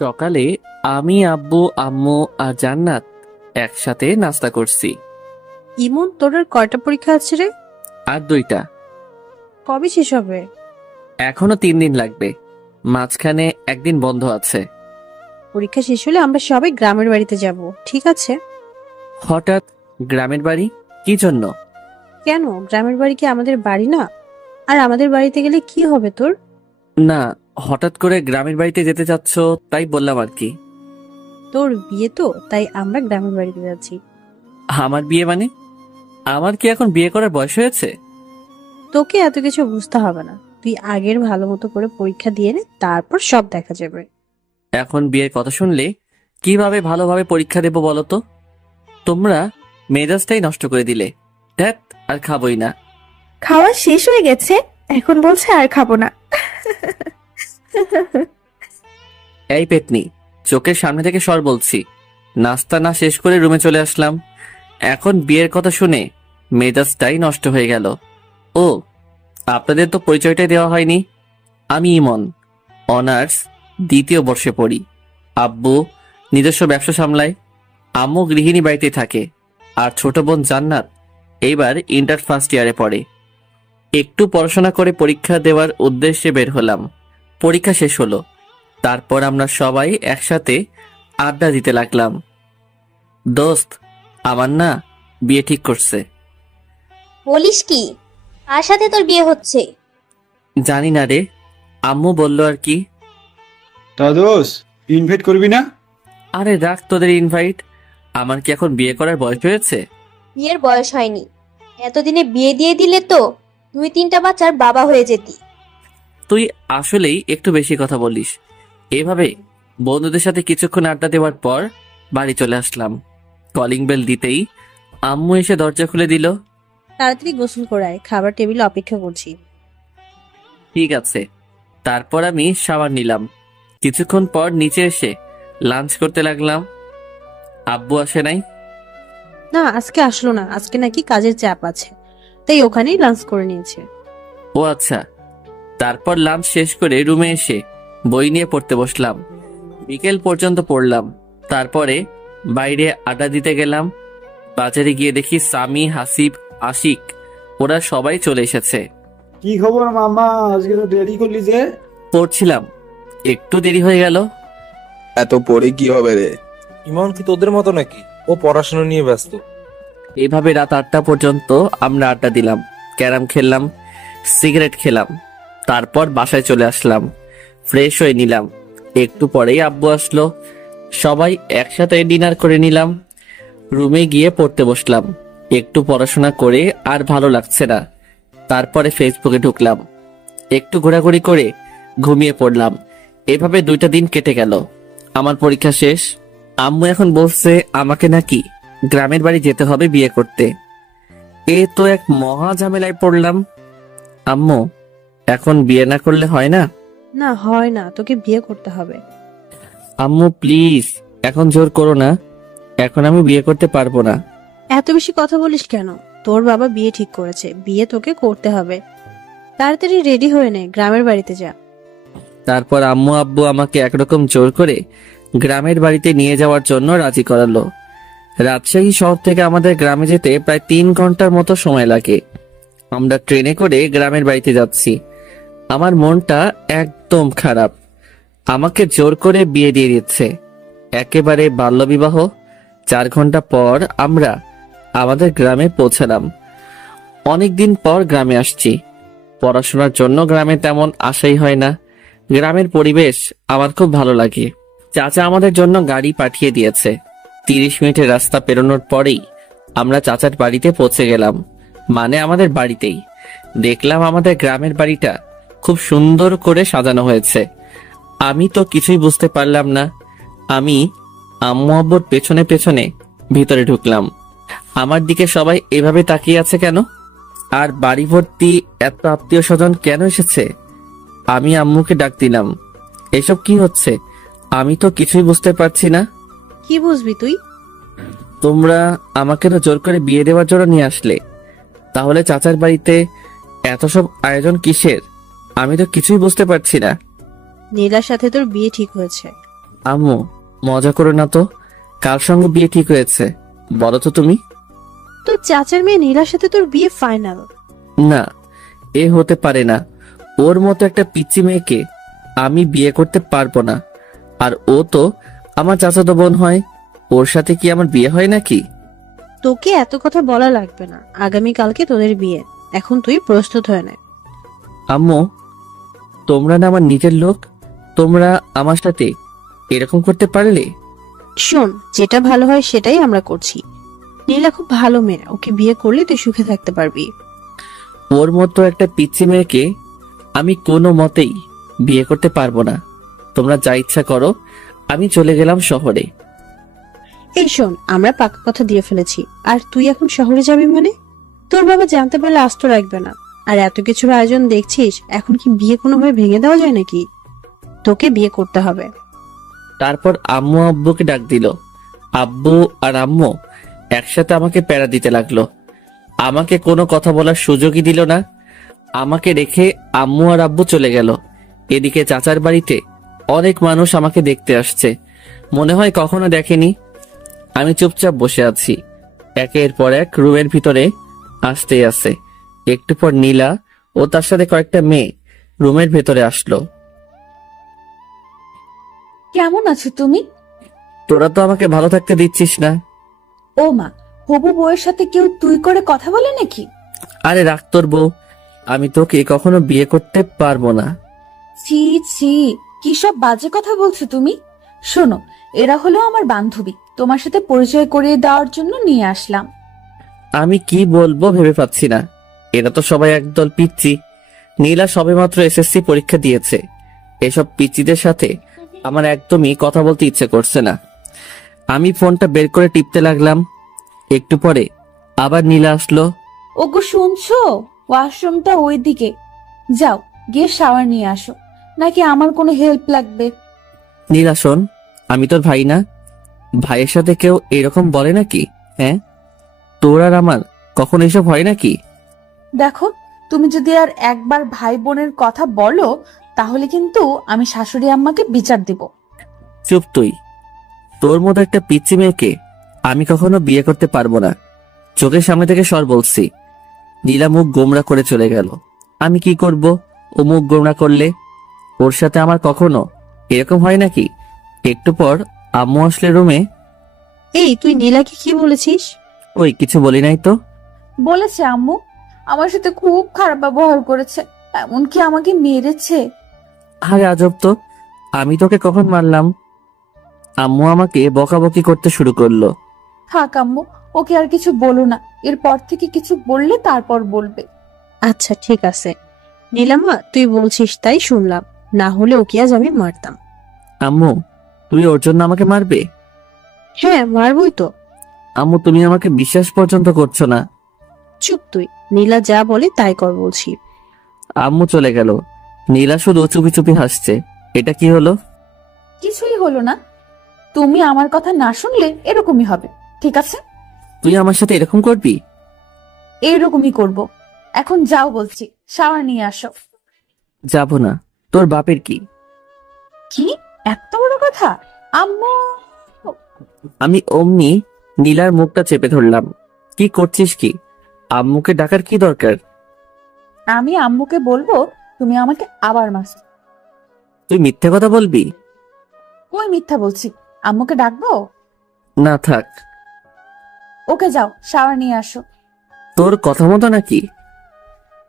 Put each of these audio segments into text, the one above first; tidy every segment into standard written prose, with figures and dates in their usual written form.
সকালে আমি, আব্বু, আম্মু আর জান্নাত একসাথে নাস্তা করছি। ইমন, তোর আর কয়টা পরীক্ষা আছে রে? আর 2টা। কবে শেষ হবে? এখনো 3 দিন লাগবে, মাঝখানে একদিন বন্ধ আছে। পরীক্ষা শেষ হলে আমরা সবাই গ্রামের বাড়িতে যাব, ঠিক আছে? হঠাৎ গ্রামের বাড়ি? কি জন্য? কেন, গ্রামের বাড়ি কি আমাদের বাড়ি না? আর আমাদের বাড়িতে গেলে কি হবে তোর? না, হঠাৎ করে গ্রামের বাড়িতে যেতে চাচ্ছ তাই বললাম আর কি। তোর বিয়ে তো, তাই আমরা গ্রামের বাড়িতে যাচ্ছি। আমার বিয়ে মানে? আমার কি এখন বিয়ে করার বয়স হয়েছে? তোকে এত কিছু বুঝতে হবে না, তুই আগের ভালো মতো করে পরীক্ষা দিয়ে নে, তারপর সব দেখা যাবে। এখন বিয়ের কথা শুনলে কিভাবে ভালোভাবে পরীক্ষা দেবো বলো তো? তোমরা মেজাজটাই নষ্ট করে দিলে। ধ্যাত, আর খাবোই না। খাওয়া শেষ হয়ে গেছে, এখন বলছে আর খাবো না। এই পেতনি, চোখের সামনে থেকে সর বলছি। নাস্তা না শেষ করে রুমে চলে আসলাম, এখন বিয়ের কথা শুনে মেজাজটাই নষ্ট হয়ে গেল। ও, আপনাদের তো পরিচয়টাই দেওয়া হয়নি। আমি ইমন, অনার্স 2য় বর্ষে পড়ি। আব্বু নিজস্ব ব্যবসা সামলায়, আম্মু গৃহিণী বাড়িতে থাকে, আর ছোট বোন জান্নাত এইবার ইন্টার ফার্স্ট ইয়ারে পড়ে। একটু পড়াশোনা করে পরীক্ষা দেওয়ার উদ্দেশ্যে বের হলাম। পরীক্ষা শেষ হলো, তারপর আমরা সবাই একসাথে আড্ডা দিতে লাগলাম। দোস্ত, আমার না বিয়ে ঠিক করছে। বলিস কি? কার সাথে তোর বিয়ে হচ্ছে? জানি না রে, আম্মু বললো আর কি। তা দোষ, ইনভাইট করবি না? আরে রাখ তোদের ইনভাইট, আমার কি এখন বিয়ে করার বয়স হয়েছে? বিয়ের বয়স হয়নি, এতদিনে বিয়ে দিয়ে দিলে তো 2-3টা বাচ্চার বাবা হয়ে যেতি। তুই আসলেই একটু বেশি কথা বলিস। এভাবে বন্ধুদের সাথে কিছুক্ষণ আড্ডা দেওয়ার পর বাড়ি চলে আসলাম। কলিং বেল দিতেই আম্মু এসে দরজা খুলে দিল। তাড়াতাড়ি গোসল করায়, খাবার টেবিলে অপেক্ষা করছি। ঠিক আছে। তারপর আমি শাওয়ার নিলাম। কিছুক্ষণ পর নিচে এসে লাঞ্চ করতে লাগলাম। আব্বু আসে নাই। না, আজকে আসলো না, আজকে নাকি কাজের চাপ আছে, তাই ওখানেই লাঞ্চ করে নিয়েছে। ও আচ্ছা। তারপর লাঞ্চ শেষ করে রুমে এসে বই নিয়ে পড়তে বসলাম। বিকেল পর্যন্ত পড়লাম, তারপরে বাইরে আড্ডা দিতে গেলাম। বাজারে গিয়ে দেখি সামি, হাসিব, আশিক ওরা সবাই চলে এসেছে। কি খবর মামা, আজকে তো দেরি করলি যে? পড়ছিলাম, একটু দেরি হয়ে গেল। এত পড়ে কি হবে রে? ইমন কি তোদের মতো নাকি? ও পড়াশোনা নিয়ে ব্যস্ত। এইভাবে রাত 8টা পর্যন্ত আমরা আড্ডা দিলাম, ক্যারাম খেললাম, সিগারেট খেলাম। তারপর বাসায় চলে আসলাম, ফ্রেশ হয়ে নিলাম। একটু পরেই আব্বু আসলো, সবাই একসাথে ডিনার করে নিলাম। রুমে গিয়ে পড়তে বসলাম। একটু পড়াশোনা করে আর ভালো লাগছে না, তারপরে ফেসবুকে ঢুকলাম। একটু ঘোরাঘুরি করে ঘুমিয়ে পড়লাম। এভাবে 2টা দিন কেটে গেল। আমার পরীক্ষা শেষ। আম্মু এখন বলছে আমাকে নাকি গ্রামের বাড়ি যেতে হবে বিয়ে করতে। এ তো এক মহা ঝামেলায় পড়লাম। আম্মু, এখন বিয়ে না করলে হয় না? না, হয় না, তোকে বিয়ে করতে হবে। আম্মু প্লিজ, এখন জোর করো না, এখন আমি বিয়ে করতে পারবো না। এত বেশি কথা বলিস কেন? তোর বাবা বিয়ে ঠিক করেছে, বিয়ে তোকে করতে হবে। তাড়াতাড়ি রেডি হয়ে নে, গ্রামের বাড়িতে যা। তারপর আম্মু আব্বু আমাকে একরকম জোর করে গ্রামের বাড়িতে নিয়ে যাওয়ার জন্য রাজি করালো। রাজশাহী শহর থেকে আমাদের গ্রামে যেতে প্রায় 3 ঘন্টার মতো সময় লাগে। আমরা ট্রেনে করে গ্রামের বাড়িতে যাচ্ছি। আমার মনটা একদম খারাপ। আমাকে জোর করে বিয়ে দিয়ে দিচ্ছে, একেবারে বাল্যবিবাহ। 4 ঘন্টা পর আমরা আমাদের গ্রামে পৌঁছালাম। অনেকদিন পর গ্রামে আসছি। পড়াশোনার জন্য গ্রামে তেমন আশাই হয় না। গ্রামের পরিবেশ আমার খুব ভালো লাগে। চাচা আমাদের জন্য গাড়ি পাঠিয়ে দিয়েছে। 30 মিনিটের রাস্তা পেরোনোর পরেই আমরা চাচার বাড়িতে পৌঁছে গেলাম, মানে আমাদের বাড়িতেই। দেখলাম আমাদের গ্রামের বাড়িটা খুব সুন্দর করে সাজানো হয়েছে। আমি তো কিছুই বুঝতে পারলাম না। আমি আম্মু আব্বুর পেছনে পেছনে ভিতরে ঢুকলাম। আমার দিকে সবাই এভাবে তাকিয়ে আছে কেন? আর বাড়ি ভর্তি এত আত্মীয় স্বজন কেন এসেছে? আমি আম্মুকে ডাক দিলাম, এসব কি হচ্ছে? আমি তো কিছুই বুঝতে পারছি না। কি বুঝবি তুই? তোমরা আমাকে তো জোর করে বিয়ে দেওয়ার জন্য নিয়ে আসলে, তাহলে চাচার বাড়িতে এত সব আয়োজন কিসের? আমি তো কিছুই বুঝতে পারছি না। নীলার সাথে তোর বিয়ে ঠিক হয়েছে। আম্মু, মজা করো না তো। কার সঙ্গে বিয়ে ঠিক হয়েছে বলো তো তুমি? তোর চাচার মেয়ে নীলার সাথে তোর বিয়ে ফাইনাল। না, এ হতে পারে না। ওর মতো একটা পিচ্চি মেয়েকে আমি বিয়ে করতে পারবো না। আর ও তো আমার চাচাতো বোন হয়। ওর সাথে কি আমার বিয়ে হয় নাকি? তোকে এত কথা বলা লাগবে না, আগামীকালকে তোদের বিয়ে। এখন তুই প্রস্তুত হয়ে নে। আম্মু, তোমরা না আমার নিজের লোক, তোমরা আমার সাথে এরকম করতে পারলে? শোন, যেটা ভালো হয় সেটাই আমরা করছি। নীলা খুব ভালো মেয়ে, ওকে বিয়ে করলে তুই সুখে থাকতে পারবি। ওর মতো একটা পিচ্চি মেয়েকে আমি কোনো মতেই বিয়ে করতে পারবো না। তোমরা যা ইচ্ছা করো, আমি চলে গেলাম শহরে। এই শোন, আমরা পাকা কথা দিয়ে ফেলেছি। আর তুই এখন শহরে যাবি মানে? তোর বাবা জানতে পারলে আস্ত রাখবে না। আর এত কিছুর আয়োজন দেখছিস, এখন কি বিয়ে কোনোভাবে ভেঙে দেওয়া যায় নাকি? তোকে বিয়ে করতে হবে। তারপর আম্মু আব্বুকে ডাক দিল। আব্বু আর আম্মু একসাথে আমাকে প্যারা দিতে লাগলো। আমাকে কোনো কথা বলার সুযোগই দিল না। আমাকে রেখে আম্মু আর আব্বু চলে গেল। এদিকে চাচার বাড়িতে অনেক মানুষ আমাকে দেখতে আসছে, মনে হয় কখনো দেখেনি। আমি চুপচাপ বসে আছি। একের পর এক রুমের ভিতরে আসতেই আছে। একটু পর নীলা ও তার সাথে কয়েকটা মেয়ে রুমের ভেতরে আসলো। কেমন আছো তুমি? তোরা তো আমাকে ভালো থাকতে দিচ্ছিস না। ও মা, হবু বউয়ের সাথে কেউ তুই করে কথা বলে নাকি? আরে রাখ তোর বউ, আমি তোকে কখনো বিয়ে করতে পারবো না। ছি ছি, কি সব বাজে কথা বলছো তুমি? শোনো, এরা হলো আমার বান্ধবী, তোমার সাথে পরিচয় করিয়ে দেওয়ার জন্য নিয়ে আসলাম। আমি কি বলবো ভেবে পাচ্ছি না। এরা তো সবাই একদল পিচ্চি। নীলা সবেমাত্র এসএসসি পরীক্ষা দিয়েছে। এসব পিচ্চিদের সাথে আমার একদমই কথা বলতে ইচ্ছে করছে না। আমি ফোনটা বের করে টিপতে লাগলাম। একটু পরে আবার নীলা আসলো। ওগো শুনছো, ওয়াশরুমটা ওইদিকে, যাও গিয়ে শাওয়ার নিয়ে আসো। নাকি আমার কোনো হেল্প লাগবে? নীলা শোন, আমি তোর ভাই না? ভাইয়ের সাথে কেউ এরকম বলে নাকি? হ্যাঁ, তোর আর আমার কখন এসব হয় নাকি? দেখো, তুমি যদি আর একবার ভাই বোনের কথা বলো, তাহলে কিন্তু আমি শাশুড়ি আম্মাকে বিচার দিব। চুপ তুই। তোর মতো একটা পিচ্চি মেয়েকে আমি কখনো বিয়ে করতে পারবো না। চোখের সামনে থেকে সর বলছি। নীলা মুখ গোমরা করে চলে গেল। আমি কি করব ও মুখ গোমরা করলে? ওর সাথে আমার কখনো এরকম হয় নাকি? একটু পর আম্মু আসলে রুমে। এই, তুই নীলাকে কি বলেছিস? ওই কিছু বলি নাই তো। বলেছে আম্মু, আমার সাথে খুব খারাপ ব্যবহার করেছে, এমনকি আমাকে মেরেছে। আরে আজব তো, আমি তোকে কখন মারলাম? আম্মু আমাকে বকাবকি করতে শুরু করলো। থাক আম্মু, ওকে আর কিছু বলো না। এরপর থেকে কিছু বললে তারপর বলবে। আচ্ছা ঠিক আছে নীলামা, তুই বলছিস তাই শুনলাম, না হলে ওকে আজ আমি মারতাম। আম্মু, তুমি ওর জন্য আমাকে মারবে? হ্যাঁ, মারবই তো। আম্মু, তুমি আমাকে বিশ্বাস পর্যন্ত করছো না। চুপ তুই, নীলা যা বলে তাই কর বলছি। আম্মু চলে গেল। নীলা শুধু চুপি চুপি হাসছে। এটা কি হলো? কিছুই হলো না। তুমি আমার কথা না শুনলে এরকমই হবে, ঠিক আছে? তুই আমার সাথে এরকম করবি? এইরকমই করব। এখন যাও বলছি, শাওয়ার নিয়ে আসো। যাব না। তোর বাপের কি? কি এত বড় কথা? আম্মু! আমি অমনি নীলার মুখটা চেপে ধরলাম। কি করছিস কি? আম্মুকে ডাকার কি দরকার? আমি আম্মুকে বলবো তুমি আমাকে আবার মারছো। তুই মিথ্যে কথা বলবি? কই মিথ্যা বলছি? আম্মুকে ডাকবো? না থাক। ওকে যাও, শাওয়ার নিয়ে আসো। তোর কথা মতো নাকি?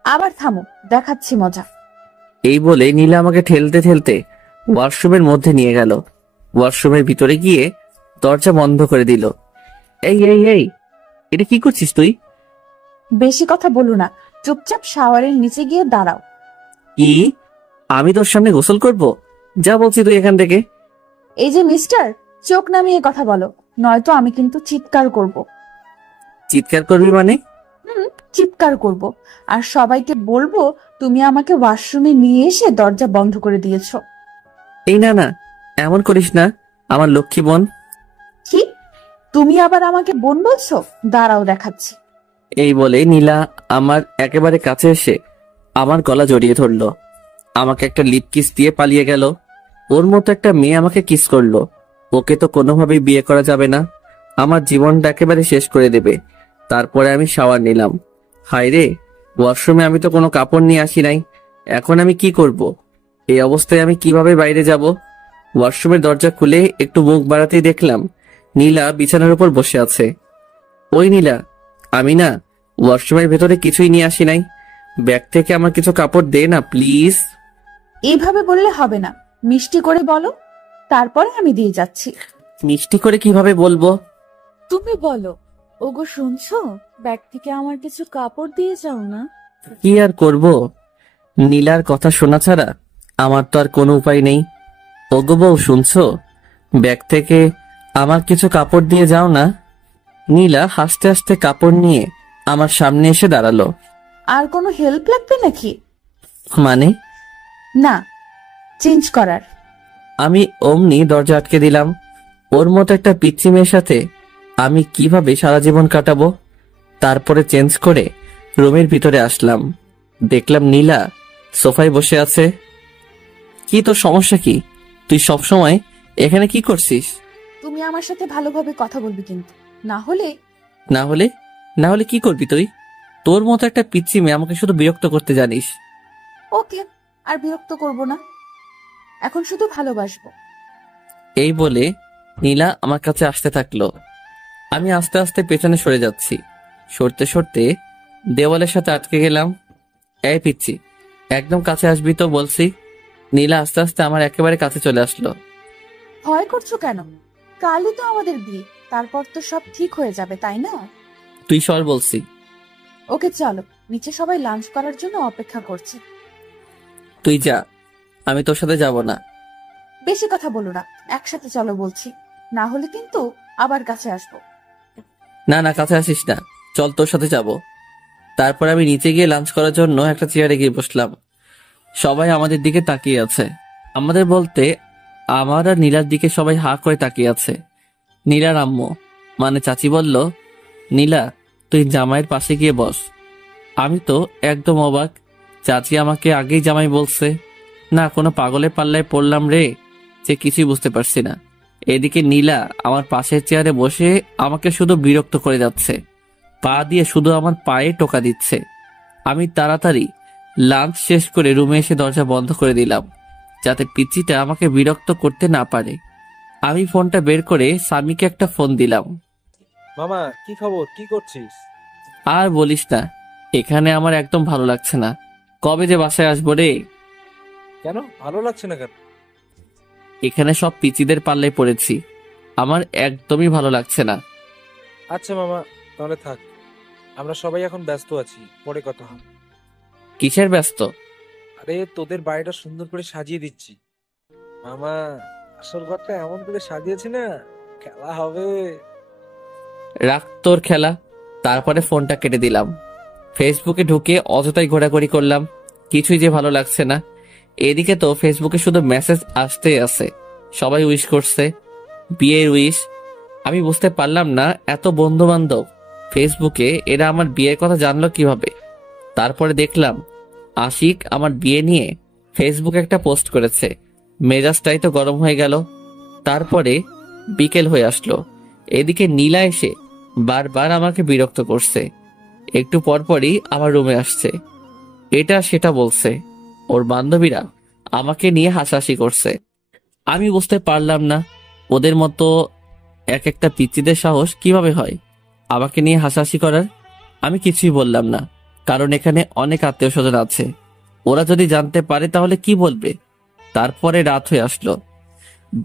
আবার থামো, দেখাচ্ছি মজা। এই বলে নীলা আমাকে ঠেলতে ঠেলতে ওয়াশরুমের মধ্যে নিয়ে গেল। ওয়াশরুমের ভিতরে গিয়ে দরজা বন্ধ করে দিল। এই এই এই, এটা কি করছিস তুই? বেশি কথা বলো না, চুপচাপ শাওয়ারের নিচে গিয়ে দাঁড়াও। কি? আমি তোর সামনে গোসল করব? যা বলছি তুই এখান থেকে। এই যে মিস্টার, চোখ নামিয়ে কথা বলো, নয়তো আমি কিন্তু চিৎকার করব। চিৎকার করবি মানে? চিৎকার করব, আর সবাইকে বলবো তুমি আমাকে ওয়াশরুমে নিয়ে এসে দরজা বন্ধ করে দিয়েছো। এই না না, এমন করিস না, আমার লক্ষ্মী বোন। কি? তুমি আবার আমাকে বোন বলছো? দাঁড়াও দেখাচ্ছি। এই বলে নীলা আমার একেবারে কাছে এসে আমার গলা জড়িয়ে ধরলো। আমাকে একটা লিপ কিস দিয়ে পালিয়ে গেল। ওর মতো একটা মেয়ে আমাকে কিস করলো। ওকে তো কোনোভাবেই বিয়ে করা যাবে না, আমার জীবনটা একেবারে শেষ করে দেবে। তারপরে আমি শাওয়ার নিলাম। হায় রে, ওয়াশরুমে আমি তো কোনো কাপড় নিয়ে আসি নাই। এখন আমি কি করব? এই অবস্থায় আমি কিভাবে বাইরে যাব? ওয়াশরুমের দরজা খুলে একটু মুখ বাড়াতেই দেখলাম নীলা বিছানার উপর বসে আছে। ওই নীলা, আমি না ওয়াশরুমের ভেতরে কিছুই নিয়ে আসি নাই। ব্যাগ থেকে আমার কিছু কাপড় দে না প্লিজ। এইভাবে বললে হবে না, মিষ্টি করে বলো, তারপরে আমি দিয়ে যাচ্ছি। মিষ্টি করে কিভাবে বলবো? তুমি বলো, ওগো শুনছো, ব্যাগ থেকে আমার কিছু কাপড় দিয়ে যাও না। কি আর করব, নীলার কথা শোনা ছাড়া আমার তো আর কোনো উপায় নেই। ওগো বউ, শুনছো? ব্যাগ থেকে আমার কিছু কাপড় দিয়ে যাও না। নীলা হাসতে হাসতে কাপড় নিয়ে আমার সামনে এসে দাঁড়ালো। আর কোনো হেল্প লাগবে নাকি? মানে? না, চেঞ্জ করার। আমি অমনি দরজা আটকে দিলাম। ওর মতো একটা পিচ্চি মেয়ের সাথে আমি কিভাবে সারা জীবন কাটাবো? তারপরে চেঞ্জ করে রুমের ভিতরে আসলাম। দেখলাম নীলা সোফায় বসে আছে। কি তোর সমস্যা কি? তুই সব সময় এখানে কি করছিস? তুমি আমার সাথে ভালোভাবে কথা বলবি কিন্তু, না হলে। না হলে? না হলে কি করবি তুই? তোর মতো একটা পিচ্চি মেয়ে আমাকে শুধু বিরক্ত করতে জানিস। ওকে, আর বিরক্ত করব না, এখন শুধু ভালোবাসবো। এই বলে নীলা আমার কাছে আসতে থাকলো। আমি আস্তে আস্তে পেছনে সরে যাচ্ছি। সরতে সরতে দেওয়ালের সাথে আটকে গেলাম। এই পিচ্চি, একদম কাছে আসবি তো বলছি। নীলা আস্তে আস্তে আমার একেবারে কাছে চলে আসলো। ভয় করছো কেন? কালই তো আমাদের বিয়ে, তারপর তো সব ঠিক হয়ে যাবে, তাই না? তুই সর বলছি। ওকে চলো, নিচে সবাই লাঞ্চ করার জন্য অপেক্ষা করছে। তুই যা, আমি তোর সাথে যাব না। বেশি কথা বলো না, একসাথে চলো বলছি, না হলে কিন্তু আবার কাছে আসবো। না না, কাছে আসিস না, চল তোর সাথে যাব। তারপর আমি নিচে গিয়ে লাঞ্চ করার জন্য একটা চেয়ারে গিয়ে বসলাম। সবাই আমাদের দিকে তাকিয়ে আছে। আমাদের বলতে আমার আর নীলার দিকে সবাই হা করে তাকিয়ে আছে। নীলার আম্মু মানে চাচি বলল, নীলা তুই জামাইয়ের পাশে গিয়ে বস। আমি তো একদম অবাক, চাচি আমাকে আগেই জামাই বলছে। না কোনো পাগলের পাল্লায় পড়লাম রে, যে কিছুই বুঝতে পারছি না। এদিকে নীলা আমার পাশের চেয়ারে বসে আমাকে শুধু বিরক্ত করে যাচ্ছে, পা দিয়ে শুধু আমার পায়ে টোকা দিচ্ছে। আমি তাড়াতাড়ি লাঞ্চ শেষ করে রুমে এসে দরজা বন্ধ করে দিলাম, যাতে পিচ্চিটা আমাকে বিরক্ত করতে না পারে। আমি ফোনটা বের করে স্বামীকে একটা ফোন দিলাম। মামা, কি খবর? কি করছিস? আর বলিস না, এখানে আমার একদম ভালো লাগছে না। কবে যে বাসায় আসবো রে। কেন ভালো লাগছে না কেন? এখানে সব পিচিদের পাল্লায় পড়েছি, আমার একদমই ভালো লাগছে না। আচ্ছা মামা, তাহলে থাক, আমরা সবাই এখন ব্যস্ত আছি, পরে কথা হবে। কিসের ব্যস্ত? আরে তোদের বাড়িটা সুন্দর করে সাজিয়ে দিচ্ছি মামা, আসল ঘরটা এমন করে সাজিয়েছি না, খেলা হবে। রাখ তোর খেলা। তারপরে ফোনটা কেটে দিলাম। ফেসবুকে ঢুকে অযথাই ঘোরাঘুরি করলাম, কিছুই যে ভালো লাগছে না। এদিকে তো ফেসবুকে শুধু মেসেজ আসতেই আছে, সবাই উইশ করছে, বিয়ের উইশ। আমি বুঝতে পারলাম না এত বন্ধু বান্ধব ফেসবুকে, এরা আমার বিয়ের কথা জানলো কিভাবে। তারপরে দেখলাম আশিক আমার বিয়ে নিয়ে ফেসবুকে একটা পোস্ট করেছে। মেজাজটাই তো গরম হয়ে গেল। তারপরে বিকেল হয়ে আসলো। এদিকে নীলা এসে বারবার আমাকে বিরক্ত করছে। একটু পরপরই আমার রুমে আসছে, এটা সেটা বলছে। ওর বান্ধবীরা আমাকে নিয়ে হাসাহাসি করছে। আমি বুঝতে পারলাম না ওদের মতো এক একটা পিচ্চিদের সাহস কিভাবে হয় আমাকে নিয়ে হাসাহাসি করার। আমি কিছুই বললাম না, কারণ এখানে অনেক আত্মীয় স্বজন আছে। ওরা যদি জানতে পারে তাহলে কি বলবে। তারপরে রাত হয়ে আসলো,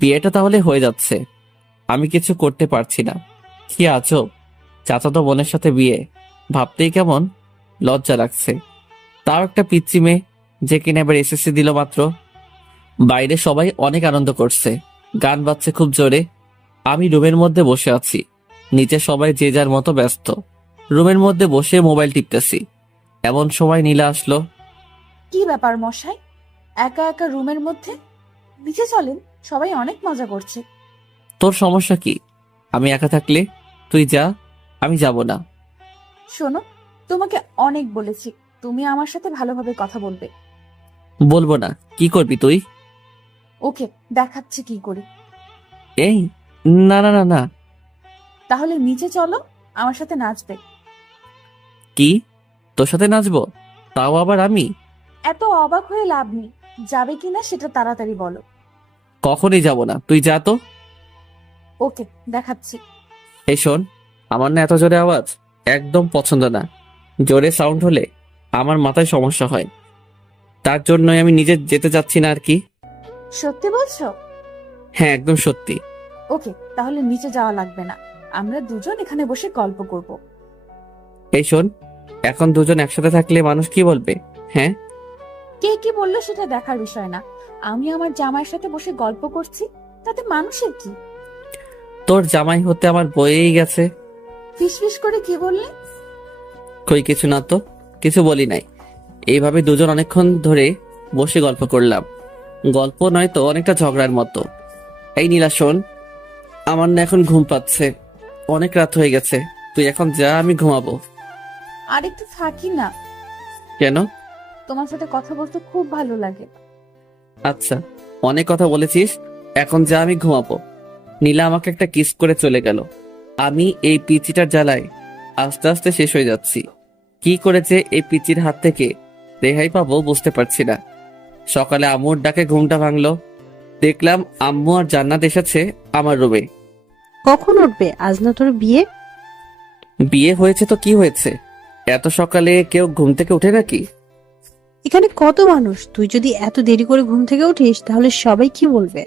বিয়েটা তাহলে হয়ে যাচ্ছে, আমি কিছু করতে পারছি না। কি আজব, চাচাতো বোনের সাথে বিয়ে, ভাবতেই কেমন লজ্জা লাগছে। তাও একটা পিচ্চি মেয়ে, যে কিনা এবার এসএসসি দিল মাত্র। বাইরে সবাই অনেক আনন্দ করছে, গান বাজছে খুব জোরে। আমি রুমের মধ্যে বসে আছি, নিচে সবাই যে যার মতো ব্যস্ত। রুমের মধ্যে বসে মোবাইল টিপতেছি, এমন সময় নীলা আসলো। কি ব্যাপার মশাই, একা একা রুমের মধ্যে? নিচে চলেন, সবাই অনেক মজা করছে। তোর সমস্যা কি? আমি একা থাকলে? তুই যা, আমি যাব না। শোনো, তোমাকে অনেক বলেছি তুমি আমার সাথে ভালোভাবে কথা বলবে। বলবো না। কি করবি তুই? ওকে, দেখাচ্ছি কি করি। এই, না না না না। তাহলে নিচে চলো, আমার সাথে নাচবে। কি? তোর সাথে নাচবো? তাও আবার আমি? এত অবাক হয়ে লাভ নেই, যাবে কিনা সেটা তাড়াতাড়ি বলো। কখনই যাব না, তুই যা তো। ওকে, দেখাচ্ছি। এই শোন, আমার না এত জোরে আওয়াজ একদম পছন্দ না। জোরে সাউন্ড হলে আমার মাথায় সমস্যা হয়, তার জন্যই আমি নিজে যেতে চাচ্ছি না আর কি। সত্যি বলছো? হ্যাঁ, একদম সত্যি। ওকে, তাহলে নিচে যাওয়া লাগবে না, আমরা দুজন এখানে বসে গল্প করব। এই শোন, এখন দুজন একসাথে থাকলে মানুষ কি বলবে? হ্যাঁ, কে কি বললো সেটা দেখার বিষয় না, আমি আমার জামাইয়ের সাথে বসে গল্প করছি, তাতে মানুষের কি? তোর জামাই হতে আমার বয়েই গেছে। ফিসফিস করে কি বললে? কই কিছু না তো, কিছু বলি নাই। এইভাবে দুজন অনেকক্ষণ ধরে বসে গল্প করলাম। গল্প নয় তো, অনেকটা ঝগড়ার মতো। এই নীলা শোন, আমার না এখন ঘুম পাচ্ছে, অনেক রাত হয়ে গেছে। তুই এখন যা, আমি ঘুমাবো। আর একটু থাকি না, কেন? তোমার সাথে কথা বলতে খুব ভালো লাগে। আচ্ছা, অনেক কথা বলেছিস, এখন যা, আমি ঘুমাবো। নীলা আমাকে একটা কিস করে চলে গেল। আমি এই পিচিটার জ্বালায় আস্তে আস্তে শেষ হয়ে যাচ্ছি। কি করেছে এই পিচির হাত থেকে রেহাই পাবো বুঝতে পারছি না। সকালে আম্মুর ডাকে ঘুমটা ভাঙলো। দেখলাম আম্মু আর জান্নাত এসেছে আমার রুমে। কখন উঠবে? আজ না তোর বিয়ে? বিয়ে হয়েছে তো কি হয়েছে, এত সকালে কেউ ঘুম থেকে উঠে নাকি? এখানে কত মানুষ, তুই যদি এত দেরি করে ঘুম থেকে উঠিস তাহলে সবাই কি বলবে?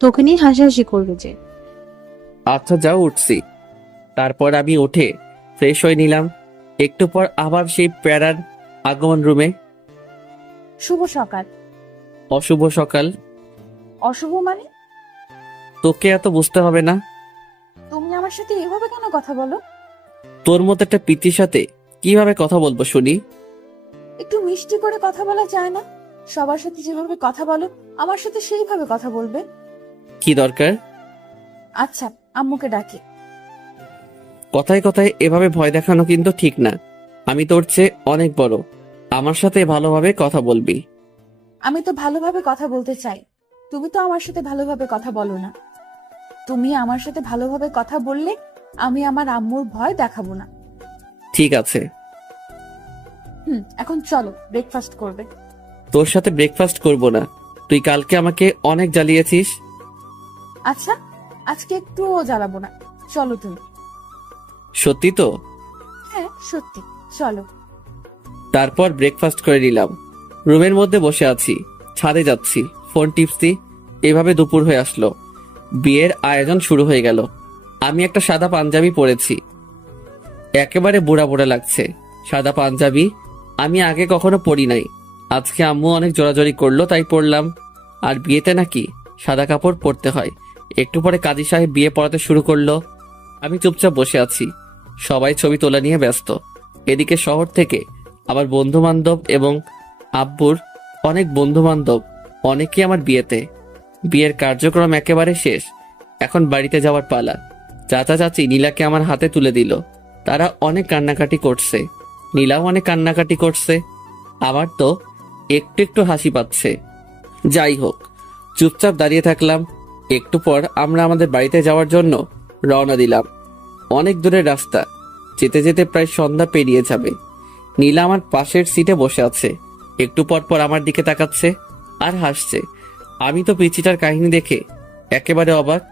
তোকে নিয়ে হাসাহাসি করবে যে। আচ্ছা যাও, উঠছি। তারপর আমি উঠে ফ্রেশ হয়ে নিলাম। একটু পর আবার সেই প্যারার আগমন রুমে। শুভ সকাল। অশুভ সকাল? অশুভ মানে? তোকে এত বুঝতে হবে না। তুমি আমার সাথে এভাবে কেন কথা বলো? তোর মতো একটা পিচির সাথে কিভাবে কথা বলবো শুনি? একটু মিষ্টি করে কথা বলা যায় না? সবার সাথে যেভাবে কথা বলো আমার সাথে সেইভাবে কথা বলবে। কি দরকার? আচ্ছা, আম্মুকে ডাকি। কথায় কথায় এভাবে ভয় দেখানো কিন্তু ঠিক না। আমি তোর চেয়ে অনেক বড়, আমার সাথে ভালোভাবে কথা বলবি। আমি তো ভালোভাবে কথা বলতে চাই, তুমি তো আমার সাথে ভালোভাবে কথা বলো না। তুমি আমার সাথে ভালোভাবে কথা বললে আমি আমার আম্মুর ভয় দেখাবো না। ঠিক আছে। এখন চলো, ব্রেকফাস্ট করবে। তোর সাথে ব্রেকফাস্ট করব না, তুই কালকে আমাকে অনেক জ্বালিয়েছিস। আচ্ছা, আজকে একটুও জ্বালাবো না, চলো তুমি। সত্যি তো? হ্যাঁ সত্যি, চলো। তারপর ব্রেকফাস্ট করে নিলাম। রুমের মধ্যে বসে আছি, ছাদে যাচ্ছি, ফোন টিপছি। এভাবে দুপুর হয়ে আসলো। বিয়ের আয়োজন শুরু হয়ে গেল। আমি একটা সাদা পাঞ্জাবি পরেছি, একেবারে বুড়া বুড়া লাগছে। সাদা পাঞ্জাবি আমি আগে কখনো পরি নাই, আজকে আম্মু অনেক জোরাজোরি করলো তাই পরলাম। আর বিয়েতে নাকি সাদা কাপড় পরতে হয়। একটু পরে কাজী সাহেব বিয়ে পড়াতে শুরু করলো। আমি চুপচাপ বসে আছি, সবাই ছবি তোলা নিয়ে ব্যস্ত। এদিকে শহর থেকে আমার বন্ধু বান্ধব এবং আব্বুর অনেক বন্ধু বান্ধব, অনেকে আমার বিয়েতে। বিয়ের কার্যক্রম একেবারে শেষ, এখন বাড়িতে যাওয়ার পালা। চাচা চাচি নীলাকে আমার হাতে তুলে দিল। তারা অনেক কান্নাকাটি করছে, নীলাও অনেক কান্নাকাটি করছে। আমার তো একটু একটু হাসি পাচ্ছে। যাই হোক, চুপচাপ দাঁড়িয়ে থাকলাম। একটু পর আমরা আমাদের বাড়িতে যাওয়ার জন্য রওনা দিলাম। অনেক দূরের রাস্তা, যেতে যেতে প্রায় সন্ধ্যা পেরিয়ে যাবে। নীলা আমার পাশের সিটে বসে আছে, একটু পর পর আমার দিকে তাকাচ্ছে আর হাসছে। আমি তো পিচিটার কাহিনী দেখে একেবারে অবাক,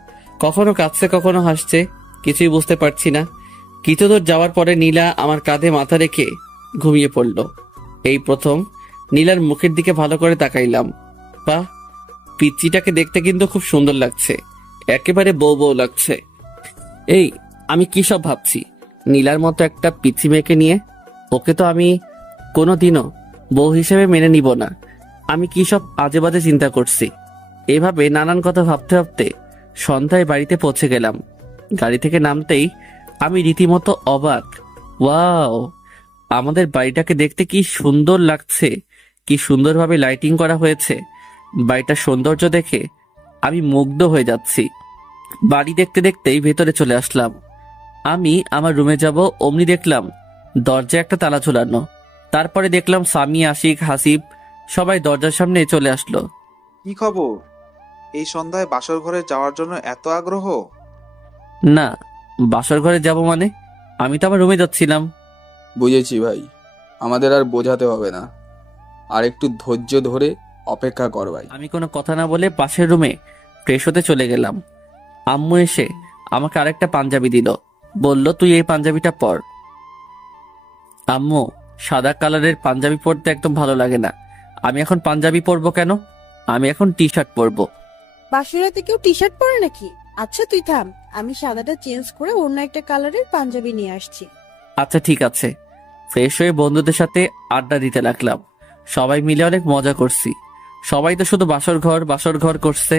কখনো কাঁদছে কখনো হাসছে, কিছুই বুঝতে পারছি না। কিছু দূর যাওয়ার পরে নীলা আমার কাঁধে মাথা রেখে ঘুমিয়ে পড়ল। এই প্রথম নীলার মুখের দিকে ভালো করে তাকাইলাম। বাহ, পিচিটাকে দেখতে কিন্তু খুব সুন্দর লাগছে, একেবারে বউ বউ লাগছে। এই, আমি কি সব ভাবছি? নীলার মতো একটা পিচি মেয়েকে নিয়ে, ওকে তো আমি কোনোদিনও বউ হিসেবে মেনে নিব না। আমি কি সব আজে বাজে চিন্তা করছি। এভাবে নানান কথা ভাবতে ভাবতে সন্ধ্যায় বাড়িতে পৌঁছে গেলাম। গাড়ি থেকে নামতেই আমি রীতিমতো অবাক। ওয়াও, আমাদের বাড়িটাকে দেখতে কি সুন্দর লাগছে, কি সুন্দরভাবে লাইটিং করা হয়েছে। বাড়িটার সৌন্দর্য দেখে আমি মুগ্ধ হয়ে যাচ্ছি। বাড়ি দেখতে দেখতেই ভেতরে চলে আসলাম। আমি আমার রুমে যাব, অমনি দেখলাম দরজায় একটা তালা ঝুলানো। তারপরে দেখলাম সামি, আশিক, হাসিব সবাই দরজার সামনে চলে আসলো। কি খবর? এই সন্ধ্যায় বাসর ঘরে যাওয়ার জন্য এত আগ্রহ? না, বাসর ঘরে যাব মানে? আমি তো আমার রুমে যাচ্ছিলাম। বুঝেছি ভাই, আমাদের আর বোঝাতে হবে না। আর একটু ধৈর্য ধরে অপেক্ষা কর ভাই। আমি কোনো কথা না বলে পাশের রুমে ফ্রেশ হতে চলে গেলাম। আম্মু এসে আমাকে আরেকটা পাঞ্জাবি দিল, বলল তুই এই পাঞ্জাবিটা পর। আম্মু, সাদা কালারের পাঞ্জাবি পরতে একদম ভালো লাগে না। আমি এখন পাঞ্জাবি পরবো কেন? আমি এখন টি শার্ট পরবো। বাসুরাতে কেউ টি শার্ট পরে নাকি? আচ্ছা তুই থাম, আমি সাদাটা চেঞ্জ করে অন্য একটা কালারের পাঞ্জাবি নিয়ে আসছি। আচ্ছা ঠিক আছে। ফ্রেশ হয়ে বন্ধুদের সাথে আড্ডা দিতে লাগলাম। সবাই মিলে অনেক মজা করছি। সবাই তো শুধু বাসর ঘর করছে।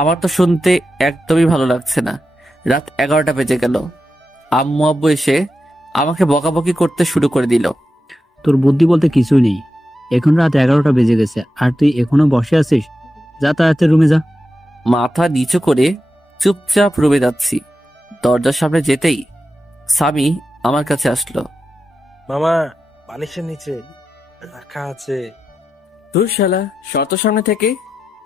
আমার তো শুনতে একদমই ভালো লাগছে না। রাত 11টা বেজে গেল। আম্মু আব্বু এসে আমাকে বকাবকি করতে শুরু করে দিল। তোর বুদ্ধি বলতে কিছুই নেই। এখন রাত 11টা বেজে গেছে আর তুই এখনো বসে আছিস? যা তাড়াতাড়ি রুমে যা। মাথা নিচু করে চুপচাপ রুমে যাচ্ছি। দরজার সামনে যেতেই স্বামী আমার কাছে আসলো। মামা, বালিশের নিচে রাখা আছে। তোর শালা, শত সামনে থেকে।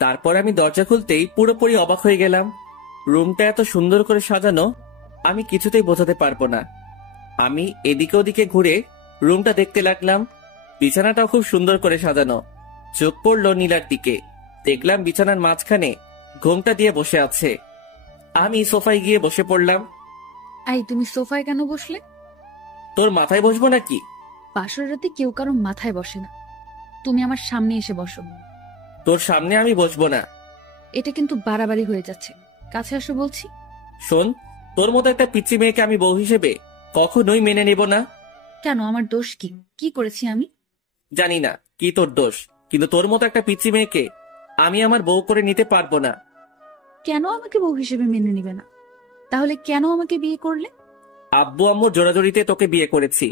তারপর আমি দরজা খুলতেই পুরোপুরি অবাক হয়ে গেলাম। রুমটা এত সুন্দর করে সাজানো আমি কিছুতেই বোঝাতে পারবো না। আমি এদিকে ওদিকে ঘুরে রুমটা দেখতে লাগলাম। বিছানাটাও খুব সুন্দর করে সাজানো। চোখ পড়লো নীলার দিকে। দেখলাম বিছানার মাঝখানে ঘোমটা দিয়ে বসে আছে। আমি সোফায় গিয়ে বসে পড়লাম। আই, তুমি সোফায় কেন বসলে? তোর মাথায় বসবো নাকি? বাসর রাতে কেউ কারো মাথায় বসে না। তুমি আমার সামনে এসে বসো। তোর সামনে আমি বসবো না। এটা কিন্তু বাড়াবাড়ি হয়ে যাচ্ছে। কাছে আসো বলছি। শোন, তোর মতো একটা পিচ্চি মেয়েকে আমি বউ হিসেবে কখনোই মেনে নেব না। কেন, আমার দোষ কি? কি করেছি আমি? জানি না কি তোর দোষ, কিন্তু তোর মতো একটা পিচ্চি মেয়েকে আমি আমার বউ করে নিতে পারবো না। কেন আমাকে বউ হিসেবে মেনে নিবে না? তাহলে কেন আমাকে বিয়ে করলে? আব্বু আম্মুর জোরাজোরিতে তোকে বিয়ে করেছি,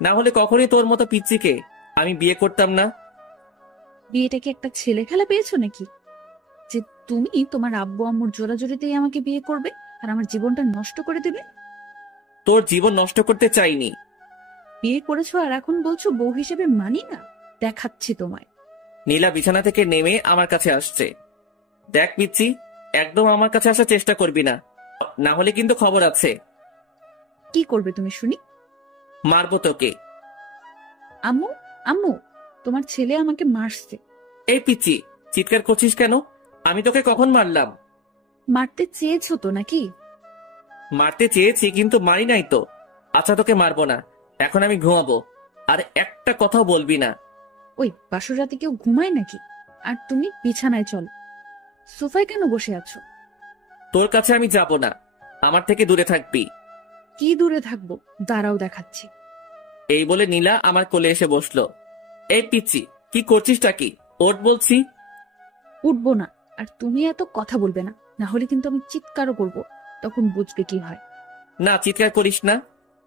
না হলে কখনোই তোর মতো পিচ্চিকে আমি বিয়ে করতাম না। বিয়েটা কি একটা ছেলে খেলা পেয়েছো নাকি, যে তুমি তোমার আব্বু আম্মুর জোরাজোরিতেই আমাকে বিয়ে করবে আর আমার জীবনটা নষ্ট করে দেবে? তোর জীবন নষ্ট করতে চাইনি। বিয়ে করেছো আর এখন বলছো বউ হিসেবে মানি না? দেখাচ্ছি তোমায়। নীলা বিছানা থেকে নেমে আমার কাছে আসছে। দেখ পিচ্চি, একদম আমার কাছে আসার চেষ্টা করবি না, না হলে কিন্তু খবর আছে। কি করবে তুমি শুনি? মারবো তোকে। আম্মু, আম্মু, তোমার ছেলে আমাকে মারছে। এই পিচ্চি, চিৎকার করছিস কেন? আমি তোকে কখন মারলাম? মারতে চেয়েছো তো নাকি? মারতে চেয়েছি কিন্তু মারি নাই তো। আচ্ছা তোকে মারবো না, এখন আমি ঘুমাবো। আর একটা কথাও বলবি না। ওই বাসর রাতে কেউ ঘুমায় নাকি? আর তুমি বিছানায় চলো। সোফায় কেন বসে আছো? তোর কাছে আমি যাব না, আমার থেকে দূরে থাকবি। কি দূরে থাকবো? দাঁড়াও দেখাচ্ছি। এই বলে নীলা আমার কোলে এসে বসলো। এই পিচ্চি, কি করছিসটা কি? ওঠ বলছি। উঠবো না, আর তুমি এত কথা বলবে না, না হলে কিন্তু আমি চিৎকারও করবো, তখন বুঝবে কি হয়। না, চিৎকার করিস না।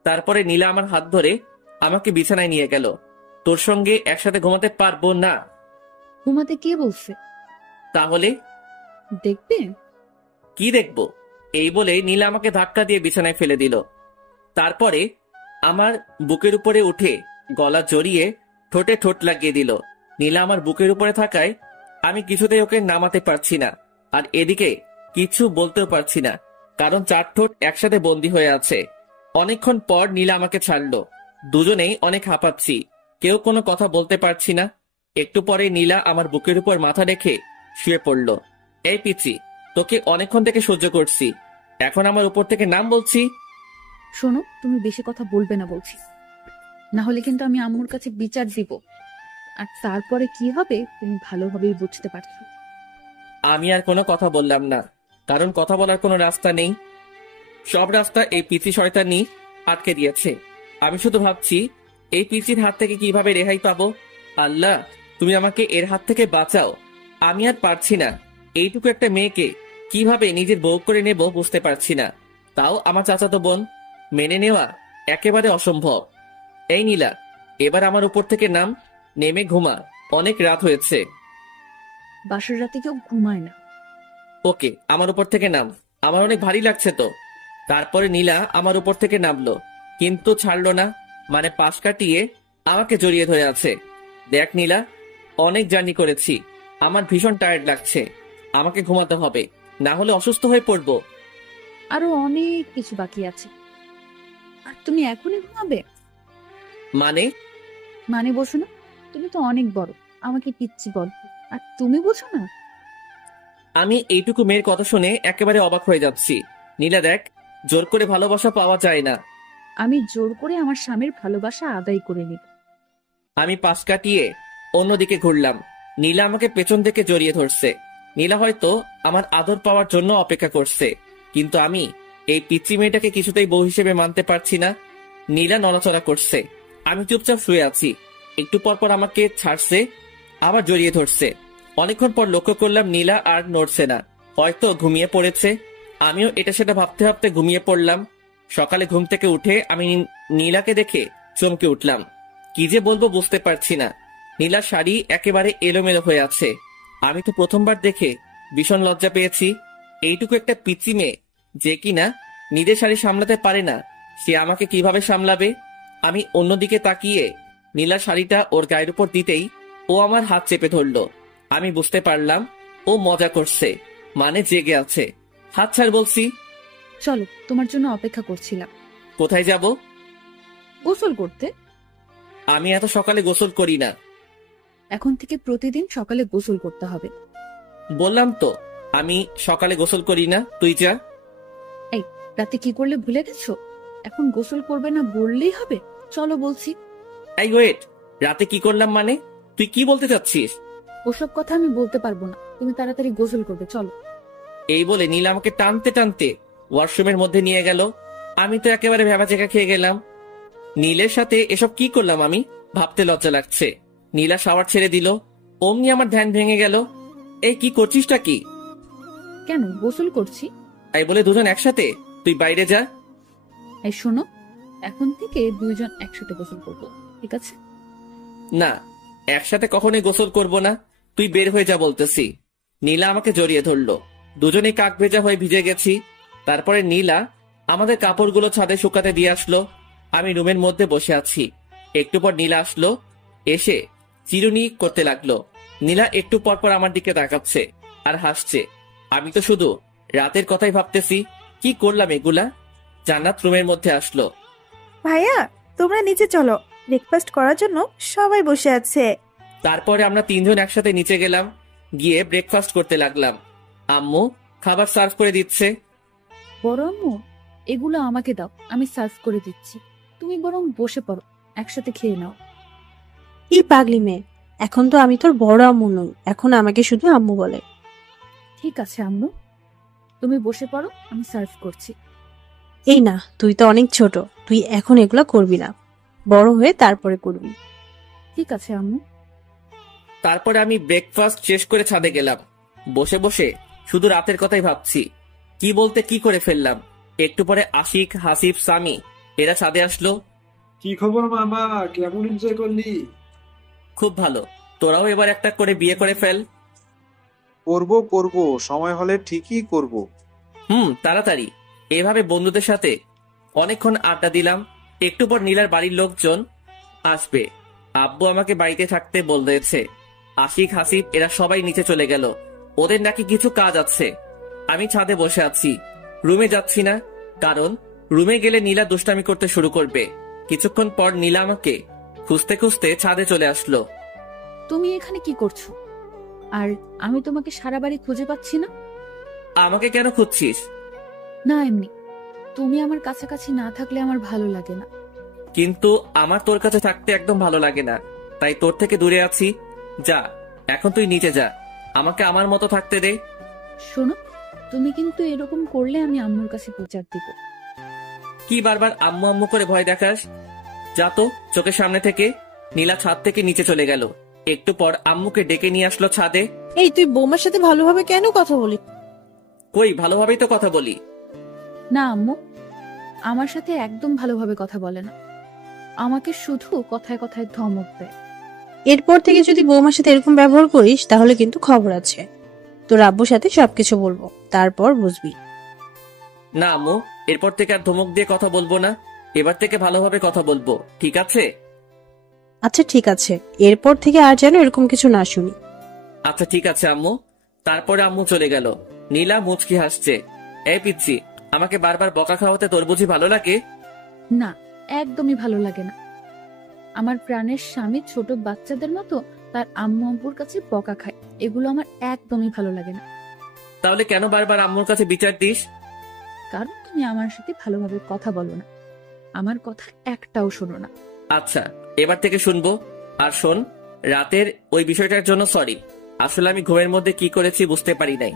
তারপরে নীলা আমার হাত ধরে আমাকে বিছানায় নিয়ে গেল। তোর সঙ্গে একসাথে ঘুমাতে পারবো না। ঘুমাতে কে বলছে? তাহলে দেখবে। কি দেখবো? এই বলে নীলা আমাকে ধাক্কা দিয়ে বিছানায় ফেলে দিল। তারপরে আমার বুকের উপরে উঠে গলা জড়িয়ে ঠোঁটে ঠোঁট লাগিয়ে দিল। নীলা আমার বুকের উপরে থাকায় আমি কিছুতেই ওকে নামাতে পারছি না, আর এদিকে কিছু বলতেও পারছি না, কারণ চার ঠোঁট একসাথে বন্দী হয়ে আছে। অনেকক্ষণ পর নীলা আমাকে ছাড়লো। দুজনেই অনেক হাঁপাচ্ছি, কেউ কোনো কথা বলতে পারছি না। একটু পরে নীলা আমার বুকের উপর মাথা রেখে শুয়ে পড়ল। এই পিচ্চি, তোকে অনেকক্ষণ থেকে সহ্য করছি, এখন আমার উপর থেকে নাম বলছি। শোনো, তুমি বেশি কথা বলবে না বলছি, না হলে কিন্তু আমি আম্মুর কাছে বিচার দিব, আর তারপরে কি হবে তুমি ভালোভাবেই বুঝতে পারছো। আমি আর কোনো কথা বললাম না, কারণ কথা বলার কোনো রাস্তা নেই। সব রাস্তা এই পিচি শয়তানি আটকে দিয়েছে। আমি শুধু ভাবছি এই পিচির হাত থেকে কিভাবে রেহাই পাবো। আল্লাহ, তুমি আমাকে এর হাত থেকে বাঁচাও। আমি আর পারছি না, এইটুকু একটা মেয়েকে কিভাবে নিজের বউ করে নেব বুঝতে পারছি না, তাও আমার চাচাতো বোন। মেনে নেওয়া একেবারে অসম্ভব। এই নীলা, এবার আমার উপর থেকে নাম, নেমে ঘুমা, অনেক রাত হয়েছে। বাসর রাতে কেউ ঘুমায় না। ওকে, আমার উপর থেকে নাম, আমার অনেক ভারী লাগছে তো। তারপরে নীলা আমার উপর থেকে নামলো, কিন্তু ছাড়লো না, মানে পাশ কাটিয়ে আমাকে জড়িয়ে ধরে আছে। দেখ নীলা, অনেক জার্নি করেছি, আমার ভীষণ টায়ার্ড লাগছে, আমাকে ঘুমাতে হবে, না হলে অসুস্থ হয়ে পড়বো। আরো অনেক কিছু বাকি আছে। আর তুমি এখনই ঘুমাবে? মানে? মানে বসো না, তুমি তো অনেক বড়, আমাকে পিচ্ছি বল, আর তুমি বোঝো না? আমি এইটুকু মেয়ের কথা শুনে একেবারে অবাক হয়ে যাচ্ছি। নীলা দেখ, জোর করে ভালোবাসা পাওয়া যায় না। আমি জোর করে আমার স্বামীর ভালোবাসা আদায় করে নিব। আমি পাশ কাটিয়ে অন্যদিকে ঘুরলাম। নীলা আমাকে পেছন থেকে জড়িয়ে ধরছে। নীলা হয়তো আমার আদর পাওয়ার জন্য অপেক্ষা করছে, কিন্তু আমি এই পিচ্চি মেয়েটাকে কিছুতেই বউ হিসেবে মানতে পারছি না। নীলা নড়াচড়া করছে, আমি চুপচাপ শুয়ে আছি। একটু পর পর আমাকে ছাড়ছে, আবার জড়িয়ে ধরছে। অনেকক্ষণ পর লক্ষ্য করলাম নীলা আর নড়ছে না, হয়তো ঘুমিয়ে পড়েছে। আমিও এটা সেটা ভাবতে ভাবতে ঘুমিয়ে পড়লাম। সকালে ঘুম থেকে উঠে আমি নীলাকে দেখে চমকে উঠলাম। কি যে বলবো বুঝতে পারছি না। নীলার শাড়ি একেবারে এলোমেলো হয়ে আছে। আমি তো প্রথমবার দেখে ভীষণ লজ্জা পেয়েছি। এইটুকু একটা পিচ্চি মেয়ে যে কিনা নিজের শাড়ি সামলাতে পারে না, সে আমাকে কিভাবে সামলাবে? আমি অন্যদিকে তাকিয়ে নীলার শাড়িটা ওর গায়ের উপর দিতেই ও আমার হাত চেপে ধরলো। আমি বুঝতে পারলাম ও মজা করছে, মানে জেগে আছে। হাত ছাড় বলছি। চলো, তোমার জন্য অপেক্ষা করছিলাম। কোথায় যাব? গোসল করতে। আমি এত সকালে গোসল করি না। এখন থেকে প্রতিদিন সকালে গোসল করতে হবে। বললাম তো আমি সকালে গোসল করি না, তুই যা। এই, রাতে কি করলে ভুলে গেছো? এখন গোসল করবে না বললেই হবে? চলো বলছি। এই ওয়েট, রাতে কি করলাম মানে? তুই কি বলতে চাচ্ছিস? ওসব কথা আমি বলতে পারবো না, তুমি তাড়াতাড়ি গোসল করবে, চলো। এই বলে নীলা আমাকে টানতে টানতে ওয়াশরুমের মধ্যে নিয়ে গেল। আমি তো একেবারে ভেবাচেকা খেয়ে গেলাম। নীলের সাথে এসব কি করলাম আমি, ভাবতে লজ্জা লাগছে। নীলা শাওয়ার ছেড়ে দিল, অমনি আমার ধ্যান ভেঙে গেল। এই কি করছিসটা কি? কেন, গোসল করছি। তাই বলে দুজন একসাথে? তুই বাইরে যা। এই শোনো, এখন থেকে দুইজন একসাথে গোসল করবো, ঠিক আছে? না, একসাথে কখনোই গোসল করব না, তুই বের হয়ে যা বলতেছি। নীলা আমাকে জড়িয়ে ধরলো, দুজনেই কাক ভেজা হয়ে ভিজে গেছি। তারপরে নীলা আমাদের কাপড়গুলো ছাদে শুকাতে দিয়ে আসলো। আমি রুমের মধ্যে বসে আছি। একটু পর নীলা আসলো, এসে চিরুনি করতে লাগলো। নীলা একটু পর পর আমার দিকে তাকাচ্ছে আর হাসছে। আমি তো শুধু রাতের কথাই ভাবতেছি, কি করলাম এগুলা। জান্নাত রুমের মধ্যে আসলো। ভাইয়া, তোমরা নিচে চলো, ব্রেকফাস্ট করার জন্য সবাই বসে আছে। তারপরে আমরা তিনজন একসাথে নিচে গেলাম, গিয়ে ব্রেকফাস্ট করতে লাগলাম। আম্মু খাবার সার্ভ করে দিচ্ছে। বড় আম্মু, এগুলো আমাকে দাও, আমি সার্ভ করে দিচ্ছি। তুমি বরং বসে পড়ো, একসাথে খেয়ে নাও। কি পাগলি মেয়ে, এখন তো আমি তোর বড় আম্মু নই, এখন আমাকে শুধু আম্মু বলে। ঠিক আছে আম্মু, তুমি বসে পড়ো, আমি সার্ভ করছি। এই না, তুই তো অনেক ছোট, তুই এখন এগুলা করবি না, বড় হয়ে তারপরে করবি। ঠিক আছে আম্মু। তারপরে আমি ব্রেকফাস্ট শেষ করে ছাদে গেলাম। বসে বসে শুধু রাতের কথাই ভাবছি, কি বলতে কি করে ফেললাম। একটু পরে আশিক, হাসিব, সামি এরা ছাদে আসলো। কি খবর মামা, কেমন এনজয় করলি? খুব ভালো, তোরাও এবার একটা করে বিয়ে করে ফেল। করব করব, সময় হলে ঠিকই করব। তাড়াতাড়ি। এভাবে বন্ধুদের সাথে অনেকক্ষণ আড্ডা দিলাম। একটু পর নীলার বাড়ির লোকজন আসবে। আব্বু আমাকে বাড়িতে থাকতে বলেছে। আশিক, হাসিব এরা সবাই নিচে চলে গেল, ওদের নাকি কিছু কাজ আছে। আমি ছাদে বসে আছি, রুমে যাচ্ছি না, কারণ রুমে গেলে নীলা দুষ্টামি করতে শুরু করবে। কিছুক্ষণ পর নীলা আমাকে খুঁজতে খুঁজতে ছাদে চলে আসলো। তুমি এখানে কি করছো? আর আমি তোমাকে সারা বাড়ি খুঁজে পাচ্ছি না। আমাকে কেন খুঁজছিস? না, এমনি। তুমি আমার কাছাকাছি না থাকলে আমার ভালো লাগে না। কিন্তু আমার তোর কাছে থাকতে একদম ভালো লাগে না, তাই তোর থেকে দূরে আছি। যা, এখন তুই নিচে যা, আমাকে আমার মতো থাকতে দে। শোনো, তুমি কিন্তু এরকম করলে আমি আম্মুর কাছে বিচার দিব। কি বারবার আম্মু আম্মু করে ভয় দেখাস? যা তো চোখের সামনে থেকে। নীলা ছাদ থেকে নিচে চলে গেল। একটু পর আম্মুকে ডেকে নিয়ে আসলো ছাদে। এই, তুই বৌমার সাথে ভালোভাবে কেন কথা বলি? কই, ভালোভাবেই তো কথা বলি। না আম্মু, আমার সাথে একদম ভালোভাবে কথা বলে না, আমাকে শুধু কথায় কথায় ধমক দেয়। এরপর থেকে যদি বৌমার সাথে এরকম ব্যবহার করিস তাহলে কিন্তু খবর আছে। তোর আব্বুর সাথে সবকিছু বলবো, তারপর বুঝবি। না আম্মু, এরপর থেকে আর ধমক দিয়ে কথা বলবো না। এবার থেকে ভালোভাবে কথা বলবো, ঠিক আছে? আচ্ছা ঠিক আছে, এরপর থেকে আর যেন এরকম কিছু না শুনি। আচ্ছা ঠিক আছে আম্মু। তারপরে আম্মু চলে গেল। নীলা মুচকি হাসছে। এই পিচ্ছি, আমাকে বারবার বকা খাওয়াতে তোর বুঝি ভালো লাগে? না, একদমই ভালো লাগে না। আমার প্রাণের স্বামী ছোট বাচ্চাদের মতো তার আম্মু আব্বুর কাছে বকা খায়, এগুলো আমার একদমই ভালো লাগে না। তাহলে কেন বারবার আম্মুর কাছে বিচার দিস? কারণ তুমি আমার সাথে ভালোভাবে কথা বলো না, আমার কথা একটাও শোনো না। আচ্ছা, এবার থেকে শুনবো। আর শোন, রাতের ওই বিষয়টার জন্য সরি। আসলে আমি ঘুমের মধ্যে কি করেছি বুঝতে পারি নাই।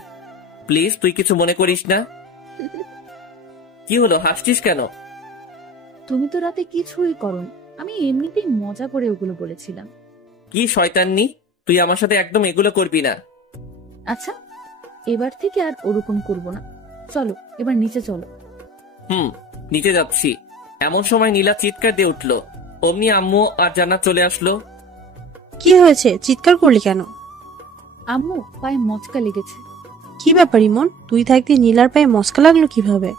প্লিজ তুই কিছু মনে করিস না। কি হলো, হাসছিস কেন? তুমি তো রাতে কিছুই করোনি, আমি এমনিতেই মজা করে ওগুলো বলেছিলাম। কি শয়তাননি, তুই আমার সাথে একদম এগুলো করবি না। আচ্ছা, এবার থেকে আর ওরকম করবো না। চলো এবার নিচে চলো। নিচে যাচ্ছি। এমন সময় নীলা চিৎকার দিয়ে উঠলো। অমনি আম্মু আর জান্নাত চলে আসলো। কি হয়েছে, চিৎকার করলি কেন? আম্মু পায়ে মচকা লেগেছে। কি ব্যাপার ইমন, তুই থাকতে নীলার পায়ে মস্কা লাগলো কিভাবে?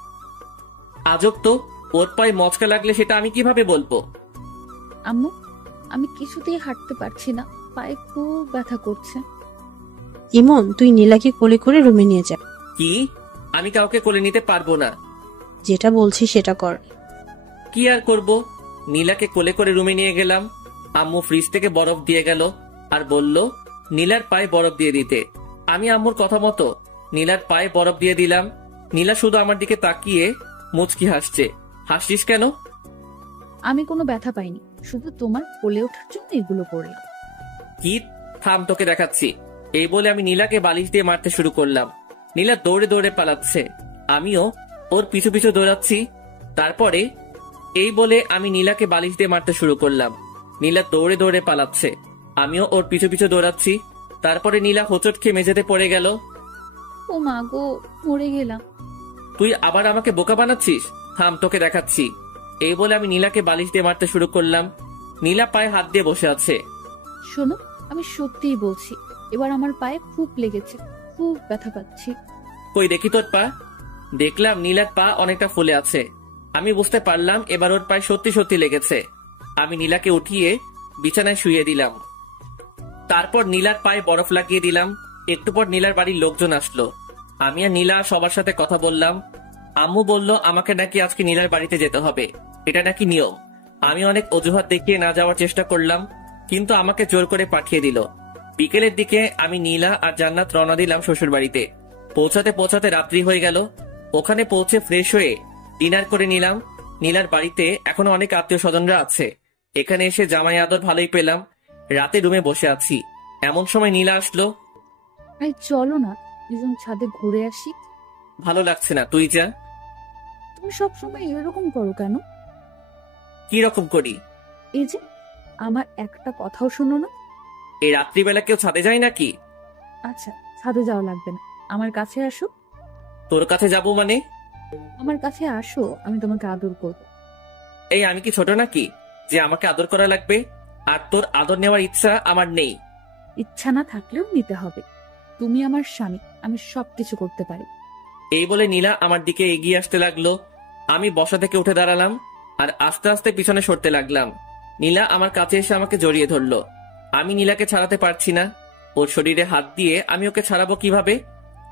আজব তো, ওর পায়ে মচকা লাগলে সেটা আমি কিভাবে বলবো? আম্মু, আমি কিছুতেই হাঁটতে পারছি না, পায়ে খুব ব্যথা করছে। ইমন, তুই নীলাকে কোলে করে রুমে নিয়ে যা। কি? আমি কাউকে কোলে নিতে পারবো না। যেটা বলছি সেটা কর। কি আর করব? নীলাকে কোলে করে রুমে নিয়ে গেলাম। আম্মু ফ্রিজ থেকে বরফ দিয়ে গেল আর বলল নীলার পায়ে বরফ দিয়ে দিতে। আমি আম্মুর কথা মতো নীলার পায়ে বরফ দিয়ে দিলাম। নীলা শুধু আমার দিকে তাকিয়ে মুচকি হাসছে। হাসছিস কেন? আমি কোনো ব্যথা পাইনি, শুধু তোমার কোলে ওঠার জন্য এগুলো করলাম। কি? থাম, তোকে দেখাচ্ছি। এই বলে আমি নীলাকে বালিশ দিয়ে মারতে শুরু করলাম। নীলা দৌড়ে দৌড়ে পালাচ্ছে, আমিও ওর পিছু পিছু দৌড়াচ্ছি। তারপরে এই বলে আমি নীলাকে বালিশ দিয়ে মারতে শুরু করলাম। নীলা দৌড়ে দৌড়ে পালাচ্ছে, আমিও ওর পিছু পিছু দৌড়াচ্ছি। তারপরে নীলা হোঁচট খেয়ে মেঝেতে পড়ে গেল। ও মা গো, মরে গেলাম। তুই আবার আমাকে বোকা বানাচ্ছিস? থাম, তোকে দেখাচ্ছি। এই বলে আমি নীলাকে বালিশ দিয়ে মারতে শুরু করলাম। নীলা পায়ে হাত দিয়ে বসে আছে। শোনো, আমি সত্যিই বলছি, এবার আমার পায়ে খুব লেগেছে, খুব ব্যথা পাচ্ছি। কই দেখি তোর পা। দেখলাম নীলার পা অনেকটা ফুলে আছে। আমি বুঝতে পারলাম এবার ওর পায়ে সত্যি সত্যি লেগেছে। আমি নীলাকে উঠিয়ে বিছানায় শুইয়ে দিলাম। তারপর নীলার পায়ে বরফ লাগিয়ে দিলাম। একটু পর নীলার বাড়ির লোকজন আসলো। আমি আর নীলা সবার সাথে কথা বললাম। আম্মু বলল আমাকে নাকি আজকে নীলার বাড়িতে যেতে হবে, এটা নাকি নিয়ম। আমি অনেক অজুহাত দেখিয়ে না যাওয়ার চেষ্টা করলাম, কিন্তু আমাকে জোর করে পাঠিয়ে দিল। বিকেলের দিকে আমি নীলা আর জান্নাত রওনা দিলাম শ্বশুর বাড়িতে। পৌঁছাতে পৌঁছাতে রাত্রি হয়ে গেল। ওখানে পৌঁছে ফ্রেশ হয়ে ডিনার করে নিলাম। নীলার বাড়িতে এখনো অনেক আত্মীয় স্বজনরা আছে। এখানে এসে জামাই আদর ভালোই পেলাম। রাতে রুমে বসে আছি, এমন সময় নীলা আসলো। এই চলো না, দুজন ছাদে ঘুরে আসি। ভালো লাগছে না, তুই যা। তুমি সবসময় এরকম করো কেন? কি রকম করি? এই যে, আমার একটা কথাও শোনো না। এই রাত্রিবেলা কেউ ছাদে যায় নাকি? আচ্ছা, ছাদে যাওয়া লাগবে না, আমার কাছে আসো। তোর কাছে যাবো মানে? আমার কাছে আসো, আমি তোমাকে আদর করব। এই আমি কি ছোট নাকি যে আমাকে আদর করা লাগবে? আর তোর আদর নেওয়ার ইচ্ছা আমার নেই। ইচ্ছা না থাকলেও নিতে হবে। তুমি আমার স্বামী, আমি সবকিছু করতে পারি। এই বলে নীলা আমার দিকে এগিয়ে আসতে লাগলো। আমি বসা থেকে উঠে দাঁড়ালাম আর আস্তে আস্তে পিছনে সরতে লাগলাম। নীলা আমার কাছে এসে আমাকে জড়িয়ে ধরলো। আমি নীলাকে ছাড়াতে পারছি না। ওর শরীরে হাত দিয়ে আমি ওকে ছাড়াবো কিভাবে?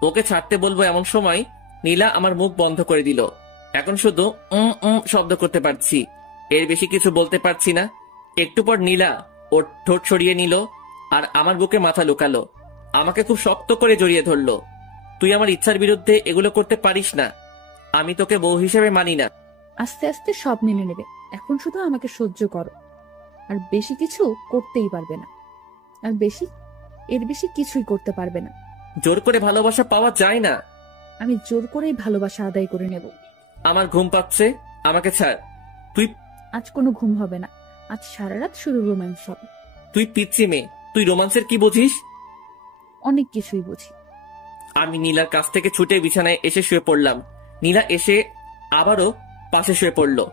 ওকে ছাড়তে বলবো এমন সময় নীলা আমার মুখ বন্ধ করে দিল। এখন শুধু শব্দ করতে পারছি, এর বেশি কিছু বলতে পারছি না। একটু পর নীলা ওর ঠোঁট সরিয়ে নিল আর আমার বুকে মাথা লুকালো। আমাকে খুব শক্ত করে জড়িয়ে ধরলো। তুই আমার ইচ্ছার বিরুদ্ধে এগুলো করতে পারিস না, আমি তোকে বউ হিসেবে মানি না। আস্তে আস্তে সব মেনে নেবে, এখন শুধু আমাকে সহ্য করো। আর বেশি কিছু করতেই পারবে না, আর এর বেশি কিছুই করতে পারবে না। জোর করে ভালোবাসা পাওয়া যায় না। আমি জোর করেই ভালোবাসা আদায় করে নেব। আমার ঘুম পাচ্ছে, আমাকে ছাড়। তুই আজ কোনো ঘুম হবে না, আজ সারা রাত শুরু রোম্যান্স হবে। তুই পিচ্ছি মেয়ে, তুই রোমান্সের কি বুঝিস? অনেক কিছুই বুঝি। আমি নীলার কাছ থেকে ছুটে বিছানায় এসে শুয়ে পড়লাম। নীলা এসে আবারও পাশে শুয়ে পড়লো।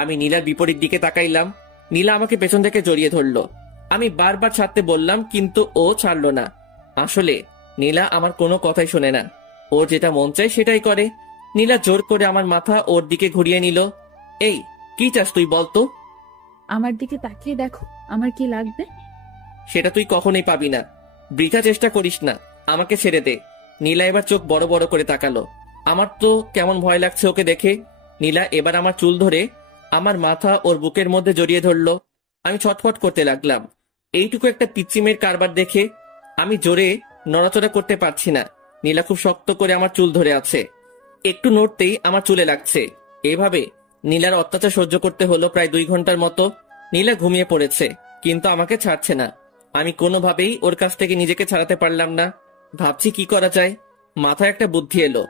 আমি নীলার বিপরীত দিকে তাকাইলাম। নীলা আমাকে পেছন থেকে জড়িয়ে ধরলো। আমি বারবার ছাড়তে বললাম, কিন্তু ও ছাড়লো না। আসলে নীলা আমার কোনো কথাই শোনে না, ওর যেটা মন চায় সেটাই করে। নীলা জোর করে আমার মাথা ওর দিকে ঘুরিয়ে নিল। এই কি চাস তুই বলতো? আমার দিকে তাকিয়ে দেখো আমার কি লাগবে। সেটা তুই কখনোই পাবি না। বৃথা চেষ্টা করিস না, আমাকে ছেড়ে দে। নীলা এবার চোখ বড় বড় করে তাকালো। আমার তো কেমন ভয় লাগছে ওকে দেখে। নীলা এবার আমার চুল ধরে আমার মাথা ওর বুকের মধ্যে জড়িয়ে ধরলো। আমি ছটফট করতে লাগলাম। এইটুকু একটা পিচ্চিমের কারবার দেখে আমি জোরে নড়াচড়া করতে পারছি না। নীলা খুব শক্ত করে আমার চুল ধরে আছে। একটু নড়তেই আমার চুলে লাগছে। এভাবে নীলার অত্যাচার সহ্য করতে হলো প্রায় 2 ঘন্টার মতো। নীলা ঘুমিয়ে পড়েছে, কিন্তু আমাকে ছাড়ছে না। আমি কোনোভাবেই ওর কাছ থেকে নিজেকে ছাড়াতে পারলাম না। ভাবছি কি করা যায়। মাথায় একটা বুদ্ধি এলো।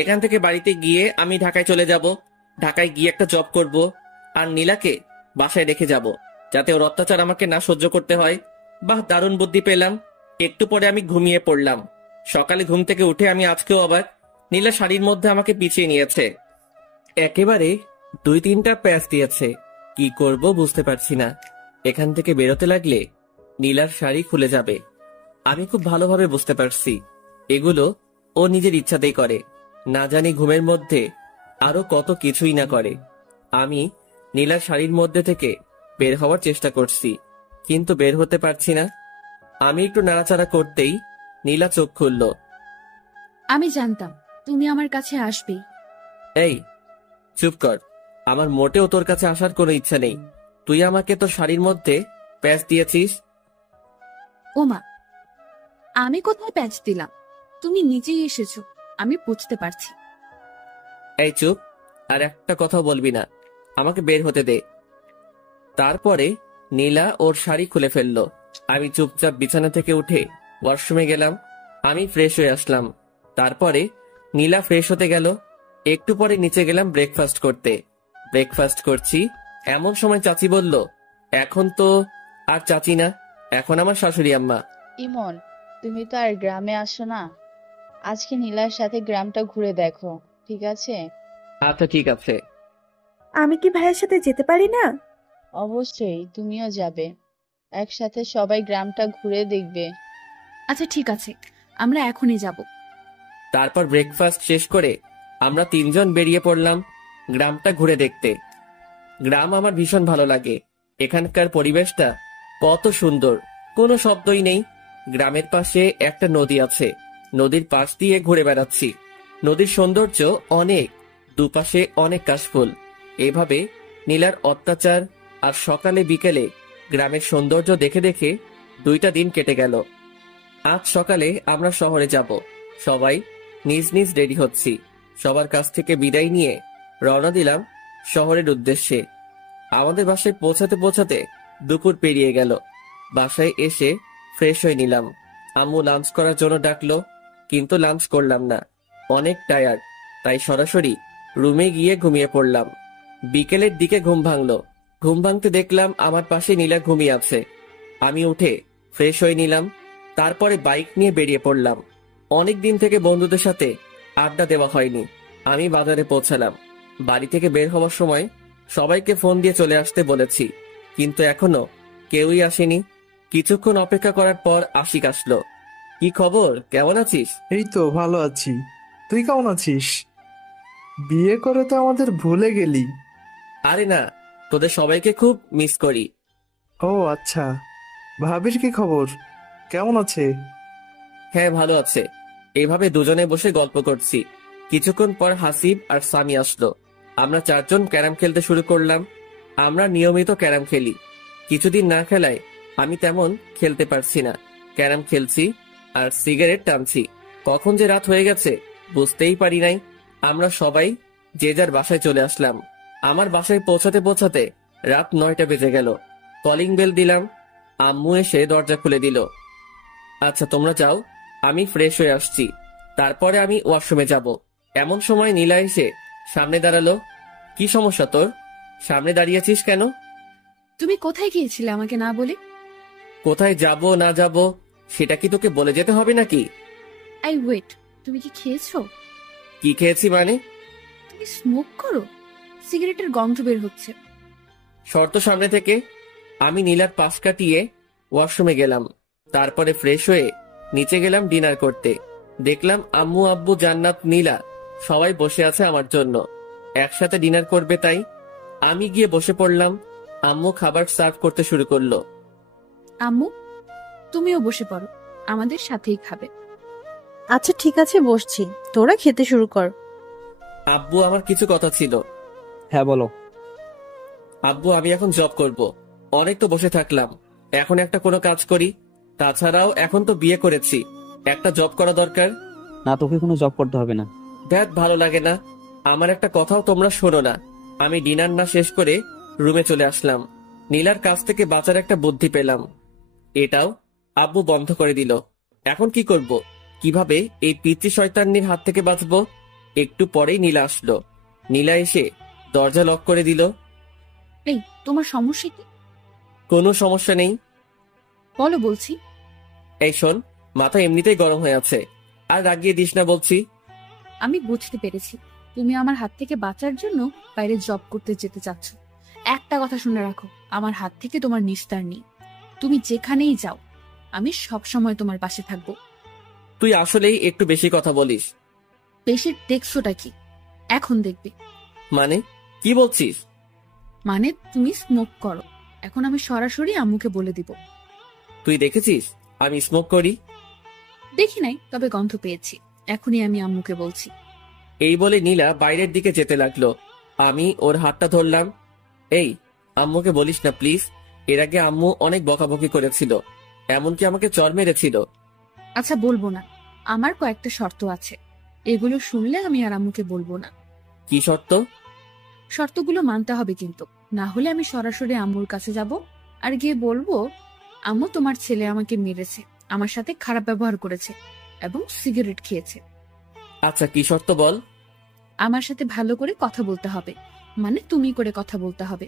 এখান থেকে বাড়িতে গিয়ে আমি ঢাকায় চলে যাব। ঢাকায় গিয়ে একটা জব করব, আর নীলাকে বাসায় রেখে যাব, যাতে ওর অত্যাচার আমাকে না সহ্য করতে হয়। বাহ, দারুণ বুদ্ধি পেলাম। একটু পরে আমি ঘুমিয়ে পড়লাম। সকালে ঘুম থেকে উঠে আমি আজকেও অবাক। নীলা শাড়ির মধ্যে আমাকে পিছিয়ে নিয়েছে, একেবারে 2-3টা প্যাচ দিয়েছে। কি করব বুঝতে পারছি না। এখান থেকে বেরোতে লাগলে নীলার শাড়ি খুলে যাবে। আমি খুব ভালোভাবে বুঝতে পারছি এগুলো ও নিজের ইচ্ছাতেই করে। না জানি ঘুমের মধ্যে আরো কত কিছুই না করে। আমি নীলার শাড়ির মধ্যে থেকে বের হওয়ার চেষ্টা করছি, কিন্তু বের হতে পারছি না। আমি একটু নাড়াচাড়া করতেই নীলা চোখ খুলল। আমি জানতাম তুমি আমার কাছে আসবেই। এই চুপ কর, আমার মোটেও তোর কাছে আসার কোনো ইচ্ছা নেই। তুই আমাকে তোর শাড়ির মধ্যে প্যাচ দিয়েছিস। ওমা, আমি কোথায় প্যাচ দিলাম? তুমি নিজেই এসেছো, আমি বুঝতে পারছি। এই চুপ, আর একটা কথা বলবি না। আমাকে বের হতে দে। তারপরে নীলা ওর শাড়ি খুলে ফেললো। আমি চুপচাপ বিছানা থেকে উঠে ওয়াশরুমে গেলাম। আমি ফ্রেশ হয়ে আসলাম। তারপরে নীলা ফ্রেশ হতে গেল। একটু পরে নিচে গেলাম ব্রেকফাস্ট করতে। ব্রেকফাস্ট করছি এমন সময় চাচি বলল, এখন তো আর চাচি না, এখন আমার শাশুড়ি আম্মা। ইমন, তুমি তো আর গ্রামে আসো না। আজকে নীলার সাথে গ্রামটা ঘুরে দেখো, ঠিক আছে? আচ্ছা ঠিক আছে। আমি কি ভাইয়ের সাথে যেতে পারি না? অবশ্যই, তুমিও যাবে। একসাথে সবাই গ্রামটা ঘুরে দেখবে। আচ্ছা ঠিক আছে, আমরা এখনই যাব। তারপর ব্রেকফাস্ট শেষ করে আমরা 3 জন বেরিয়ে পড়লাম গ্রামটা ঘুরে দেখতে। গ্রাম আমার ভীষণ ভালো লাগে। এখানকার পরিবেশটা কত সুন্দর, কোনো শব্দই নেই। গ্রামের পাশে একটা নদী আছে, নদীর পাশ দিয়ে ঘুরে বেড়াচ্ছি। নদীর সৌন্দর্য অনেক, দুপাশে অনেক কাশফুল। এভাবে নীলার অত্যাচার আর সকালে বিকেলে গ্রামের সৌন্দর্য দেখে দেখে 2টা দিন কেটে গেল। আজ সকালে আমরা শহরে যাব। সবাই নিজ নিজ রেডি হচ্ছি। সবার কাছ থেকে বিদায় নিয়ে রওনা দিলাম শহরের উদ্দেশ্যে। আমাদের বাসায় পৌঁছাতে পৌঁছাতে দুপুর পেরিয়ে গেল। বাসায় এসে ফ্রেশ হয়ে নিলাম। আম্মু লাঞ্চ করার জন্য ডাকলো, কিন্তু লাঞ্চ করলাম না, অনেক টায়ার্ড। তাই সরাসরি রুমে গিয়ে ঘুমিয়ে পড়লাম। বিকেলের দিকে ঘুম ভাঙলো। ঘুম ভাঙতে দেখলাম আমার পাশে নীলা ঘুমিয়ে আছে। আমি উঠে ফ্রেশ হয়ে নিলাম। তারপরে বাইক নিয়ে বেরিয়ে পড়লাম। অনেক দিন থেকে বন্ধুদের সাথে আড্ডা দেওয়া হয়নি। আমি বাজারে পৌঁছালাম। বাড়ি থেকে বের হওয়ার সময় সবাইকে ফোন দিয়ে চলে আসতে বলেছি, কিন্তু এখনো কেউই আসেনি। কিছুক্ষণ অপেক্ষা করার পর আশিক আসলো। কি খবর, কেমন আছিস? এই তো ভালো আছি। তুই কেমন আছিস? বিয়ে করে তো আমাদের ভুলে গেলি। আরে না, তোদের সবাইকে খুব মিস করি। ও আচ্ছা, ভাবির কি খবর, কেমন আছে? হ্যাঁ ভালো আছে। এইভাবে দুজনে বসে গল্প করছি। কিছুক্ষণ পর হাসিব আর সামি আসলো। আমরা 4 জন ক্যারাম খেলতে শুরু করলাম। আমরা নিয়মিত ক্যারাম খেলি। কিছুদিন না খেলায় আমি তেমন খেলতে পারছি না। ক্যারাম খেলছি আর সিগারেট টানছি। কখন যে রাত হয়ে গেছে বুঝতেই পারি নাই। আমরা সবাই যে যার বাসায় চলে আসলাম। আমার বাসায় পৌঁছাতে পৌঁছাতে রাত 9টা বেজে গেল। কলিং বেল দিলাম। আম্মু এসে দরজা খুলে দিল। আচ্ছা তোমরা যাও, আমি ফ্রেশ হয়ে আসছি, তারপরে আমি ওয়াশরুমে যাব। এমন সময় নীলা এসে সামনে দাঁড়ালো। কি সমস্যা তোর? সামনে দাঁড়িয়েছিস কেন? তুমি কোথায় গিয়েছিলে আমাকে না বলে? কোথায় যাব না যাব সেটা কি তোকে বলে যেতে হবে নাকি? আই ওয়েট, তুমি কি খেয়েছো? কি খেয়েছি মানে? তুমি স্মোক করো? সিগারেটের গন্ধ বের হচ্ছে। শর্ত সামনে থেকে। আমি নীলার পাশ কাটিয়ে ওয়াশরুমে গেলাম। তারপরে ফ্রেশ হয়ে নিচে গেলাম ডিনার করতে। দেখলাম আম্মু, আব্বু, জান্নাত, নীলা সবাই বসে আছে আমার জন্য। একসাথে ডিনার করবে, তাই আমি গিয়ে বসে পড়লাম। আম্মু খাবার সার্ভ করতে শুরু করলো। আম্মু, তুমিও বসে পড়ো, আমাদের সাথেই খাবে। আচ্ছা ঠিক আছে, বসছি, তোরা খেতে শুরু কর। আব্বু, আমার কিছু কথা ছিল। হ্যাঁ বলো। আব্বু, আমি এখন জব করব। অনেক তো বসে থাকলাম, এখন একটা কোনো কাজ করি। তাছাড়াও এখন তো বিয়ে করেছি, একটা জব করা দরকার। না, তোকে কোনো জব করতে হবে না। দ্যাট ভালো লাগে না। আমার একটা কথাও তোমরা শোনো না। আমি ডিনার না শেষ করে রুমে চলে আসলাম। নীলার কাছ থেকে বাঁচার একটা বুদ্ধি পেলাম। এটাও আব্বু বন্ধ করে দিল। এখন কি করব? কিভাবে এই পিচ্চি শয়তান্নির হাত থেকে বাঁচবো? একটু পরেই নীলা আসলো। নীলা এসে দরজা লক করে দিল। এই, তোমার সমস্যা কি? কোনো সমস্যা নেই। বলো বলছি। এই শোন, মাথা এমনিতেই গরম হয়ে আছে, আর রাগিয়ে দিস না বলছি। আমি বুঝতে পেরেছি, তুমি আমার হাত থেকে বাঁচার জন্য বাইরে জব করতে যেতে চাচ্ছ। একটা কথা শুনে রাখো, আমার হাত থেকে তোমার নিস্তার নেই। তুমি যেখানেই যাও, আমি সব সময় তোমার পাশে থাকবো। তুই আসলেই একটু বেশি কথা বলিস। বেশি দেখছোটা কি? এখন দেখবে। মানে কি বলছিস? মানে তুমি স্মোক করো। এখন আমি সরাসরি আম্মুকে বলে দিব। তুই দেখেছিস আমি স্মোক করি? দেখি নাই, তবে গন্ধ পেয়েছি। এখনই আমি আম্মুকে বলছি। এই বলে নীলা বাইরের দিকে যেতে লাগলো। আমি ওর হাতটা ধরলাম। এই, আম্মুকে বলিস না প্লিজ। এর আগে আম্মু অনেক বকাবকি করেছিল, এমনকি আমাকে চড় মেরেছিল। আচ্ছা বলবো না, আমার কয়েকটা শর্ত আছে। এগুলো শুনলে আমি আর আম্মুকে বলবো না। কি শর্ত? শর্তগুলো মানতে হবে কিন্তু, না হলে আমি সরাসরি আম্মুর কাছে যাব আর গিয়ে বলবো, আম্মু তোমার ছেলে আমাকে মেরেছে, আমার সাথে খারাপ ব্যবহার করেছে এবং সিগারেট খেয়েছে। আচ্ছা কি শর্ত বল? আমার সাথে ভালো করে কথা বলতে হবে, মানে তুমি করে কথা বলতে হবে।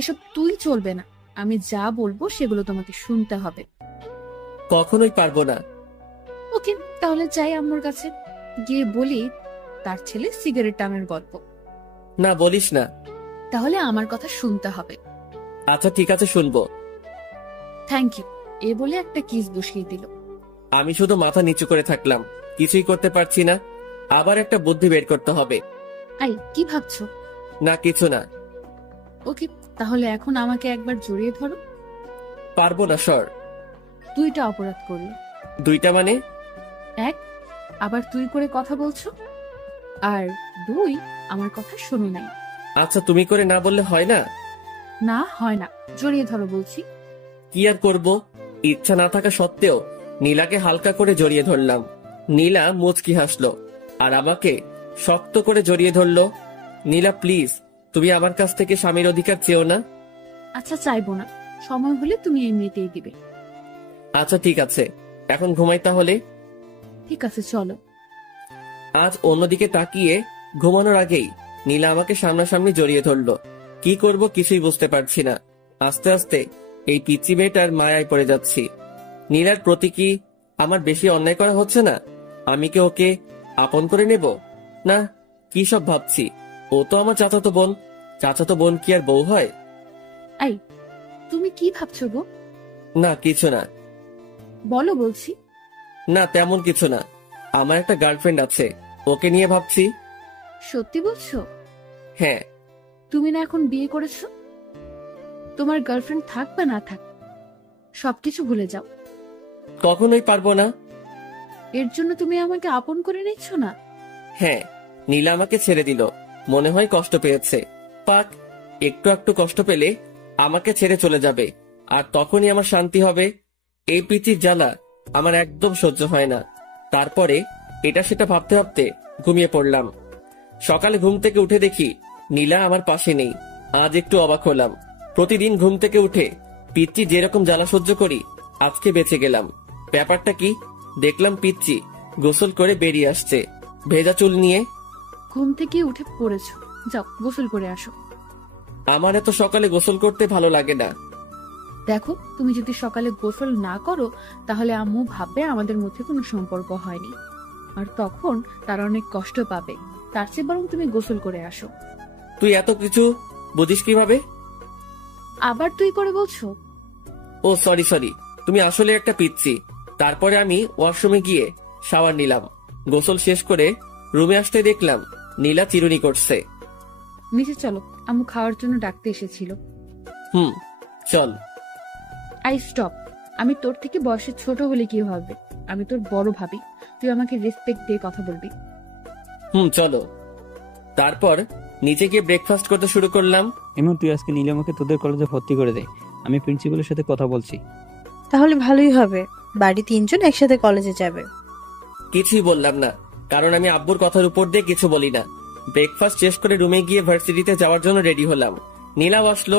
এসব তুই চলবে না, আমি যা বলবো সেগুলো তোমাকে শুনতে হবে। কখনোই পারবো না। ওকে, তাহলে যাই আম্মুর কাছে, গিয়ে বলি তার ছেলে সিগারেট টানার গল্প। না বলিস না। তাহলে আমার কথা শুনতে হবে। আচ্ছা ঠিক আছে, শুনবো। থ্যাংক ইউ, এ বলে একটা কিস বসিয়ে দিল। আমি শুধু মাথা নিচু করে থাকলাম, কিছুই করতে পারছি না। আবার একটা বুদ্ধি বের করতে হবে। আই, কি ভাবছো? না কিছু না। ওকে, তাহলে এখন আমাকে একবার জড়িয়ে ধরো। পারবো না, সর। দুইটা অপরাধ করলে। দুইটা মানে? এক, আবার তুই করে কথা বলছো, আর দুই, আমার কথা শোনো নাই। আচ্ছা তুমি করে না বললে হয় না? না হয় না, জড়িয়ে ধরো বলছি। কি আর করব, ইচ্ছা না থাকা সত্ত্বেও নীলাকে হালকা করে জড়িয়ে ধরলাম। নীলা মুচকি হাসলো আর আমাকে শক্ত করে জড়িয়ে ধরলো। নীলা প্লিজ, তুমি আমার কাছ থেকে স্বামীর অধিকার চেও না। আচ্ছা চাইবো না, সময় হলে তুমি এমনিতেই দিবে। আচ্ছা ঠিক আছে, এখন ঘুমাই তাহলে। ঠিক আছে চলো। আজ অন্যদিকে তাকিয়ে ঘুমানোর আগেই নীলা আমাকে সামনাসামনি জড়িয়ে ধরলো। কি করব কিছুই বুঝতে পারছি না। আস্তে আস্তে এই পিচ্চি মেয়েটার মায়ায় পড়ে যাচ্ছি। নীলার প্রতি কি আমার বেশি অন্যায় করা হচ্ছে না? আমি কি ওকে আপন করে নেব? না, কি সব ভাবছি। ও তো আমার চাচাতো বোন। চাচাতো বোন কি আর বউ হয়? এই, তুমি কি ভাবছো গো? না কিছু না। বলো বলছি। না তেমন কিছু না, আমার একটা গার্লফ্রেন্ড আছে, ওকে নিয়ে ভাবছি। সত্যি বলছো? হ্যাঁ। তুমি না এখন বিয়ে করেছো? তোমার গার্লফ্রেন্ড থাক বা না থাক, সবকিছু ভুলে যাও। কখনোই পারবো না। এর জন্য তুমি আমাকে আপন করে নিচ্ছ না? হ্যাঁ, নীলা আমাকে ছেড়ে দিল, মনে হয় কষ্ট পেয়েছে। পাক, একটু একটু কষ্ট পেলে আমাকে ছেড়ে চলে যাবে, আর তখনই আমার শান্তি হবে। এই পিচির জ্বালা আমার একদম সহ্য হয় না। তারপরে এটা সেটা ভাবতে ভাবতে ঘুমিয়ে পড়লাম। সকালে ঘুম থেকে উঠে দেখি নীলা আমার পাশে নেই। আজ একটু অবাক হলাম। প্রতিদিন ঘুম থেকে উঠে পিচ্চি যেরকম জ্বালা সহ্য করি, আজকে বেঁচে গেলাম। ব্যাপারটা কি? দেখলাম পিচ্চি গোসল করে বেরিয়ে আসছে, ভেজা চুল নিয়ে। ঘুম থেকে উঠে পড়েছো, যাও গোসল করে আসো। আমার এত সকালে গোসল করতে ভালো লাগে না। দেখো, তুমি যদি সকালে গোসল না করো তাহলে আম্মু ভাববে আমাদের মধ্যে কোনো সম্পর্ক হয়নি, আর তখন তারা অনেক কষ্ট পাবে। তার চেয়ে বরং তুমি গোসল করে আসো। তুই এত কিছু বুঝিস কিভাবে? আবার তুই করে বলছো? ও সরি সরি, তুমি আসলে একটা পিচ্চি। তারপরে আমি ওয়াশরুমে গিয়ে শাওয়ার নিলাম। গোসল শেষ করে রুমে আসতে দেখলাম নীলা চিরুনি করছে। নিচে চলো, আম্মু খাওয়ার জন্য ডাকতে এসেছিল। হুম, চল। I stop. আমি তোর থেকে বয়সে ছোট হলে কি হবে? আমি তোর বড় ভাবি, তুই আমাকে রেসপেক্ট দিয়ে কথা বলবি। হুম, চলো। তারপর নিচে গিয়ে ব্রেকফাস্ট করতে শুরু করলাম। এমন তুই আজকে নীলিমাকে তোদের কলেজে ভর্তি করে দে। আমি প্রিন্সিপালের সাথে কথা বলছি। তাহলে ভালোই হবে, বাড়ি 3 জন একসাথে কলেজে যাবে। কিছুই বললাম না, কারণ আমি আব্বুর কথার উপর দিয়ে কিছু বলি না। ব্রেকফাস্ট শেষ করে রুমে গিয়ে ভার্সিটিতে যাওয়ার জন্য রেডি হলাম। নীলাও আসলো,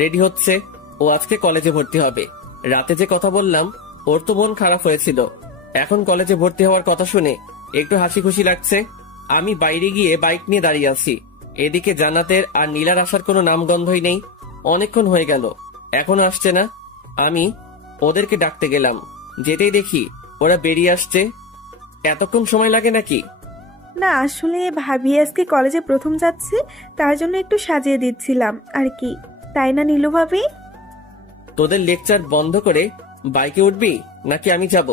রেডি হচ্ছে। ও আজকে কলেজে ভর্তি হবে। রাতে যে কথা বললাম, ওর তো মন খারাপ হয়েছিল। এখন কলেজে ভর্তি হওয়ার কথা শুনে একটু হাসি খুশি লাগছে। আমি বাইরে গিয়ে বাইক নিয়ে দাঁড়িয়ে আছি। এদিকে জান্নাতের আর নীলার আসার কোনো নামগন্ধই নেই। অনেকক্ষণ হয়ে গেল, এখনো আসছে না। আমি ওদেরকে ডাকতে গেলাম, যেতেই দেখি ওরা বেরিয়ে আসছে। এতক্ষণ সময় লাগে নাকি? না, আসলে ভাবি আজকে কলেজে প্রথম যাচ্ছে, তার জন্য একটু সাজিয়ে দিচ্ছিলাম আর কি। তাই না নীলু ভাবি? তোদের লেকচার বন্ধ করে বাইকে উঠবি নাকি আমি যাব?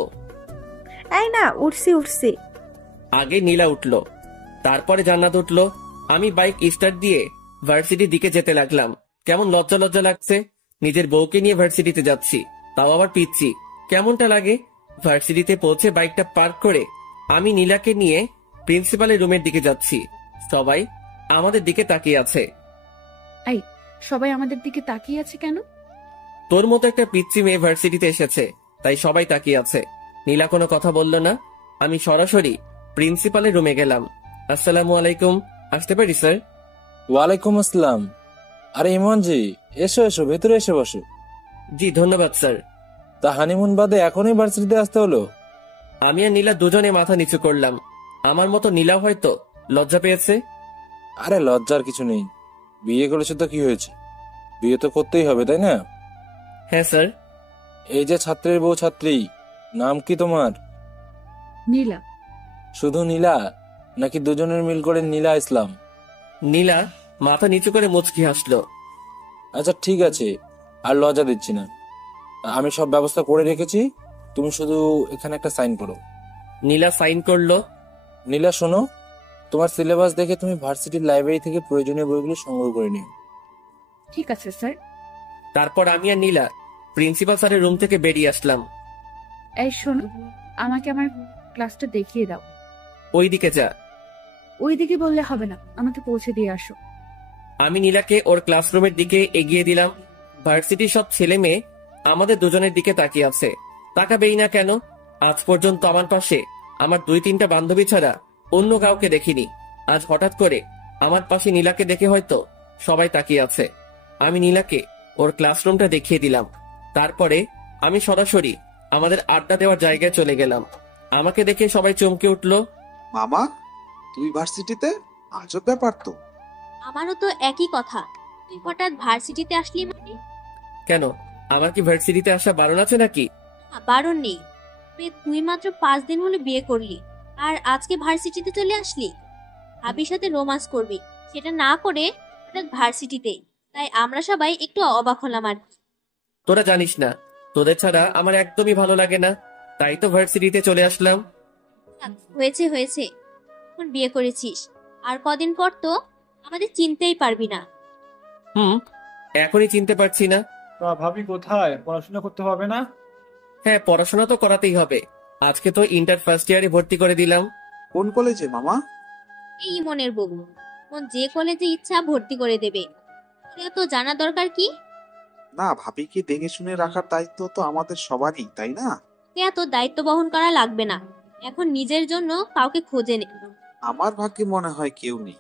এই না, উঠছি। আগে নীলা উঠলো, তারপরে জান্নাত উঠলো। আমি বাইক স্টার্ট দিয়ে ভার্সিটির দিকে যেতে লাগলাম। কেমন লজ্জা লজ্জা লাগছে, নিজের বউকে নিয়ে ভার্সিটিতে যাচ্ছি, তাও আবার পিচ্ছি। কেমনটা লাগে? ভার্সিটিতে পৌঁছে বাইকটা পার্ক করে আমি নীলাকে নিয়ে প্রিন্সিপালের রুমের দিকে যাচ্ছি। সবাই আমাদের দিকে তাকিয়ে আছে। আই, সবাই আমাদের দিকে তাকিয়ে আছে কেন? তোর মতো একটা পিচ্ছি মেয়ে ভার্সিটিতে এসেছে, তাই সবাই তাকিয়ে আছে। নীলা কোনো কথা বলল না। আমি সরাসরি প্রিন্সিপালের রুমে গেলাম। আসসালামু আলাইকুম, আসতে পারি স্যার? ওয়ালাইকুম আসসালাম। আরে ইমন জি, এসো এসো, ভেতরে এসে বসো। জি ধন্যবাদ স্যার। তা হানিমুন বাদে এখনই ভার্সিটিতে আসতে হলো? আমি আর নীলা দুজনে মাথা নিচু করলাম। আমার মতো নীলা হয়তো লজ্জা পেয়েছে। আরে লজ্জার কিছু নেই, বিয়ে করেছো তো কি হয়েছে, বিয়ে তো করতেই হবে তাই না? হ্যাঁ স্যার। এই যে ছাত্রের বউ ছাত্রী, নাম কি তোমার? নীলা। শুধু নীলা নাকি দুজনের মিল করে নীলা ইসলাম? নীলা মাথা নিচু করে মুচকি হাসলো। আচ্ছা ঠিক আছে, আর লজ্জা দিচ্ছি না, আমি সব ব্যবস্থা করে রেখেছি, তুমি শুধু এখানে একটা সাইন করো। নীলা সাইন করলো। নীলা শোনো, তোমার সিলেবাস দেখে তুমি ভার্সিটির লাইব্রেরি থেকে প্রয়োজনীয় বইগুলো সংগ্রহ করে নিও। ঠিক আছে স্যার। তারপর আমি আর নীলা প্রিন্সিপাল স্যারের রুম থেকে বেরিয়ে আসলাম। এই শোনো, আমাকে আমার ক্লাসটা দেখিয়ে দাও। ওইদিকে যা। ওইদিকে বললে হবে না, আমাকে পৌঁছে দিয়ে আসো। আমি নীলাকে ওর ক্লাসরুমের দিকে এগিয়ে দিলাম। ভার্সিটির সব ছেলে মেয়ে আমাদের দুজনের দিকে তাকিয়ে আছে। তাকাবেই না কেন? আজ পর্যন্ত আমার পাশে আমার 2-3টা বান্ধবী ছাড়া অন্য কাউকে দেখিনি। আজ হঠাৎ করে আমার পাশে নীলাকে দেখে হয়তো সবাই তাকিয়ে আছে। আমি নীলাকে ওর ক্লাসরুমটা দেখিয়ে দিলাম। তারপরে আমি সরাসরি আমাদের আড্ডা দেওয়ার জায়গায় চলে গেলাম। আমাকে দেখে সবাই চমকে উঠলো। মামা, তুই ভার্সিটিতে? আজব ব্যাপার তো। আমারও তো একই কথা, তুই হঠাৎ ভার্সিটিতে আসলি মানে? কেন, আমার কি ভার্সিটিতে আসা বারণ আছে নাকি? না, বারণ নেই। তুই মাত্র 5 দিন হলো বিয়ে করলি, আর আজকে ভার্সিটিতে চলে আসলি। ভাবির সাথে রোমান্স করবি, সেটা না করে হঠাৎ ভার্সিটিতে। তাই আমরা সবাই একটু অবাক হলাম আর কি। তোরা জানিস না, তোদের ছাড়া আমার একদমই ভালো লাগে না, তাই তো ভার্সিটিতে চলে আসলাম। হয়েছে হয়েছে, এখন বিয়ে করেছিস, আর কদিন পর তো আমাদের চিনতেই পারবি না। এখনই চিনতে পারছি না। তা ভাবি কোথায়? পড়াশোনা করতে হবে না? হ্যাঁ, পড়াশোনা তো করাতেই হবে। আজকে তো ইন্টার ফার্স্ট ইয়ারে ভর্তি করে দিলাম। কোন কলেজে মামা? এই মনের বউ, মন যে কলেজে ইচ্ছা ভর্তি করে দেবে, সেটা তো জানা দরকার কি? না, ভাবিকে দেখে শুনে রাখার দায়িত্ব তো আমাদের সবারই, তাই না? এত দায়িত্ব বহন করা লাগবে না, এখন নিজের জন্য কাউকে খোঁজে নে। আমার ভাগ্যে মনে হয় কেউ নেই।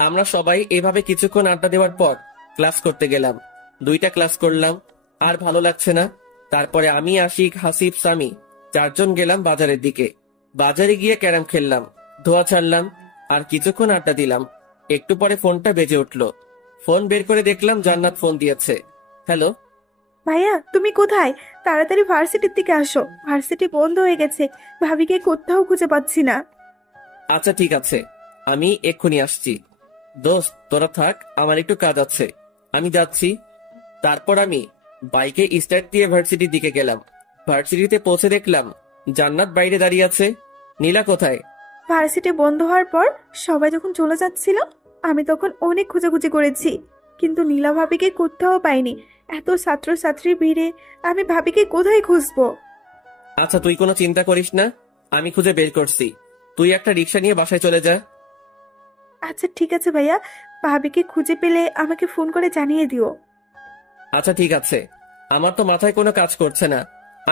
আমরা সবাই এভাবে কিছুক্ষণ আড্ডা দেওয়ার পর ক্লাস করতে গেলাম। 2টা ক্লাস করলাম, আর ভালো লাগছে না। তারপরে আমি, আশিক, হাসিব, সামি 4 জন গেলাম বাজারের দিকে। বাজারে গিয়ে ক্যারাম খেললাম, ধোয়া ছাড়লাম, আর কিছুক্ষণ আড্ডা দিলাম। একটু পরে ফোনটা বেজে উঠলো। ফোন বের করে দেখলাম জান্নাত ফোন দিয়েছে। হ্যালো ভাইয়া, তুমি কোথায়? তাড়াতাড়ি ভার্সিটির দিকে আসো, ভার্সিটি বন্ধ হয়ে গেছে, ভাবিকে কোথাও খুঁজে পাচ্ছি না। আচ্ছা ঠিক আছে, আমি এক্ষুনি আসছি। দোস্ত তোরা থাক, আমার একটু কাজ আছে, আমি যাচ্ছি। তারপর আমি বাইকে স্টার্ট দিয়ে ভার্সিটির দিকে গেলাম। ভার্সিটিতে পৌঁছে দেখলাম জান্নাত বাইরে দাঁড়িয়ে আছে। নীলা কোথায়? ভার্সিটি বন্ধ হওয়ার পর সবাই যখন চলে যাচ্ছিল, আমি তখন অনেক খোঁজাখুঁজি করেছি, কিন্তু নীলা ভাবিকে কোথাও পাইনি। এত ছাত্রছাত্রীর ভিড়ে আমি ভাবিকে কোথায় খুঁজবো? আচ্ছা তুই কোনো চিন্তা করিস না, আমি খুঁজে বের করছি। তুই একটা রিক্সা নিয়ে বাসায় চলে যা। আচ্ছা ঠিক আছে ভাইয়া, ভাবিকে খুঁজে পেলে আমাকে ফোন করে জানিয়ে দিও। আচ্ছা ঠিক আছে। আমার তো মাথায় কোনো কাজ করছে না,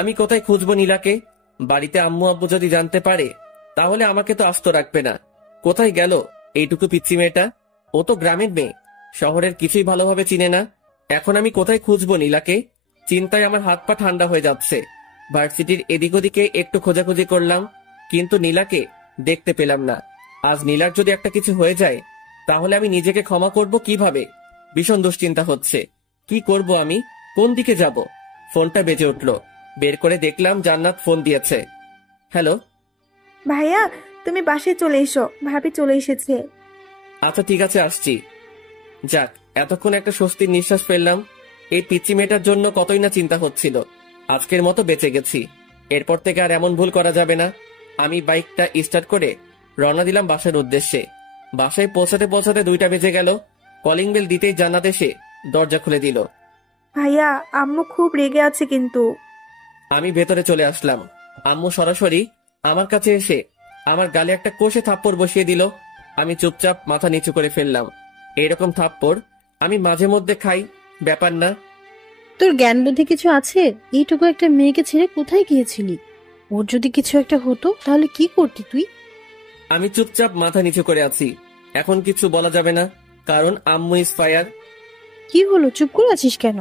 আমি কোথায় খুঁজবো নীলাকে? বাড়িতে আম্মু আব্বু যদি জানতে পারে তাহলে আমাকে তো আস্ত রাখবে না। কোথায় গেল এইটুকু পিচ্চি মেয়েটা? ও তো গ্রামের মেয়ে, শহরের কিছুই ভালোভাবে চিনে না। এখন আমি কোথায় খুঁজবো নীলাকে? চিন্তায় আমার হাত পা ঠান্ডা হয়ে যাচ্ছে। ভার্সিটির এদিক ওদিকে একটু খোঁজাখুঁজি করলাম, কিন্তু নীলাকে দেখতে পেলাম না। আজ নীলার যদি একটা কিছু হয়ে যায় তাহলে আমি নিজেকে ক্ষমা করব কিভাবে? ভীষণ দুশ্চিন্তা হচ্ছে। কি করব আমি? কোন দিকে যাব? ফোনটা বেজে উঠলো, বের করে দেখলাম জান্নাত ফোন দিয়েছে। হ্যালো। ভাইয়া তুমি বাসায় চলে এসো, ভাবি চলে এসেছে। আচ্ছা ঠিক আছে, আসছি। যাক, এতক্ষণ একটা স্বস্তির নিঃশ্বাস ফেললাম। এই পিচ্চি মেয়েটার জন্য কতই না চিন্তা হচ্ছিল। আজকের মতো বেঁচে গেছি, এরপর থেকে আর এমন ভুল করা যাবে না। আমি বাইকটা স্টার্ট করে রওনা দিলাম বাসার উদ্দেশ্যে। বাসায় পৌঁছাতে পৌঁছাতে 2টা বেজে গেল। কলিং বেল দিতেই জান্নাত এসে দরজা খুলে দিল। ভাইয়া আম্মু খুব রেগে আছে কিন্তু। আমি ভেতরে চলে আসলাম। আম্মু সরাসরি আমার কাছে এসে আমার গালে একটা কষে থাপ্পড় বসিয়ে দিল। আমি চুপচাপ মাথা নিচু করে ফেললাম। এরকম থাপ্পড় আমি মাঝে মধ্যে খাই, ব্যাপার না। তোর জ্ঞান বুদ্ধি কিছু আছে? এইটুকু একটা মেয়েকে ছেড়ে কোথায় গিয়েছিলি? ওর যদি কিছু একটা হতো তাহলে কি করতি তুই? আমি চুপচাপ মাথা নিচু করে আছি। এখন কিছু বলা যাবে না, কারণ আম্মু ইজ ফায়ার। কি হলো, চুপ করে আছিস কেন?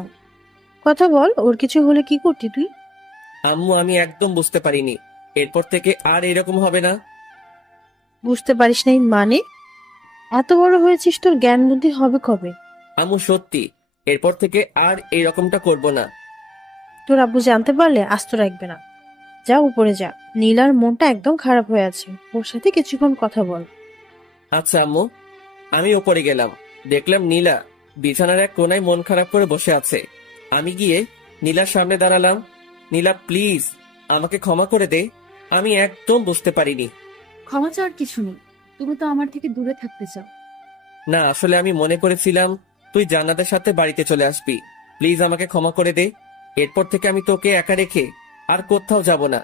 কথা বল, ওর কিছু হলে কি করতি তুই? আম্মু আমি একদম বুঝতে পারিনি, এরপর থেকে আর এরকম হবে না। বুঝতে পারিস নাই মানে? এত বড় হয়েছিস, তোর জ্ঞান বুদ্ধি হবে কবে? আম্মু সত্যি এরপর থেকে আর এরকমটা করব না। তোর আব্বু জানতে পারলে আস্ত রাখবে না। যা উপরে যা, নীলার মনটা একদম খারাপ হয়ে আছে, ওর সাথে কিছুক্ষণ কথা বল। আচ্ছা আম্মু। আমি ওপরে গেলাম, দেখলাম নীলা বিছানার এক কোনায় মন খারাপ করে বসে আছে। আমি গিয়ে নীলার সামনে দাঁড়ালাম। নীলা প্লিজ আমাকে ক্ষমা করে দে, আমি একদম বুঝতে পারিনি। ক্ষমা চাওয়ার কিছু নেই, তুমি তো আমার থেকে দূরে থাকতে চাও। না, আসলে আমি মনে করেছিলাম তুই জান্নাতের সাথে বাড়িতে চলে আসবি। প্লিজ আমাকে ক্ষমা করে দে। এরপর থেকে আমি তোকে একা রেখে আর কোথাও যাব না।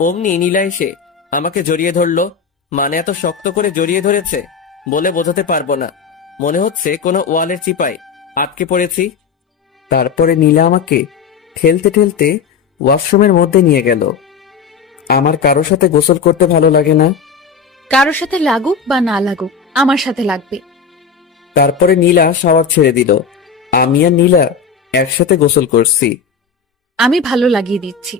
অমনি নীলা এসে আমাকে জড়িয়ে ধরলো। মানে এত শক্ত করে জড়িয়ে ধরেছে বলে বোঝাতে পারবো না। মনে হচ্ছে কোনো ওয়ালের চিপায় আটকে পড়েছি। তারপরে নীলা আমাকে ঠেলতে ঠেলতে ওয়াশরুমের মধ্যে নিয়ে গেল। আমার কারোর সাথে গোসল করতে ভালো লাগে না। কারোর সাথে লাগুক বা না লাগুক, আমার সাথে লাগবে। তারপরে নীলা শাওয়ার ছেড়ে দিল। আমি আর নীলা একসাথে গোসল করছি। আমি ভালো লাগিয়ে দিচ্ছি।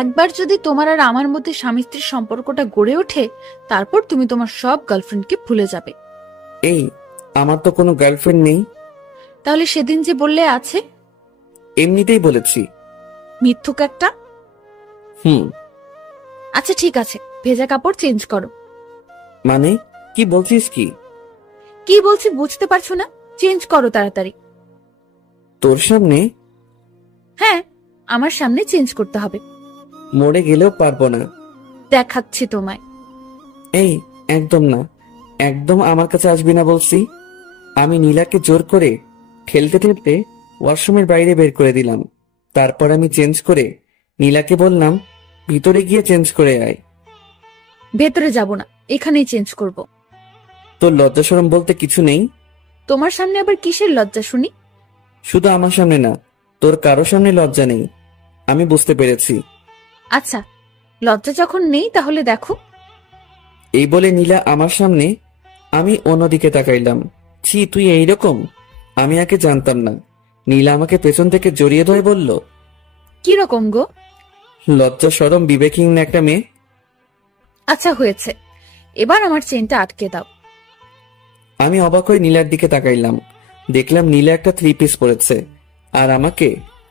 একবার যদি তোমার আর আমার মধ্যে স্বামী স্ত্রীর সম্পর্কটা গড়ে ওঠে, তারপর তুমি তোমার সব গার্লফ্রেন্ডকে ভুলে যাবে। এই, আমার তো কোনো গার্লফ্রেন্ড নেই। তাহলে সেদিন যে বললে আছে? এমনিতেই বলেছি। মিথ্যুক একটা। আচ্ছা ঠিক আছে, ভেজা কাপড় চেঞ্জ করো। মানে কি বলছিস? কি বলছি বুঝতে পারছো না? চেঞ্জ করো তাড়াতাড়ি। তোর সামনে? হ্যাঁ, আমার সামনে চেঞ্জ করতে হবে। মরে গেলেও পারবো না। দেখাচ্ছি তোমায়। এই একদম না, একদম আমার কাছে আসবি না বলছি। আমি নীলাকে জোর করে ঠেলতে ঠেলতে ওয়াশরুমের বাইরে বের করে দিলাম। তারপর আমি চেঞ্জ করে নীলাকে বললাম ভিতরে গিয়ে চেঞ্জ করে আয়। ভেতরে যাব না, এখানেই চেঞ্জ করব। তোর লজ্জা শরম বলতে কিছু নেই? তোমার সামনে আবার কিসের লজ্জা শুনি? শুধু আমার সামনে না, তোর কারো সামনে লজ্জা নেই, আমি বুঝতে পেরেছি। আচ্ছা, লজ্জা যখন নেই তাহলে দেখো। এই বলে নীলা আমার সামনে, আমি অন্যদিকে তাকাইলাম। ছি, তুই এইরকম? আমি আগে জানতাম না। নীলা আমাকে পেছন থেকে জড়িয়ে ধরে বলল, কি রকম গো? লজ্জা শরম বিবেকহীন একটা মেয়ে। আচ্ছা হয়েছে, এবার আমার চেনটা আটকে দাও। আমি অবাক হয়ে নীলার দিকে তাকাইলাম। দেখলাম নীলা একটা 3 পিস পরেছে আর আমাকে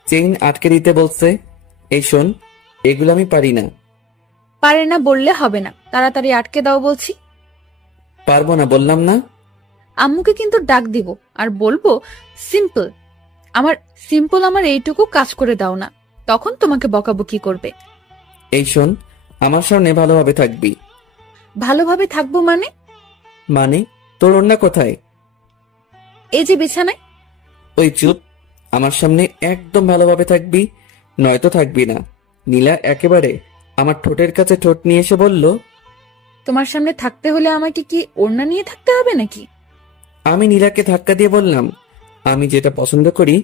চেইন আটকে দিতে বলছে। এই শোন, এগুলো আমি পারি না। পারে না বললে হবে না, তাড়াতাড়ি আটকে দাও বলছি। পারবো না বললাম না? আম্মুকে কিন্তু ডাক দিব আর বলবো সিম্পল আমার এইটুকু কাজ করে দাও না, তখন তোমাকে বকাবকি করবে। এই শোন, আমার সামনে ভালোভাবে থাকবি। ভালোভাবে থাকবো মানে? মানে তোর ওড়না কোথায়? এই যে বিছানায়। ওই চুপ, আমার সামনে একদম ভালোভাবে থাকবি, নয়তো থাকবি না। নীলা একেবারে আমার ঠোঁটের কাছে ঠোঁট নিয়ে এসে বলল, তোমার সামনে থাকতে হলে আমাকে কি ওড়না নিয়ে থাকতে হবে নাকি? আমি নীলাকে ধাক্কা দিয়ে বললাম, আমি যেটা পছন্দ করি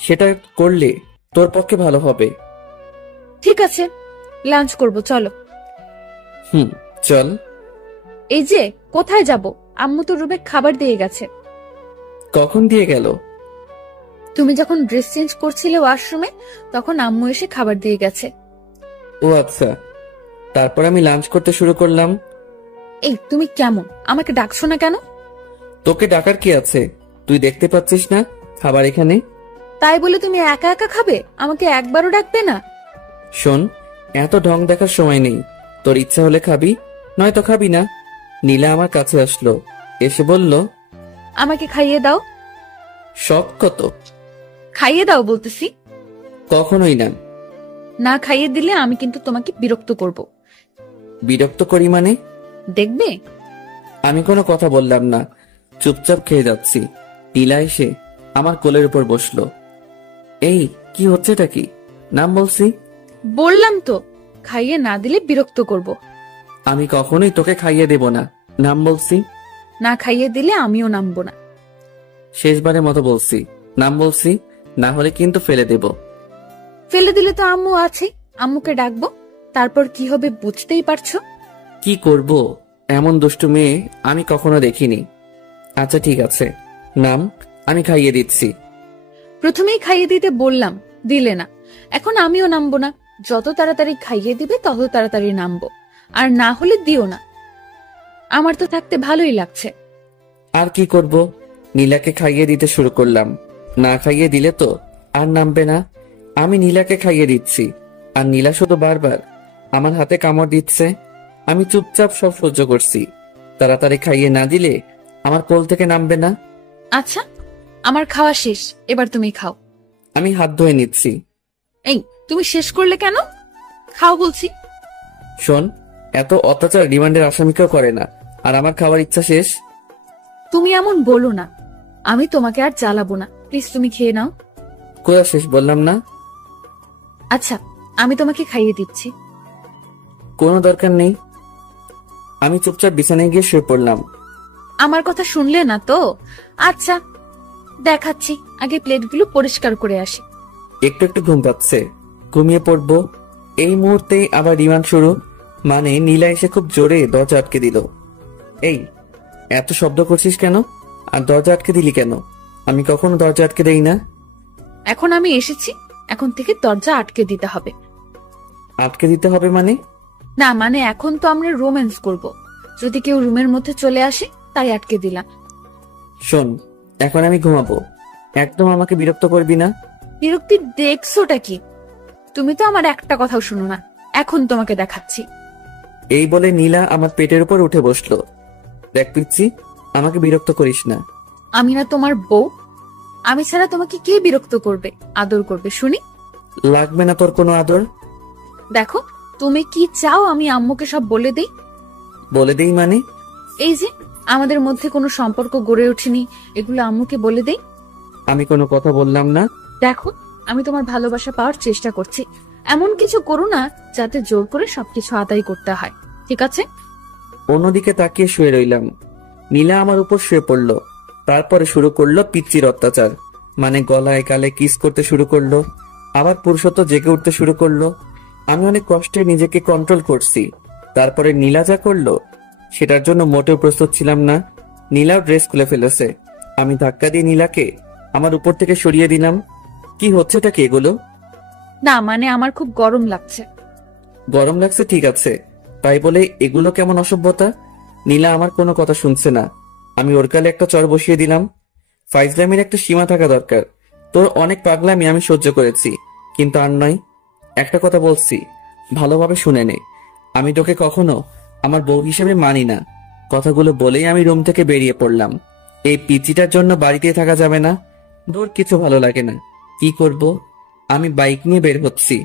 সেটা করলে তোর পক্ষে ভালো হবে। ঠিক আছে, লাঞ্চ করব, চলো। চল। এই যে, কোথায় যাব? আম্মু তো রুমে খাবার দিয়ে গেছে। কখন দিয়ে গেল? তুমি যখন ড্রেস চেঞ্জ করছিলে ওয়াশরুমে, তখন আম্মু এসে খাবার দিয়ে গেছে। ও আচ্ছা। তারপর আমি লাঞ্চ করতে শুরু করলাম। এই, তুমি কেমন? আমাকে ডাকছো না কেন? তোকে ডাকার কি আছে? তুই দেখতে পাচ্ছিস না খাবার এখানে? তাই বলে তুমি একা একা খাবে? আমাকে একবারও ডাকবে না? শোন, এত ঢং দেখার সময় নেই। তোর ইচ্ছা হলে খাবি, নয়তো খাবি না। নীলা আমার কাছে আসলো, এসে বলল, আমাকে খাইয়ে দাও। শখ কত? খাইয়ে দাও বলতেছি। কখনোই না। না খাইয়ে দিলে আমি কিন্তু তোমাকে বিরক্ত করব। বিরক্ত করি মানে? দেখবে। আমি কোনো কথা বললাম না, চুপচাপ খেয়ে যাচ্ছি। নীলা এসে আমার কোলের উপর বসলো। এই, কি হচ্ছেটা কি? নাম বলছি। বললাম তো, খাইয়ে না দিলে বিরক্ত করব। আমি কখনোই তোকে খাইয়ে দেব না, নাম বলছি। না খাইয়ে দিলে আমিও নামবো না। শেষবারের মতো বলছি, নাম বলছি, না হলে কিন্তু ফেলে দেব। ফেলে দিলে তো আম্মু আছে, আম্মুকে ডাকবো। তারপর কি হবে বুঝতেই পারছো। কি করব? এমন দুষ্টু মেয়ে আমি কখনো দেখিনি। আচ্ছা ঠিক আছে, নাম, আমি খাইয়ে দিচ্ছি। প্রথমেই খাইয়ে দিতে বললাম, দিলে না। এখন আমিও নামবো না। যত তাড়াতাড়ি খাইয়ে দিবে তত তাড়াতাড়ি নামবো, আর না হলে দিও না। আমার তো থাকতে ভালোই লাগছে। আর কি করব? নীলাকে খাইয়ে দিতে শুরু করলাম। না খাইয়ে দিলে তো আর নামবে না। আমি নীলাকে খাইয়ে দিচ্ছি, আর নীলা শুধু বারবার আমার হাতে কামড় দিচ্ছে। আমি চুপচাপ সব সহ্য করছি। তাড়াতাড়ি খাইয়ে না দিলে আমার কোল থেকে নামবে না। আচ্ছা, আমার খাওয়া শেষ, এবার তুমি খাও। আমি হাত ধুয়ে নিচ্ছি। এই, তুমি শেষ করলে কেন? খাও বলছি। শোন, এত অত্যাচার রিমান্ডের আসামিকেও করে না, আর আমার খাওয়ার ইচ্ছা শেষ। তুমি এমন বলো না, আমি তোমাকে আর জ্বালাবো না। প্লিজ তুমি খেয়ে নাও। কোয়া শেষ বললাম না? আচ্ছা, আমি তোমাকে খাইয়ে দিচ্ছি। কোনো দরকার নেই। আমি চুপচাপ বিছানায় গিয়ে শুয়ে পড়লাম। আমার কথা শুনলে না তো? আচ্ছা, দেখাচ্ছি। আগে প্লেটগুলো পরিষ্কার করে আসি। একটু একটু ঘুম পাচ্ছে, ঘুমিয়ে পড়বো। এই মুহূর্তেই আবার রিমান্ড শুরু। মানে নীলা এসে খুব জোরে দরজা আটকে দিল। এই, এত শব্দ করছিস কেন? আর দরজা আটকে দিলি কেন? আমি কখনো দরজা আটকে দেই না। এখন আমি এসেছি, এখন থেকে দরজা আটকে দিতে হবে। আটকে দিতে হবে মানে? না মানে, এখন তো আমরা রোম্যান্স করব। যদি কেউ রুমের মধ্যে চলে আসে, তাই আটকে দিলাম। শোন, এখন আমি ঘুমাবো, একদম আমাকে বিরক্ত করবি না। বিরক্তি দেখছোটা কি? তুমি তো আমার একটা কথাও শুনো না। এখন তোমাকে দেখাচ্ছি। এই বলে নীলা আমার পেটের উপর উঠে বসলো। দেখ পিচ্ছি, আমাকে বিরক্ত করিস না। আমি না তোমার বউ? আমি ছাড়া তোমাকে কে বিরক্ত করবে, আদর করবে শুনি? লাগবে না তোর কোনো আদর। দেখো, তুমি কি চাও আমি আম্মুকে সব বলে দেই? বলে দেই মানে? এই যে আমাদের মধ্যে কোনো সম্পর্ক গড়ে ওঠেনি, এগুলো আম্মুকে বলে দেই। আমি কোনো কথা বললাম না। দেখো, আমি তোমার ভালোবাসা পাওয়ার চেষ্টা করছি। এমন কিছু করো না যাতে জোর করে সবকিছু আদায় করতে হয়, ঠিক আছে? অন্যদিকে তাকিয়ে শুয়ে রইলাম। নীলা আমার উপর শুয়ে পড়লো। তারপরে শুরু করলো পিচ্চির অত্যাচার। মানে গলায় গালে কিস করতে শুরু করলো, আবার পুরুষত্ব জেগে উঠতে শুরু করলো। আমি অনেক কষ্টে নিজেকে কন্ট্রোল করছি। তারপরে নীলা যা করলো সেটার জন্য মোটেও প্রস্তুত ছিলাম না। নীলাও ড্রেস খুলে ফেলেছে। আমি ধাক্কা দিয়ে নীলাকে আমার উপর থেকে সরিয়ে দিলাম। কি হচ্ছেটা কি এগুলো? না মানে, আমার খুব গরম লাগছে। গরম লাগছে ঠিক আছে, তাই বলে এগুলো কেমন অসভ্যতা? নীলা আমার কোনো কথা শুনছে না। আমি ওর গালে একটা চড় বসিয়ে দিলাম। ফাইজলামের একটা সীমা থাকা দরকার। তোর অনেক পাগলামি আমি সহ্য করেছি, কিন্তু আর নয়। একটা কথা বলছি, ভালোভাবে শুনে নে। আমি তোকে কখনো আমার বউ হিসেবে মানি না। কথাগুলো বলেই আমি রুম থেকে বেরিয়ে পড়লাম। এই পিচিটার জন্য বাড়িতে থাকা যাবে না। দূর কিছু ভালো লাগে না। কি করব? আমি বাইক নিয়ে বের হচ্ছি,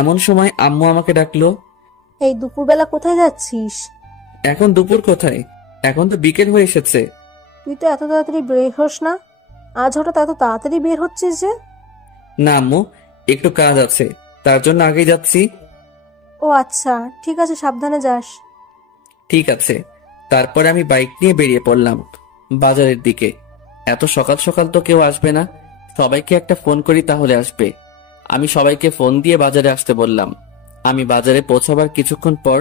এমন সময় আম্মু আমাকে ডাকলো। এই দুপুরবেলা কোথায় যাচ্ছিস? এখন দুপুর কোথায়? এখন তো বিকেল হয়ে এসেছে। তুই তো এত তাড়াতাড়ি বের হোস না, আজ হঠাৎ এত তাড়াতাড়ি বের হচ্ছিস যে? না আম্মু, একটু কাজ আছে, তার জন্য আগে যাচ্ছি। ও আচ্ছা, ঠিক আছে, সাবধানে যাস। ঠিক আছে। তারপরে আমি বাইক নিয়ে বেরিয়ে পড়লাম বাজারের দিকে। এত সকাল সকাল তো কেউ আসবে না, সবাইকে একটা ফোন করি তাহলে আসবে। আমি সবাইকে ফোন দিয়ে বাজারে আসতে বললাম। আমি বাজারে পৌঁছাবার কিছুক্ষণ পর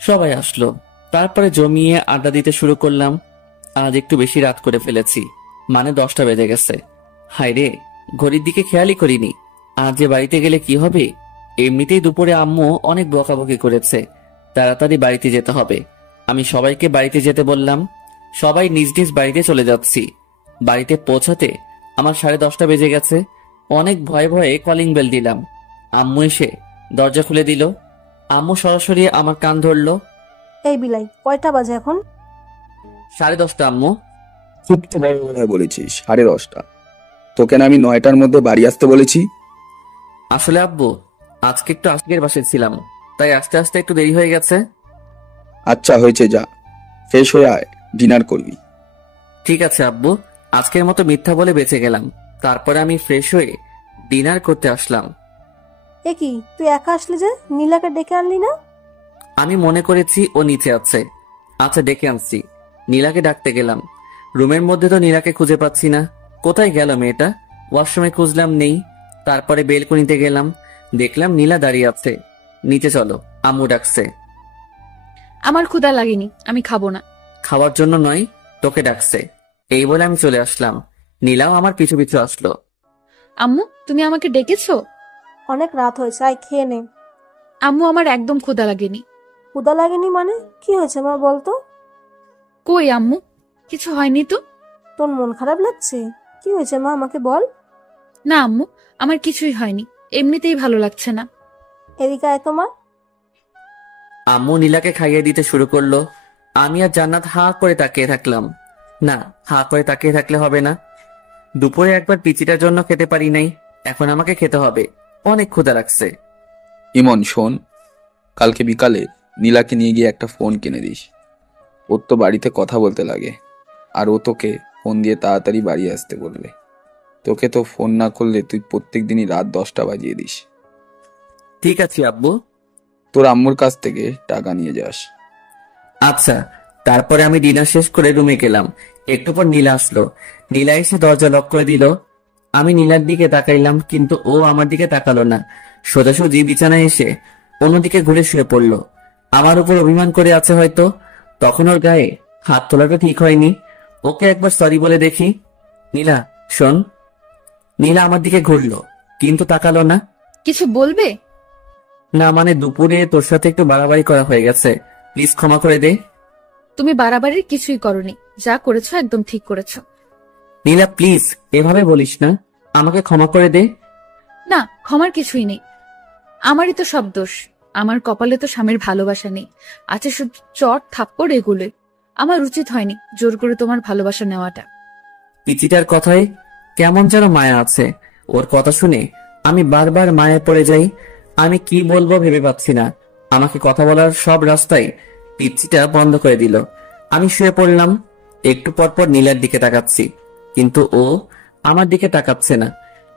সবাই আসলো। তারপরে জমিয়ে আড্ডা দিতে শুরু করলাম। আজ একটু বেশি রাত করে ফেলেছি, মানে 10টা বেজে গেছে। হায় রে, ঘড়ির দিকে খেয়ালই করিনি। আজ যে বাড়িতে গেলে কি হবে। এমনিতেই দুপুরে আম্মু অনেক বকাবকি করেছে, তাড়াতাড়ি বাড়িতে যেতে হবে। আমি সবাইকে বাড়িতে যেতে বললাম। সবাই নিজ নিজ বাড়িতে চলে যাচ্ছি। বাড়িতে পৌঁছাতে আমার 10:30 বেজে গেছে। অনেক ভয়ে ভয়ে কলিং বেল দিলাম। আম্মু এসে দরজা খুলে দিল। আম্মু সরাসরি আমার কান ধরলো। এই বিলাই, কয়টা বাজে এখন? 10:30 আম্মু। খুব তো বড় কথা বলেছিস, 10:30। তোকে না আমি 9টার মধ্যে বাড়ি আসতে বলেছি? আসলে আব্বু, আজকে একটু আজকের বাসায় ছিলাম, তাই আস্তে আস্তে একটু দেরি হয়ে গেছে। আচ্ছা হয়েছে, যা ফ্রেশ হয়ে আয়, ডিনার করবি। ঠিক আছে আব্বু, আজকের মতো মিথ্যা বলে বেঁচে গেলাম। তারপরে আমি ফ্রেশ হয়ে ডিনার করতে আসলাম। এ কি, তুই একা আসলি যে? নীলাকে ডেকে আনলি না? আমি মনে করেছি ও নিচে আছে। আচ্ছা, ডেকে আনছি। নীলাকে ডাকতে গেলাম। রুমের মধ্যে তো নীলাকে খুঁজে পাচ্ছি না। কোথায় গেল মেয়েটা? ওয়াশরুমে খুঁজলাম, নেই। তারপরে বেলকনিতে গেলাম, দেখলাম নীলা দাঁড়িয়ে আছে। নিচে চলো, আম্মু ডাকছে। আমার ক্ষুধা লাগেনি, আমি খাবো না। খাওয়ার জন্য নয়, তোকে ডাকছে। এই বলে আমি চলে আসলাম। নীলাও আমার পিছু পিছু আসলো। আম্মু, তুমি আমাকে ডেকেছো? অনেক রাত হয়েছে, আয় খেয়ে নে। আম্মু, আমার একদম ক্ষুধা লাগেনি। ক্ষুধা লাগেনি মানে? কি হয়েছে মা, বলতো? কই আম্মু, কিছু হয়নি তো। তোর মন খারাপ লাগছে? কি হয়েছে মা, আমাকে বল। না আম্মু, আমার কিছুই হয়নি, এমনিতেই ভালো লাগছে না। এদিকে আয় তো মা। আম্মু নীলাকে খাইয়ে দিতে শুরু করলো। আমি আর জান্নাত হা করে তাকিয়ে থাকলাম। না, হা করে তাকিয়ে থাকলে হবে না। দুপুরে একবার পিচিটার জন্য খেতে পারি নাই, এখন আমাকে খেতে হবে। অনেক ক্ষুধা লাগছে। ইমন শোন, কালকে বিকালে নীলাকে নিয়ে গিয়ে একটা ফোন কিনে দিস। ওর তো বাড়িতে কথা বলতে লাগে, আর ও তোকে ফোন দিয়ে তাড়াতাড়ি বাড়ি আসতে বলবে। তোকে তো ফোন না করলে তুই প্রত্যেক দিনই রাত 10টা বাজিয়ে দিস। ঠিক আছে আব্বু। তোর আম্মুর কাছ থেকে টাকা নিয়ে যাস। আচ্ছা। তারপরে আমি ডিনার শেষ করে রুমে গেলাম। একটু পর নীলা আসলো। নীলা এসে দরজা লক করে দিল। আমি নীলার দিকে তাকাইলাম, কিন্তু ও আমার দিকে তাকালো না। সোজাসুজি বিছানায় এসে অন্যদিকে ঘুরে শুয়ে পড়লো। আমার উপর অভিমান করে আছে হয়তো। তখন ওর গায়ে হাত তোলাটা ঠিক হয়নি। ওকে একবার সরি বলে দেখি। নীলা শোন। নীলা আমার দিকে ঘুরলো, কিন্তু তাকালো না। কিছু বলবে? না, মানে দুপুরে তোর সাথে একটু বাড়াবাড়ি করা হয়ে গেছে, প্লিজ ক্ষমা করে দে। তুমি বাড়াবাড়ির কিছুই করনি, যা করেছো একদম ঠিক করেছো। নীলা প্লিজ এভাবে বলিস না, আমাকে ক্ষমা করে দে। না, ক্ষমার কিছুই নেই। আমারই তো সব দোষ। আমার কপালে তো স্বামীর ভালোবাসা নেই, আছে শুধু চট থাপ্পড় এগুলোই। আমার উচিত হয়নি জোর করে তোমার ভালোবাসা নেওয়াটা। পিচিটার কথায় কেমন যেন মায়া আছে। ওর কথা শুনে আমি বারবার মায়ায় পড়ে যাই। আমি কি বলবো ভেবে পাচ্ছি না। আমাকে কথা বলার সব রাস্তায় পিচিটা বন্ধ করে দিল। আমি শুয়ে পড়লাম। একটু পর পর নীলার দিকে তাকাচ্ছি, কিন্তু ও আমার দিকে তাকাচ্ছে না।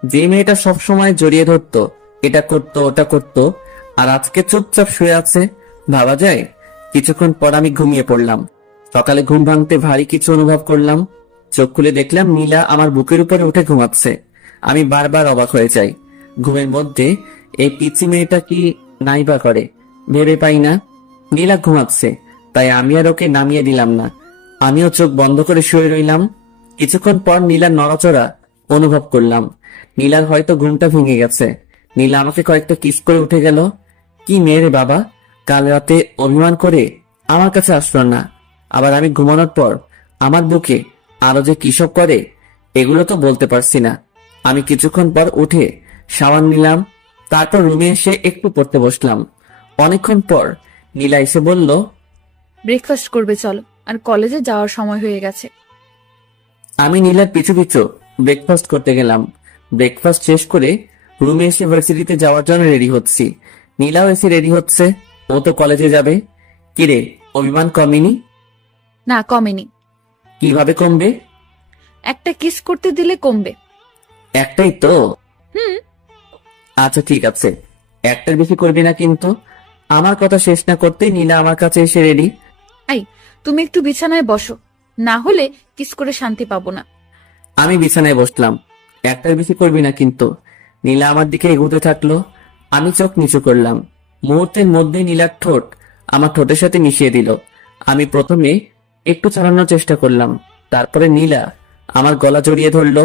যে মেয়েটা সবসময় জড়িয়ে ধরতো, এটা করতো ওটা করতো, আর আজকে চুপচাপ শুয়ে আছে, ভাবা যায়। কিছুক্ষণ পর আমি ঘুমিয়ে পড়লাম। সকালে ঘুম ভাঙতে ভারী কিছু অনুভব করলাম। চোখ খুলে দেখলাম নীলা আমার বুকের উপরে উঠে ঘুমাচ্ছে। আমি বারবার অবাক হয়ে যাই। ঘুমের মধ্যে এই পিচি মেয়েটা কি নাইবা করে ভেবে পাই না। নীলা ঘুমাচ্ছে, তাই আমি আর ওকে নামিয়ে দিলাম না। আমিও চোখ বন্ধ করে শুয়ে রইলাম। কিছুক্ষণ পর নীলার নড়াচড়া অনুভব করলাম। নীলার হয়তো ঘুমটা ভেঙে গেছে। নীলা আমাকে কয়েকটা কিস করে উঠে গেল। কি মেয়ে রে বাবা, কাল রাতে অভিমান করে আমার কাছে আসলো না, আবার আমি ঘুমানোর পর আমার বুকে আরো যে কিসব করে এগুলো তো বলতে পারছি না। আমি কিছুক্ষণ পর উঠে শাওয়ার নিলাম, তারপর রুমে এসে একটু পড়তে বসলাম। অনেকক্ষণ পর নীলা এসে বলল, ব্রেকফাস্ট করবে চলো, আর কলেজে যাওয়ার সময় হয়ে গেছে। আমি নীলার পিছু পিছু ব্রেকফাস্ট করতে গেলাম। ব্রেকফাস্ট শেষ করে রুমে এসে ভার্সিটিতে যাওয়ার জন্য রেডি হচ্ছি। নীলাও এসে রেডি হচ্ছে, ও তো কলেজে যাবে। কিরে, অভিমান কমেনি? না, কমেনি। কিভাবে কমবে? একটা কিস করতে দিলে কমবে। একটাই তো। হুম। আচ্ছা ঠিক আছে, একটার বেশি করবি না কিন্তু। আমার কথা শেষ না করতেই নীলা আমার কাছে এসে রেডি। এই, তুমি একটু বিছানায় বসো, না হলে কিস করে শান্তি পাবো না। আমি বিছানায় বসলাম। একটার বেশি করবি না কিন্তু। নীলা আমার দিকে এগোতে থাকলো। আমি চোখ নিচু করলাম। মুহূর্তের মধ্যে নীলার ঠোঁট আমার ঠোঁটের সাথে মিশিয়ে দিল। আমি প্রথমে একটু চালানোর চেষ্টা করলাম, তারপরে নীলা আমার গলা জড়িয়ে ধরলো।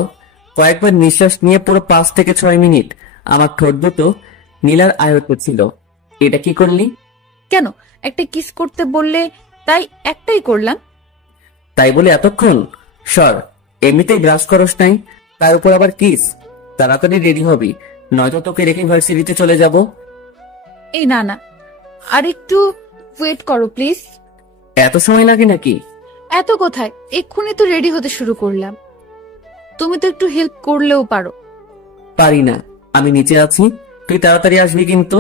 কয়েকবার নিঃশ্বাস নিয়ে পুরো 5 থেকে 6 মিনিট আমার ঠোঁট দুটো নীলার আয়ত্তে ছিল। এটা কি করলি? কেন, একটা কিস করতে বললে তাই একটাই করলাম। তাই বলে এতক্ষণ? সর, এমনিতেই ব্রাশ করস নাই, তার উপর আবার কিস। তাড়াতাড়ি রেডি হবি, নয়তো তোকে রেখে ভার্সিটিতে চলে যাব। এই না না, আর একটু ওয়েট করো প্লিজ। এত সময় লাগে নাকি? এত কোথায়, এক্ষুনি তো রেডি হতে শুরু করলাম। তুমি তো একটু হেল্প করলেও পারো। পারি না, আমি নিচে আছি, তুই তাড়াতাড়ি আসবি কিন্তু।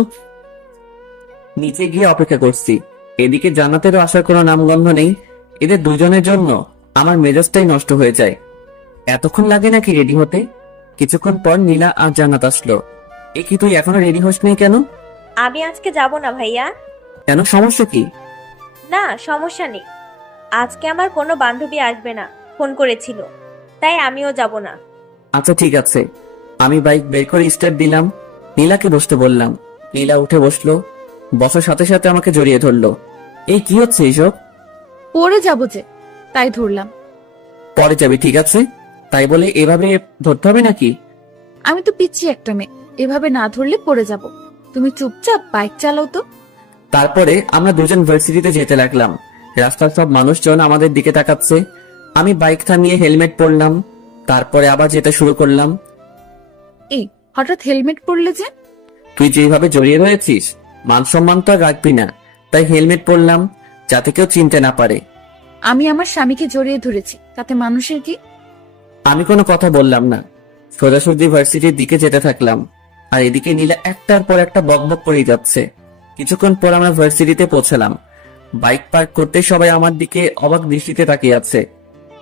নিচে গিয়ে অপেক্ষা করছি। এদিকে জান্নাতেরও আসার কোনো নামগন্ধ নেই। এদের দুজনের জন্য আমার মেজাজটাই নষ্ট হয়ে যায়। এতক্ষণ লাগে নাকি রেডি হতে? কিছুক্ষণ পর নীলা আর জান্নাত আসলো। এ কি, তুই এখনো রেডি হস নাই কেন? আমি আজকে যাব না ভাইয়া। কেন, সমস্যা কি? না, সমস্যা নেই। আজকে আমার কোনো বান্ধবী আসবে না, ফোন করেছিল, তাই আমিও যাব না। আচ্ছা ঠিক আছে। আমি বাইক বের করে স্টার্ট দিলাম, নীলাকে বসতে বললাম। নীলা উঠে বসলো, বসার সাথে সাথে আমাকে জড়িয়ে ধরলো। এই কি হচ্ছে এইসব? পরে যাবো যে, তাই ধরলাম। পরে যাবি, ঠিক আছে। তাই বলে এভাবে ধরতে হবে নাকি? আমি তো পিচ্ছি একটা মেয়ে, এভাবে না ধরলে পড়ে যাব। তুমি চুপচাপ বাইক চালাও তো। তারপরে আমরা দুজন ভার্সিটিতে যেতে লাগলাম। রাস্তার সব মানুষজন আমাদের দিকে তাকাচ্ছে। আমি বাইক থামিয়ে হেলমেট পরলাম, তারপরে আবার যেতে শুরু করলাম। এই, হঠাৎ হেলমেট পরলে যে? তুই যেভাবে জড়িয়ে রয়েছিস, মান সম্মান তো আর রাখবি না, তাই হেলমেট পরলাম, যাতে কেউ চিনতে না পারে। আমি আমার স্বামীকে জড়িয়ে ধরেছি, তাতে মানুষের কি? আমি কোনো কথা বললাম না, সোজাসুজি ভার্সিটির দিকে যেতে থাকলাম। আর এদিকে নীলা একটার পর একটা বকবক করেই যাচ্ছে। কিছুক্ষণ পর আমরা ভার্সিটিতে পৌঁছলাম। বাইক পার্ক করতে সবাই আমার দিকে অবাক দৃষ্টিতে তাকিয়ে আছে।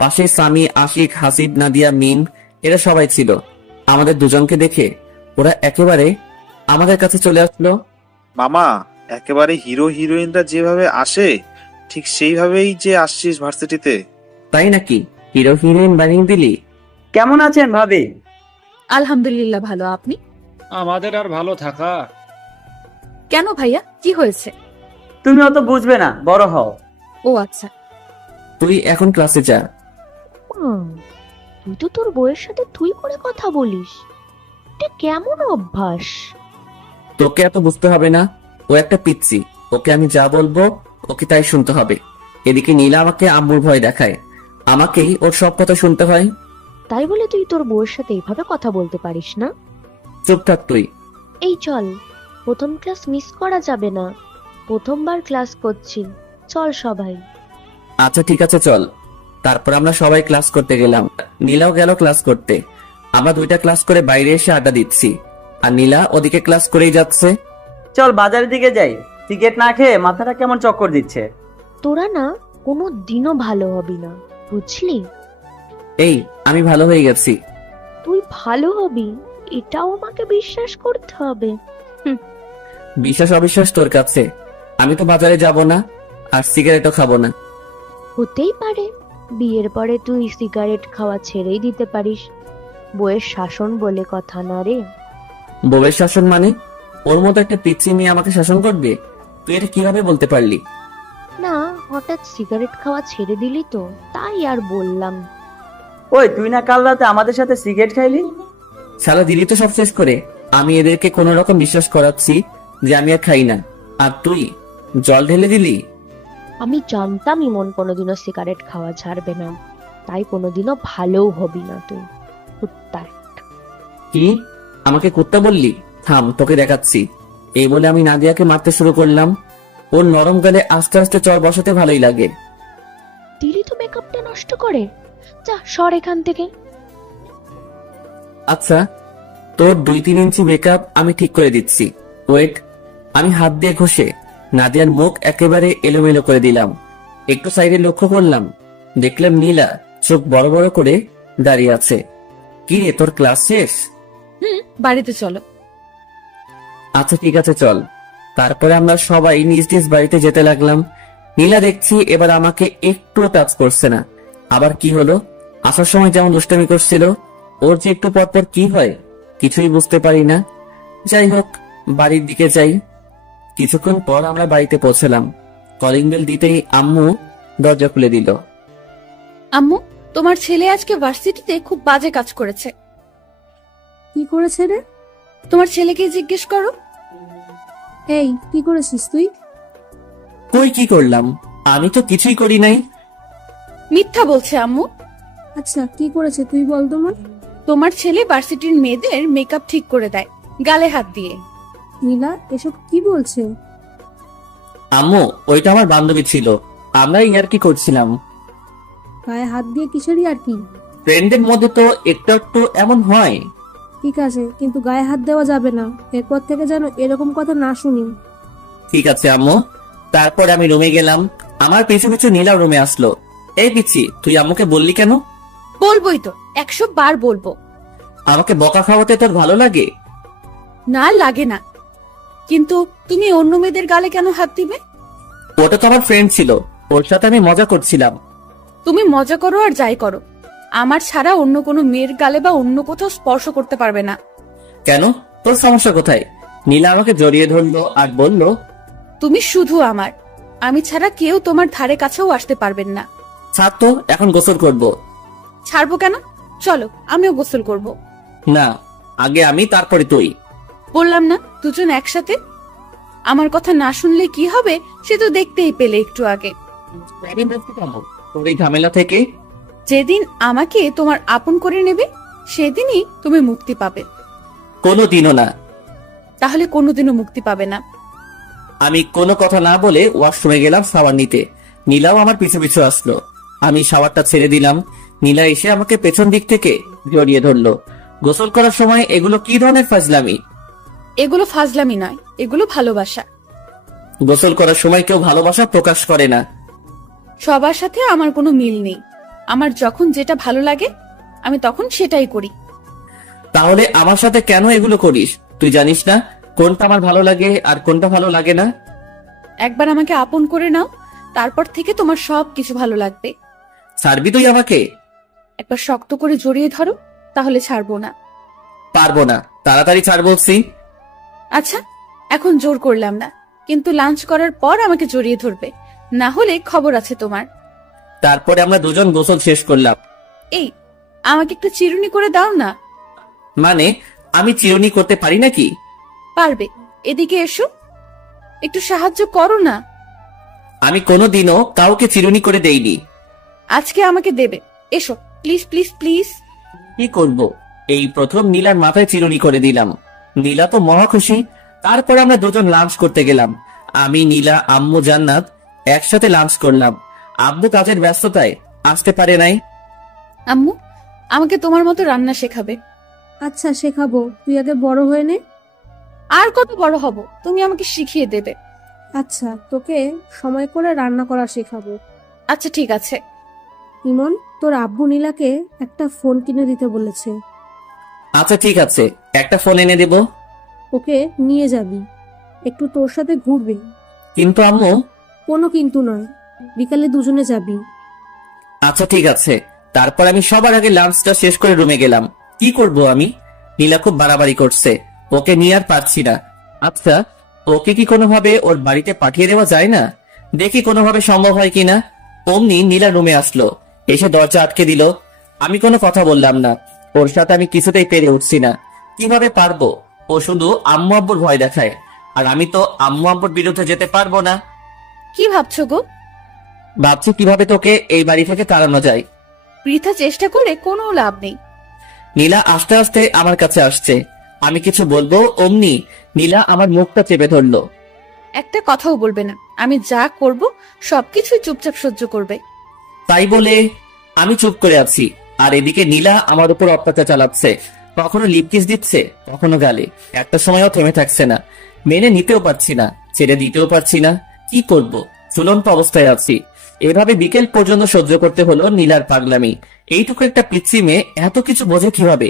পাশে সামি, আশিক, হাসিব, নাদিয়া, মিম, এরা সবাই ছিল। আমাদের দুজনকে দেখে ওরা একেবারে আমাদের কাছে চলে আসলো। মামা, একেবারে হিরো হিরোইনরা যেভাবে আসে ঠিক সেইভাবেই যে আসছিস ভার্সিটিতে। তাই নাকি? হিরো হিরোইন বানিয়ে দিলি? কেমন আছেন ভাবি? আলহামদুলিল্লাহ ভালো, আপনি? আমাদের আর ভালো থাকা। কেন ভাইয়া, কি হয়েছে? তুমি অত বুঝবে না, বড় হও। ও আচ্ছা। তুই এখন ক্লাসে যা। তুই তো তোর বউয়ের সাথে তুই করে কথা বলিস, এটা কেমন অভ্যাস? তোকে এত বুঝতে হবে না, ও একটা পিচ্ছি। ওকে আমি যা বলবো ওকে তাই শুনতে হবে। এদিকে নীলা আমাকে আম্মুর ভয় দেখায়, আমাকেই ওর সব কথা শুনতে হয়। তাই বলে তুই তোর বউয়ের সাথে এইভাবে কথা বলতে পারিস না? চুপ থাক তুই। এই চল, প্রথম ক্লাস মিস করা যাবে না, প্রথমবার ক্লাস করছি, চল সবাই। আচ্ছা ঠিক আছে চল। তারপর আমরা সবাই ক্লাস করতে গেলাম। নীলাও গেল ক্লাস করতে। আমরা 2টা ক্লাস করে বাইরে এসে আড্ডা দিচ্ছি, আর নীলা ওদিকে ক্লাস করেই যাচ্ছে। চল বাজারের দিকে যাই, সিগারেট না খেয়ে মাথাটা কেমন চক্কর দিচ্ছে। তোরা না কোনো দিনও ভালো হবি না, বুঝলি? এই, আমি ভালো হয়ে গেছি। তুই ভালো হবি এটাও আমাকে বিশ্বাস করতে হবে। বিশ্বাস অবিশ্বাস তোর কাছে। আমি তো বাজারে যাব না, আর সিগারেটও খাবো না। হতেই পারে বিয়ের পরে তুই সিগারেট খাওয়া ছেড়েই দিতে পারিস, বউয়ের শাসন বলে কথা না রে। বউয়ের শাসন মানে? ওর মতো একটা পিচ্ছি মেয়ে আমাকে শাসন করবে? তুই এটা কিভাবে বলতে পারলি? না, হঠাৎ সিগারেট খাওয়া ছেড়ে দিলি তো, তাই আর বললাম। ওই, তুই না কাল রাতে আমাদের সাথে সিগারেট খাইলি? শালা দিলি তো সব শেষ করে। আমি এদেরকে কোন রকম বিশ্বাস করাচ্ছি যে আমি আর খাই না, আর তুই জল ঢেলে দিলি। আমি জানতাম ইমন কোনোদিনও সিগারেট খাওয়া ছাড়বে না, তাই কোনোদিনও ভালোও হবি না তুই, কুত্তা। কি? আমাকে কুত্তা বললি? থাম, তোকে দেখাচ্ছি। এই বলে আমি নাদিয়াকে মারতে শুরু করলাম। ওর নরম গালে আস্তে আস্তে চর বসাতে ভালোই লাগে। দিলি তো মেকআপটা নষ্ট করে, যা সর এখান থেকে। আচ্ছা, তোর 2-3 ইঞ্চি মেকআপ আমি ঠিক করে দিচ্ছি, ওয়েট। আমি হাত দিয়ে ঘষে নাদিয়ার মুখ একেবারে এলোমেলো করে দিলাম। একটু সাইডে লক্ষ্য করলাম, দেখলাম নীলা চোখ বড় বড় করে দাঁড়িয়ে আছে। কি রে, তোর ক্লাস শেষ? বাড়িতে চলো। আচ্ছা ঠিক আছে চল। তারপরে আমরা সবাই নিজ নিজ বাড়িতে যেতে লাগলাম। নীলা দেখছি এবার আমাকে একটু টাচ করছে না। আবার কি হলো? আসার সময় যেমন দুষ্টামি করছিল, ওর যে একটু পর পর কি হয় কিছুই বুঝতে পারি না। যাই হোক, বাড়ির দিকে যাই। কিছুক্ষণ পর আমরা বাড়িতে পৌঁছলাম। কলিং বেল দিতেই আম্মু দরজা খুলে দিল। আম্মু, তোমার ছেলে আজকে ভার্সিটিতে খুব বাজে কাজ করেছে। কি করেছে রে? তোমার ছেলেকে জিজ্ঞেস করো। এই, কি করেছিস তুই? কই কি করলাম? আমি তো কিছুই করি নাই। মিথ্যা বলছে আম্মু। আচ্ছা, কি করেছে তুই বল তোমার। তোমার ছেলে ভার্সিটির মেয়েদের মেকআপ ঠিক করে দেয় গালে হাত দিয়ে। নীলা, এসব কি বলছে? আম্মু, ওইটা আমার বান্ধবী ছিল, আমরা ইয়ার্কি করছিলাম। গায়ে হাত দিয়ে কিসেরই আর কি? ফ্রেন্ডের মধ্যে তো একটু একটু এমন হয়। ঠিক আছে, কিন্তু গায়ে হাত দেওয়া যাবে না। এরপর থেকে যেন এরকম কথা না শুনি। ঠিক আছে আম্মু। তারপর আমি রুমে গেলাম। আমার পিছু পিছু নীলা রুমে আসলো। এই পিচ্ছি, তুই আম্মুকে বললি কেন? বলবোই তো, 100 বার বলবো। আমাকে বকা খাওয়াতে তোর ভালো লাগে? না, লাগে না। কিন্তু তুমি অন্য মেয়েদের গালে কেন হাত দিবে? ওটা তো আমার ফ্রেন্ড ছিল, ওর সাথে আমি মজা করছিলাম। তুমি মজা করো আর যাই করো, আমার ছাড়া অন্য কোনো মেয়ের গালে বা অন্য কোথাও স্পর্শ করতে পারবে না। কেন? তোর সমস্যা কোথায়? নীলা আমাকে জড়িয়ে ধরলো আর বলল, তুমি শুধু আমার, আমি ছাড়া কেউ তোমার ধারে কাছেও আসতে পারবেন না। ছাড় তো, এখন গোসল করব। ছাড়বো কেন? চলো, আমিও গোসল করব। না, আগে আমি, তারপরে তুই। বললাম না দুজন একসাথে। আমার কথা না শুনলে কি হবে সে তো দেখতেই পেলে একটু আগে। তোর এই ঝামেলা থেকে যেদিন আমাকে তোমার আপন করে নেবে সেদিনই তুমি মুক্তি পাবে। কোনোদিনও না। তাহলে কোনোদিনও মুক্তি পাবে না। আমি কোনো কথা না বলে ওয়াশরুমে গেলাম শাওয়ার নিতে। নীলাও আমার পিছু পিছু আসলো। আমি শাওয়ারটা ছেড়ে দিলাম। নীলা এসে আমাকে পেছন দিক থেকে জড়িয়ে ধরলো। গোসল করার সময় এগুলো কি ধরনের ফাজলামি? এগুলো ফাজলামি নয়, এগুলো ভালোবাসা। গোসল করার সময় কেউ ভালোবাসা প্রকাশ করে না। সবার সাথে আমার কোনো মিল নেই। আমার যখন যেটা ভালো লাগে আমি তখন সেটাই করি। তাহলে আমার সাথে কেন এগুলো করিস? তুই জানিস না কোনটা আমার ভালো লাগে আর কোনটা ভালো লাগে না? একবার আমাকে আপন করে নাও, তারপর থেকে তোমার সব কিছু ভালো লাগবে। ছাড়বি তুই আমাকে? একবার শক্ত করে জড়িয়ে ধরো, তাহলে ছাড়বো না। পারবো না, তাড়াতাড়ি ছাড় বলছি। আচ্ছা, এখন জোর করলাম না, কিন্তু লাঞ্চ করার পর আমাকে জড়িয়ে ধরবে, না হলে খবর আছে তোমার। তারপরে আমরা দুজন গোসল শেষ করলাম। এই, আমাকে একটু চিরুনি করে দাও না। মানে, আমি চিরুনি করতে পারি নাকি? পারবে, এদিকে এসো, একটু সাহায্য করো না। আমি কোনোদিনও কাউকে চিরুনি করে দেইনি। আজকে আমাকে দেবে, এসো প্লিজ প্লিজ প্লিজ। কি করব? এই প্রথম নীলার মাথায় চিরুনি করে দিলাম। নীলা তো মহা খুশি। তারপর আমরা দুজন লাঞ্চ করতে গেলাম। আমি, নীলা, আম্মু, জান্নাত একসাথে লাঞ্চ করলাম। আব্বু কাজের ব্যস্ততায় আসতে পারে নাই। আম্মু, আমাকে তোমার মতো রান্না শেখাবে। আচ্ছা, শেখাবো, তুই আগে বড় হয়ে নে। আর কত বড় হব, তুমি আমাকে শিখিয়ে দেবে। আচ্ছা, তোকে সময় করে রান্না করা শেখাবো। আচ্ছা ঠিক আছে। ইমন, তোর আব্বু নীলাকে একটা ফোন কিনে দিতে বলেছে। আচ্ছা ঠিক আছে, একটা ফোন এনে দেব। ওকে নিয়ে যাবি, একটু তোর সাথে ঘুরবে। কিন্তু আম্মু। কোনো কিন্তু নয়, বিকালে দুজনে যাবি। আচ্ছা ঠিক আছে। তারপর আমি সবার আগে লাঞ্চটা শেষ করে রুমে গেলাম। কি করব আমি? নীলা খুব বাড়াবাড়ি করছে, ওকে নিয়ে আর পারছি না। আচ্ছা, ওকে কি কোনোভাবে ওর বাড়িতে পাঠিয়ে দেওয়া যায় না? দেখি কোনোভাবে সম্ভব হয় কিনা। অমনি নীলা রুমে আসলো, এসে দরজা আটকে দিল। আমি কোনো কথা বললাম না। ওর সাথে আমি কিছুতেই পেরে উঠছি না। কিভাবে পারবো? ও শুধু আম্মু আব্বুর ভয় দেখায়, আর আমি তো আম্মু আব্বুর বিরুদ্ধে যেতে পারবো না। কি ভাবছো গো? ভাবছি কিভাবে তোকে এই বাড়ি থেকে তাড়ানো যায়। বৃথা চেষ্টা করে কোনো লাভ নেই। নীলা আস্তে আস্তে আমার কাছে আসছে। আমি কিছু বলবো, অমনি নীলা আমার মুখটা চেপে ধরলো। একটা কথাও বলবে না, আমি যা করব সবকিছুই চুপচাপ সহ্য করবে। তাই বলে আমি চুপ করে আছি, আর এদিকে নীলা আমার উপর অত্যাচার চালাচ্ছে। কখনো লিপ কিস দিচ্ছে, কখনো গালে। একটা সময়ও থেমে থাকছে না। মেনে নিতেও পারছি না, ছেড়ে দিতেও পারছি না। কি করব? ঝুলন্ত অবস্থায় আছি। এভাবে বিকেল পর্যন্ত সহ্য করতে হলো নীলার পাগলামি। এইটুকু একটা পিচ্ছি মেয়ে এত কিছু বোঝে কিভাবে,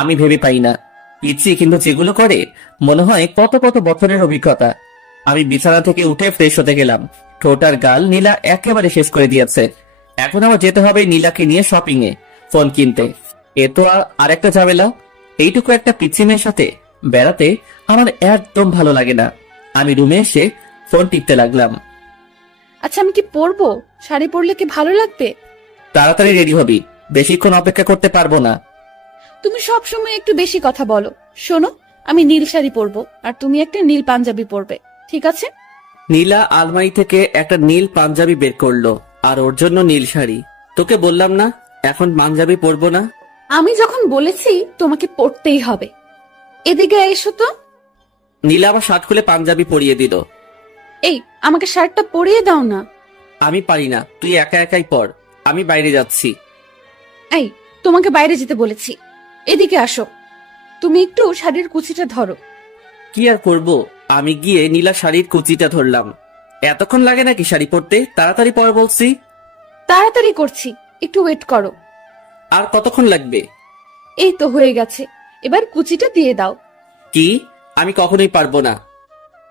আমি ভেবে পাই না। পিচ্ছি, কিন্তু যেগুলো করে মনে হয় কত কত বছরের অভিজ্ঞতা। আমি বিছানা থেকে উঠে ফ্রেশ হতে গেলাম। ঠোঁট আর গাল নীলা একেবারে শেষ করে দিয়েছে। এখন আমার যেতে হবে নীলাকে নিয়ে শপিং এ ফোন কিনতে। এ তো আরেকটা ঝামেলা। এইটুকু একটা পিচ্ছি মেয়ের সাথে বেড়াতে আমার একদম ভালো লাগে না। আমি রুমে এসে ফোন টিপতে লাগলাম। আচ্ছা, আমি কি পরবো? শাড়ি পরলে কি ভালো লাগবে? তাড়াতাড়ি রেডি হবি, বেশিক্ষণ অপেক্ষা করতে পারবো না। তুমি সব সময় একটু বেশি কথা বলো। শোনো, আমি নীল শাড়ি পরবো আর তুমি একটা নীল পাঞ্জাবি পরবে, ঠিক আছে? নীলা আলমারি থেকে একটা নীল পাঞ্জাবি বের করলো আর ওর জন্য নীল শাড়ি। তোকে বললাম না এখন পাঞ্জাবি পরবো না? আমি যখন বলেছি তোমাকে পরতেই হবে। এদিকে এসো তো। নীলা আবার শার্ট খুলে পাঞ্জাবি পরিয়ে দিল। এই, আমাকে শার্টটা পরিয়ে দাও না। আমি পারি না, তুই একা একাই পর, আমি বাইরে যাচ্ছি। এই, তোমাকে বাইরে যেতে বলেছি, এদিকে আসো। তুমি একটু শাড়ির কুচিটা ধরো। কি আর করব, আমি গিয়ে নীলা শাড়ির কুচিটা ধরলাম। এতক্ষণ লাগে নাকি শাড়ি পরতে? তাড়াতাড়ি পর বলছি। তাড়াতাড়ি করছি, একটু ওয়েট করো। আর কতক্ষণ লাগবে? এই তো হয়ে গেছে, এবার কুচিটা দিয়ে দাও। কি? আমি কখনোই পারবো না।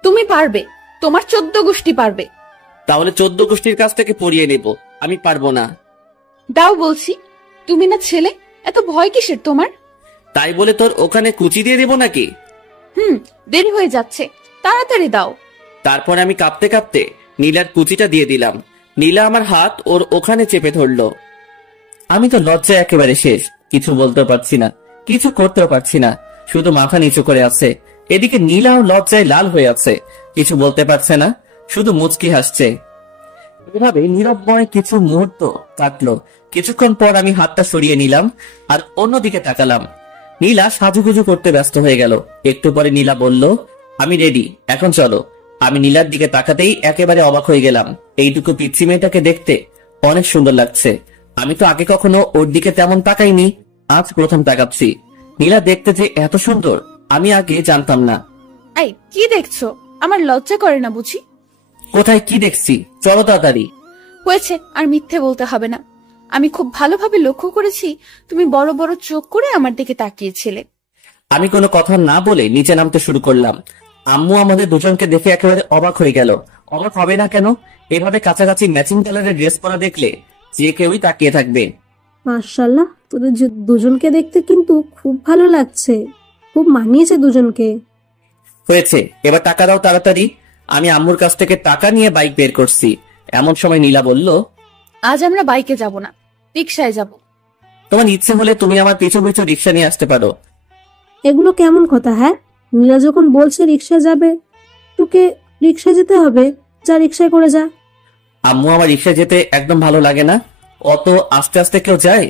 তুমি পারবে, তোমার 14 গোষ্ঠী পারবে। তাহলে 14 গোষ্ঠীর কাছ থেকে পরিয়ে নেব, আমি পারবো না। দাও বলছি, তুমি না ছেলে, এত ভয় কিসের তোমার? তাই বলে তোর ওখানে কুচি দিয়ে দেবো নাকি? দেরি হয়ে যাচ্ছে, তাড়াতাড়ি দাও। তারপর আমি কাঁপতে কাঁপতে নীলার কুচিটা দিয়ে দিলাম। নীলা আমার হাত ওর ওখানে চেপে ধরলো। আমি তো লজ্জায় একেবারে শেষ, কিছু বলতে পারছি না, কিছু করতেও পারছি না, শুধু মাথা নিচু করে আছে। এদিকে নীলাও লজ্জায় লাল হয়ে আছে, কিছু বলতে পারছে না, শুধু মুচকি হাসছে। এভাবে নীরবময় কিছু মুহূর্ত কাটলো। কিছুক্ষণ পর আমি হাতটা সরিয়ে নিলাম আর অন্যদিকে তাকালাম। নীলা সাজুগুজু করতে ব্যস্ত হয়ে গেল। একটু পরে নীলা বলল, আমি রেডি, এখন চলো। আমি নীলার দিকে তাকাতেই একেবারে অবাক হয়ে গেলাম। এইটুকু পিচ্ছি মেয়েটাকে দেখতে অনেক সুন্দর লাগছে। আমি তো আগে কখনো ওর দিকে তেমন তাকাইনি, আজ প্রথম তাকাচ্ছি। নীলা দেখতে যে এত সুন্দর আমি আগে জানতাম না। এই, কি দেখছো? আমার লজ্জা করে না বুঝি? কোথায় কি দেখছি? চলো তাড়াতাড়ি। হয়েছে, আর মিথ্যে বলতে হবে না। আমি খুব ভালোভাবে লক্ষ্য করেছি, তুমি বড় বড় চোখ করে আমার দিকে তাকিয়েছিলে। আমি কোনো কথা না বলে নিচে নামতে শুরু করলাম। আম্মু আমাদের দুজনকে দেখে একেবারে অবাক হয়ে গেল। অবাক হবে না কেন? এভাবে কাছাকাছি ম্যাচিং কালারের ড্রেস পরা দেখলে যে কেউই তাকিয়ে থাকবে। মাশাআল্লাহ, তোদের দুজনকে দেখতে কিন্তু খুব ভালো লাগছে, খুব মানিয়েছে দুজনকে। হয়েছে, এবার টাকা দাও তাড়াতাড়ি। আমি আম্মুর কাছ থেকে টাকা নিয়ে বাইক বের করছি। এমন সময় নীলা বলল, আজ আমরা বাইকে যাব না, রিকশায় যাব। তোমার ইচ্ছে হলে তুমি আমার পিছু পিছু রিক্সা নিয়ে আসতে পারো। এগুলো কেমন কথা? হ্যাঁ, নীলা যখন বলছে রিক্সা যাবে, তোকে রিক্সা যেতে হবে, যা রিক্সায় করে যা। আম্মু, আমার রিক্সা যেতে একদম ভালো লাগে না, অত আস্তে আস্তে কেউ যায়।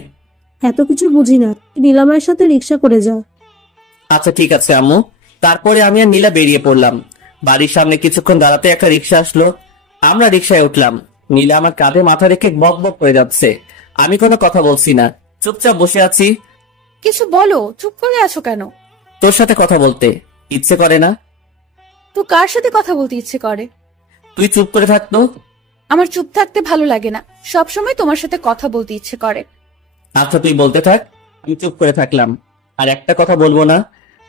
এত কিছু বুঝি না, নীলামায়ের সাথে রিক্সা করে যা। আচ্ছা ঠিক আছে আম্মু। তারপরে আমি আর নীলা বেরিয়ে পড়লাম। বাড়ির সামনে কিছুক্ষণ দাঁড়াতে একটা রিক্সা আসলো। আমরা রিক্সায় উঠলাম। নীলা আমার কাঁধে মাথা রেখে বক বক করে যাচ্ছে। আমি কোনো কথা বলছি না, চুপচাপ বসে আছি। কিছু বলো, চুপ করে আছো কেন? তোর সাথে কথা বলতে ইচ্ছে করে না। তো কার সাথে কথা বলতে ইচ্ছে করে? তুই চুপ করে থাকতো। আমার চুপ থাকতে ভালো লাগে না, সবসময় তোমার সাথে কথা বলতে ইচ্ছে করে। আচ্ছা তুই বলতে থাক, আমি চুপ করে থাকলাম। আর একটা কথা বলবো না।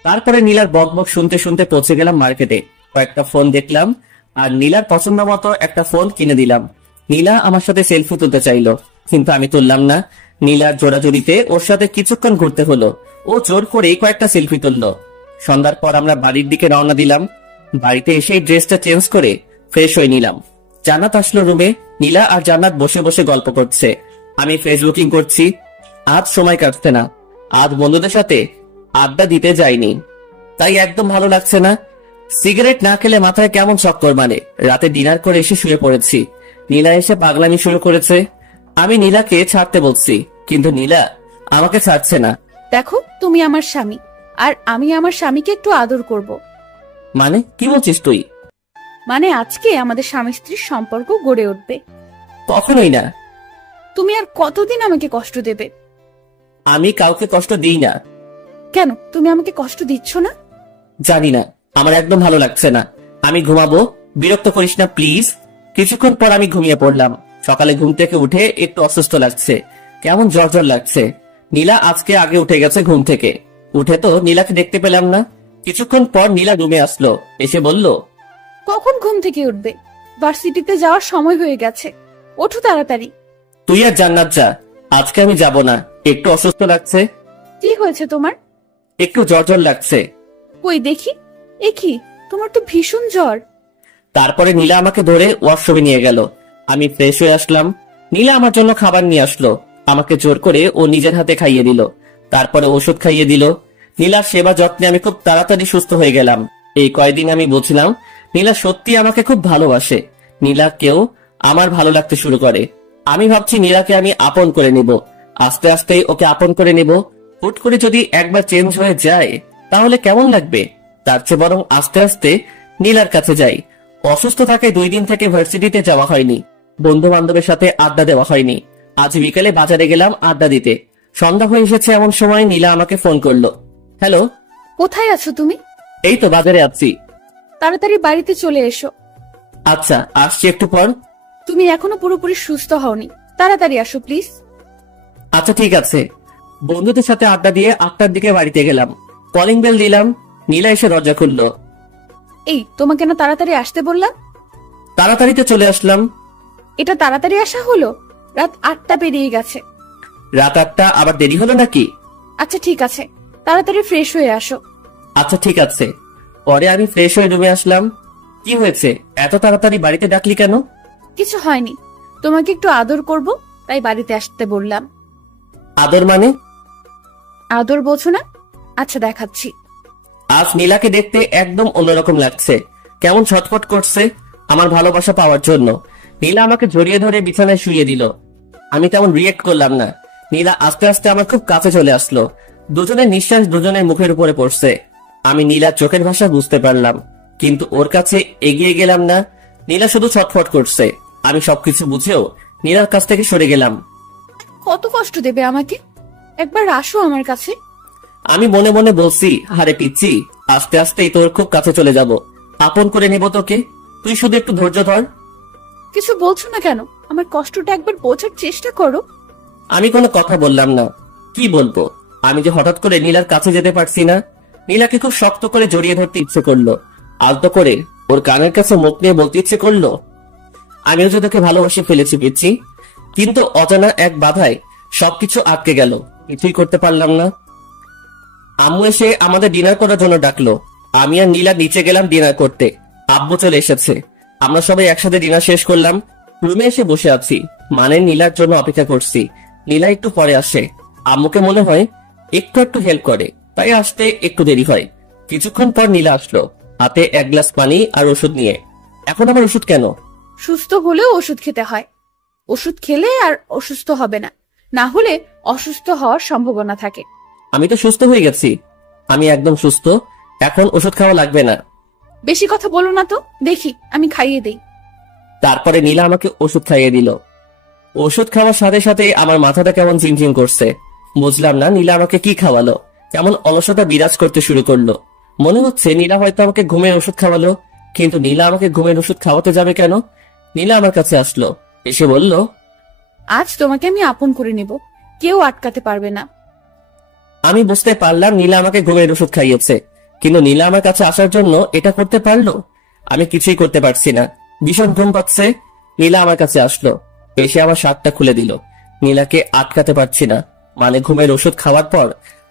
তারপরে নীলার বক বক শুনতে শুনতে পৌঁছে গেলাম মার্কেটে। কয়েকটা ফোন দেখলাম আর নীলার পছন্দ মতো একটা ফোন কিনে দিলাম। নীলা আমার সাথে সেলফি তুলতে চাইলো, কিন্তু আমি তুললাম না। নীলার জোড়াজুড়িতে ওর সাথে কিছুক্ষণ ঘুরতে হলো। ও জোর করেই কয়েকটা সেলফি তুললো। সন্ধ্যার পর আমরা বাড়ির দিকে রওনা দিলাম। বাড়িতে এসে ড্রেসটা চেঞ্জ করে ফ্রেশ হয়ে নিলাম। জান্নাত আসলো রুমে। নীলা আর জান্নাত বসে বসে গল্প করছে। আমি ফেসবুকিং করছি। আজ সময় কাটছে না, আজ বন্ধুদের সাথে আড্ডা দিতে যাইনি, তাই একদম ভালো লাগছে না। সিগারেট না খেলে মাথায় কেমন চক্কর মানে। রাতে ডিনার করে এসে শুয়ে পড়েছি। নীলা এসে পাগলামি শুরু করেছে। আমি নীলাকে ছাড়তে বলছি, কিন্তু নীলা আমাকে ছাড়ছে না। দেখো, তুমি আমার স্বামী, আর আমি আমার স্বামীকে একটু আদর করব। মানে কি বলছিস তুই? মানে আজকে আমাদের স্বামী স্ত্রীর সম্পর্ক গড়ে উঠবে। কখনোই না। তুমি আর কতদিন আমাকে কষ্ট দেবে? আমি কাউকে কষ্ট দিই না। কেন, তুমি আমাকে কষ্ট দিচ্ছ না? জানি না, আমার একদম ভালো লাগছে না। আমি ঘুমাবো, বিরক্ত করিস না প্লিজ। কিছুক্ষণ পর আমি ঘুমিয়ে পড়লাম। সকালে ঘুম থেকে উঠে একটু অসুস্থ লাগছে, কেমন জ্বর জ্বর লাগছে। নীলা আজকে আগে উঠে গেছে ঘুম থেকে। উঠে তো নীলাকে দেখতে পেলাম না। কিছুক্ষণ পর নীলা রুমে আসলো, এসে বলল, কখন ঘুম থেকে উঠবে? ভার্সিটিতে যাওয়ার সময় হয়ে গেছে, ওঠো তাড়াতাড়ি। তুই আর জান্নাত যা, আজকে আমি যাব না, একটু অসুস্থ লাগছে। কি হয়েছে তোমার? একটু জ্বর জ্বর লাগছে। কই দেখি। এ কি, তোমার তো ভীষণ জ্বর। তারপরে নীলা আমাকে ধরে ওয়াশরুমে নিয়ে গেল। আমি ফ্রেশ হয়ে আসলাম। নীলা আমার জন্য খাবার নিয়ে আসলো, আমাকে জোর করে ও নিজের হাতে খাইয়ে দিল, তারপরে ওষুধ খাইয়ে দিল। নীলার সেবা যত্নে আমি খুব তাড়াতাড়ি সুস্থ হয়ে গেলাম। এই কয়দিন আমি বুঝলাম নীলা সত্যি আমাকে খুব ভালোবাসে। নীলাকেও আমার ভালো লাগতে শুরু করে। আমি ভাবছি নীলাকে আমি আপন করে নিব, আস্তে আস্তে ওকে আপন করে নিব। হুট করে যদি একবার চেঞ্জ হয়ে যায় তাহলে কেমন লাগবে? তার চেয়ে বরং আস্তে আস্তে নীলার কাছে যাই। অসুস্থ থাকায় 2 দিন থেকে ভার্সিটিতে যাওয়া হয়নি, বন্ধু বান্ধবের সাথে আড্ডা দেওয়া হয়নি। আজ বিকেলে বাজারে গেলাম আড্ডা দিতে। সন্ধ্যা হয়ে এসেছে, এমন সময় নীলা আমাকে ফোন করলো। হ্যালো, কোথায় আছো তুমি? এই তো বাজারে আছি। তাড়াতাড়ি বাড়িতে চলে এসো। আচ্ছা, আসছি একটু পর। তুমি এখনো পুরোপুরি সুস্থ হওনি, তাড়াতাড়ি আসো প্লিজ। আচ্ছা ঠিক আছে। বন্ধুদের সাথে আড্ডা দিয়ে 8টার দিকে বাড়িতে গেলাম। কলিং বেল দিলাম, নীলা এসে দরজা খুললো। এই, তোমাকে না তাড়াতাড়ি আসতে বললাম? তাড়াতাড়িতে চলে আসলাম। এটা তাড়াতাড়ি আসা হলো? রাত 8টা পেরিয়ে গেছে। রাত 8টা আবার দেরি হলো নাকি? আচ্ছা ঠিক আছে, তাড়াতাড়ি ফ্রেশ হয়ে আসো। আচ্ছা ঠিক আছে। পরে আমি ফ্রেশ হয়ে রুমে আসলাম। কি হয়েছে, এত তাড়াতাড়ি বাড়িতে ডাকলি কেন? কিছু হয়নি, তোমাকে একটু আদর করব তাই বাড়িতে আসতে বললাম। আদর মানে? আদর বোঝো না? আচ্ছা দেখাচ্ছি। আজ নীলাকে দেখতে একদম অন্যরকম লাগছে, কেমন ছটফট করছে আমার ভালোবাসা পাওয়ার জন্য। নীলা আমাকে জড়িয়ে ধরে বিছানায় শুইয়ে দিল। আমি তেমন রিয়েক্ট করলাম না। নীলা আস্তে আস্তে আমার খুব কাছে চলে আসলো। দুজনের নিঃশ্বাস দুজনের মুখের উপরে পড়ছে। আমি নীলার চোখের ভাষা বুঝতে পারলাম, কিন্তু ওর কাছে এগিয়ে গেলাম না। নীলা শুধু ছটফট করছে। আমি সবকিছু বুঝেও নীলার কাছ থেকে সরে গেলাম। কত কষ্ট দেবে আমাকে, একবার আসো আমার কাছে। আমি মনে মনে বলছি, হারে পিচ্ছি, আস্তে আস্তেই তোর খুব কাছে চলে যাব, আপন করে নেব তোকে। তুই শুধু একটু ধৈর্য ধর। কিছু বলছো না কেন? আমার কষ্টটা একবার বোঝার চেষ্টা করো। আমি কোনো কথা বললাম না। কি বলবো? আমি যে হঠাৎ করে নীলার কাছে যেতে পারছি না। নীলাকে খুব শক্ত করে জড়িয়ে ধরতে ইচ্ছে করলো, আলতো করে ওর কানের কাছে মুখ নিয়ে বলতে ইচ্ছে করলো, আমিও যে তোকে ভালোবাসে ফেলেছি পিচ্ছি। কিন্তু অজানা এক বাধায় সবকিছু আটকে গেল, কিছুই করতে পারলাম না। আম্মু এসে আমাদের ডিনার করার জন্য ডাকলো। আমি আর নীলা নিচে গেলাম ডিনার করতে। আব্বু চলে এসেছে। আমরা সবাই একসাথে ডিনার শেষ করলাম। রুমে এসে বসে আছি, মানে নীলার জন্য অপেক্ষা করছি। নীলা একটু পরে আসে। আম্মুকে মনে হয় একটু হেল্প করে, তাই আসতে একটু দেরি হয়। কিছুক্ষণ পর নীলা আসলো, হাতে 1 গ্লাস পানি আর ওষুধ নিয়ে। এখন আবার ওষুধ কেন? সুস্থ হলেও ওষুধ খেতে হয়। ওষুধ খেলে আর অসুস্থ হবে না, না হলে অসুস্থ হওয়ার সম্ভাবনা থাকে। আমি তো সুস্থ হয়ে গেছি, আমি একদম সুস্থ, এখন ওষুধ খাওয়া লাগবে না। বেশি কথা বলো না তো, দেখি আমি খাইয়ে দেই। তারপরে নীলা আমাকে ওষুধ খাইয়ে দিল। ওষুধ খাওয়ার সাথে সাথে আমার মাথাটা কেমন ঝিমঝিম করছে। বুঝলাম না নীলা আমাকে কি খাওয়ালো, কেমন অলসতা বিরাজ করতে শুরু করলো। মনে হচ্ছে নীলা হয়তো আমাকে ঘুমের ওষুধ খাওয়ালো, কিন্তু নীলা আমাকে ঘুমের ওষুধ খাওয়াতে যাবে কেন? নীলা আমার কাছে আসলো, এসে বলল, আজ তোমাকে আমি আপন করে নেব, কেউ আটকাতে পারবে না। আমি বুঝতে পারলাম নীলা আমাকে ঘুমের ওষুধ খাইয়েছে, কিন্তু নীলা আমার কাছে আসার জন্য এটা করতে পারলো? আমি কিছুই করতে পারছি না, ভীষণ ঘুম পাচ্ছে। নীলা আমার কাছে আসলো, এসে আমার শার্টটা খুলে দিল। নীলাকে আটকাতে পারছি না, মানে ঘুমের ওষুধ খাওয়ার পর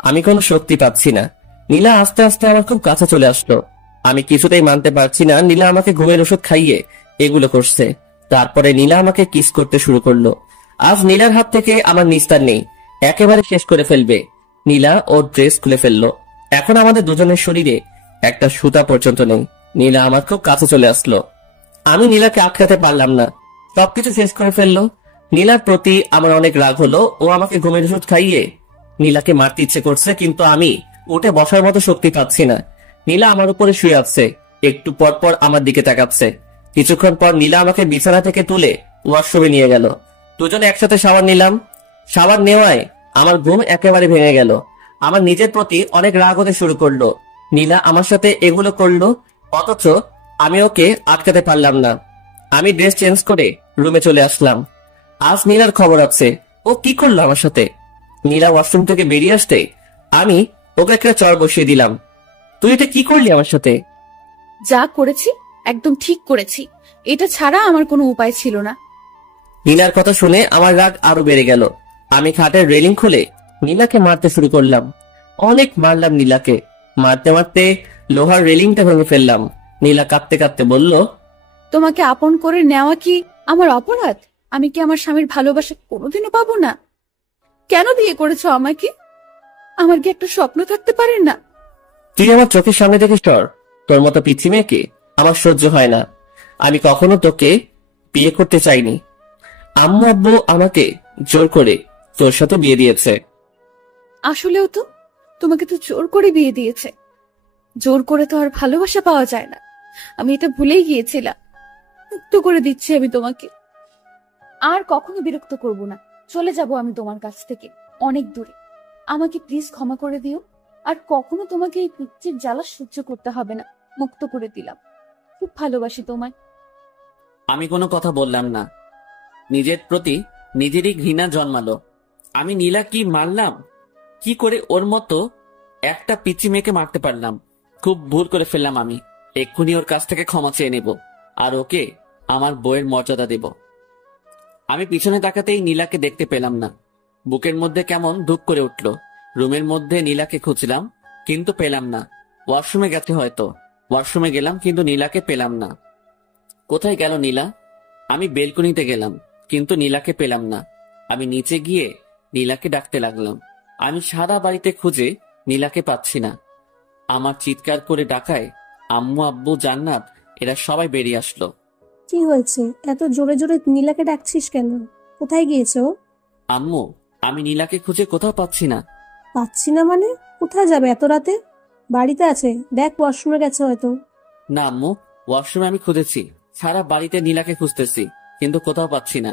আমি কোনো শক্তি পাচ্ছি না। নীলা আস্তে আস্তে আমার খুব কাছে চলে আসলো। আমি কিছুতেই মানতে পারছি না নীলা আমাকে ঘুমের ওষুধ খাইয়ে এগুলো করছে। তারপরে নীলা আমাকে কিস করতে শুরু করলো। আজ নীলার হাত থেকে আমার নিস্তার নেই, একেবারে শেষ করে ফেলবে। নীলা ওর ড্রেস খুলে ফেললো। এখন আমাদের দুজনের শরীরে একটা সুতা পর্যন্ত নেই। নীলা আমার খুব কাছে চলে আসলো। আমি নীলাকে আটকাতে পারলাম না, সবকিছু শেষ করে ফেললো। নীলার প্রতি আমার অনেক রাগ হলো। ও আমাকে ঘুমের ওষুধ খাইয়ে নীলাকে মারতে ইচ্ছে করছে, কিন্তু আমি উঠে বসার মতো শক্তি পাচ্ছি না। নীলা আমার উপরে শুয়ে আছে, একটু পর পর আমার দিকে তাকাচ্ছে। কিছুক্ষণ পর নীলা আমাকে বিছানা থেকে তুলে ওয়াশরুমে নিয়ে গেল। দুজনে একসাথে শাওয়ার নিলাম। শাওয়ার নেওয়ায় আমার ঘুম একেবারে ভেঙে গেল। আমার নিজের প্রতি অনেক রাগ হতে শুরু করলো। নীলা আমার সাথে এগুলো করলো, অথচ আমি ওকে আটকাতে পারলাম না। আমি ড্রেস চেঞ্জ করে রুমে চলে আসলাম। আজ নীলার খবর আছে, ও কি করলো আমার সাথে। নীলা ওয়াশরুম থেকে বেরিয়ে আসতে আমি ওকে একটা চর বসিয়ে দিলাম। তুই এটা কি করলি আমার সাথে? যা করেছি একদম ঠিক করেছি, এটা ছাড়া আমার কোনো উপায় ছিল না। নীলার কথা শুনে আমার রাগ আরো বেড়ে গেল। আমি খাটের রেলিং খুলে নীলাকে মারতে শুরু করলাম। অনেক মারলাম নীলাকে। মারতে মারতে লোহার রেলিংটা ভেঙে ফেললাম। নীলা কাঁপতে কাঁপতে বলল, তোমাকে আপন করে নেওয়া কি আমার অপরাধ? আমি কি আমার স্বামীর ভালোবাসা কোনোদিনও পাবো না? কেন বিয়ে করেছো আমাকে? আমার কি একটা স্বপ্ন থাকতে পারে না? তুই আমার চোখের সামনে থেকে সর। তোর মতো পিচ্ছি মেয়েকে আমার সহ্য হয় না। আমি কখনো তোকে বিয়ে করতে চাইনি। আম্মু আব্বু আমাকে জোর করে তোর সাথে বিয়ে দিয়েছে। আসলেও তো তোমাকে তো জোর করে বিয়ে দিয়েছে। জোর করে তো আর ভালোবাসা পাওয়া যায় না। আমি এটা ভুলেই গিয়েছিলাম। মুক্ত করে দিচ্ছি আমি তোমাকে। আর কখনো বিরক্ত করব না। চলে যাব আমি তোমার কাছ থেকে অনেক দূরে। আমাকে প্লিজ ক্ষমা করে দিও। আর কখনো তোমাকে এই পিচ্চির জ্বালা সহ্য করতে হবে না। মুক্ত করে দিলাম। খুব ভালোবাসি তোমায়। আমি কোনো কথা বললাম না। নিজের প্রতি নিজেরই ঘৃণা জন্মালো। আমি নীলা কি মারলাম? কি করে ওর মতো একটা পিচ্চি মেয়েকে মারতে পারলাম? খুব ভুল করে ফেললাম আমি। এক্ষুনি ওর কাছ থেকে ক্ষমা চেয়ে নেব আর ওকে আমার বউয়ের মর্যাদা দেব। আমি পিছনে তাকাতেই নীলাকে দেখতে পেলাম না। বুকের মধ্যে কেমন ধুক করে উঠল। রুমের মধ্যে নীলাকে খুঁজলাম কিন্তু পেলাম না। ওয়াশরুমে গেছে হয়তো। ওয়াশরুমে গেলাম কিন্তু নীলাকে পেলাম না। কোথায় গেল নীলা? আমি বেলকনিতে গেলাম কিন্তু নীলাকে পেলাম না। আমি নিচে গিয়ে নীলাকে ডাকতে লাগলাম। আমি সারা বাড়িতে খুঁজে নীলাকে পাচ্ছি না। আমার চিৎকার করে ডাকায় আম্মু আব্বু জান্নাত এরা সবাই বেরিয়ে আসলো। কি হয়েছে? এত জোরে জোরে নীলাকে ডাকছিস কেন? কোথায় গিয়েছো? আম্মু, আমি নীলাকে খুঁজে কোথাও পাচ্ছি না। পাচ্ছি না মানে? কোথায় যাবে এত রাতে? বাড়িতে আছে, দেখ ওয়াশরুমে গেছে হয়তো। না আম্মু, ওয়াশরুমে আমি খুঁজেছি, সারা বাড়িতে নীলাকে খুঁজতেছি কিন্তু কোথাও পাচ্ছি না।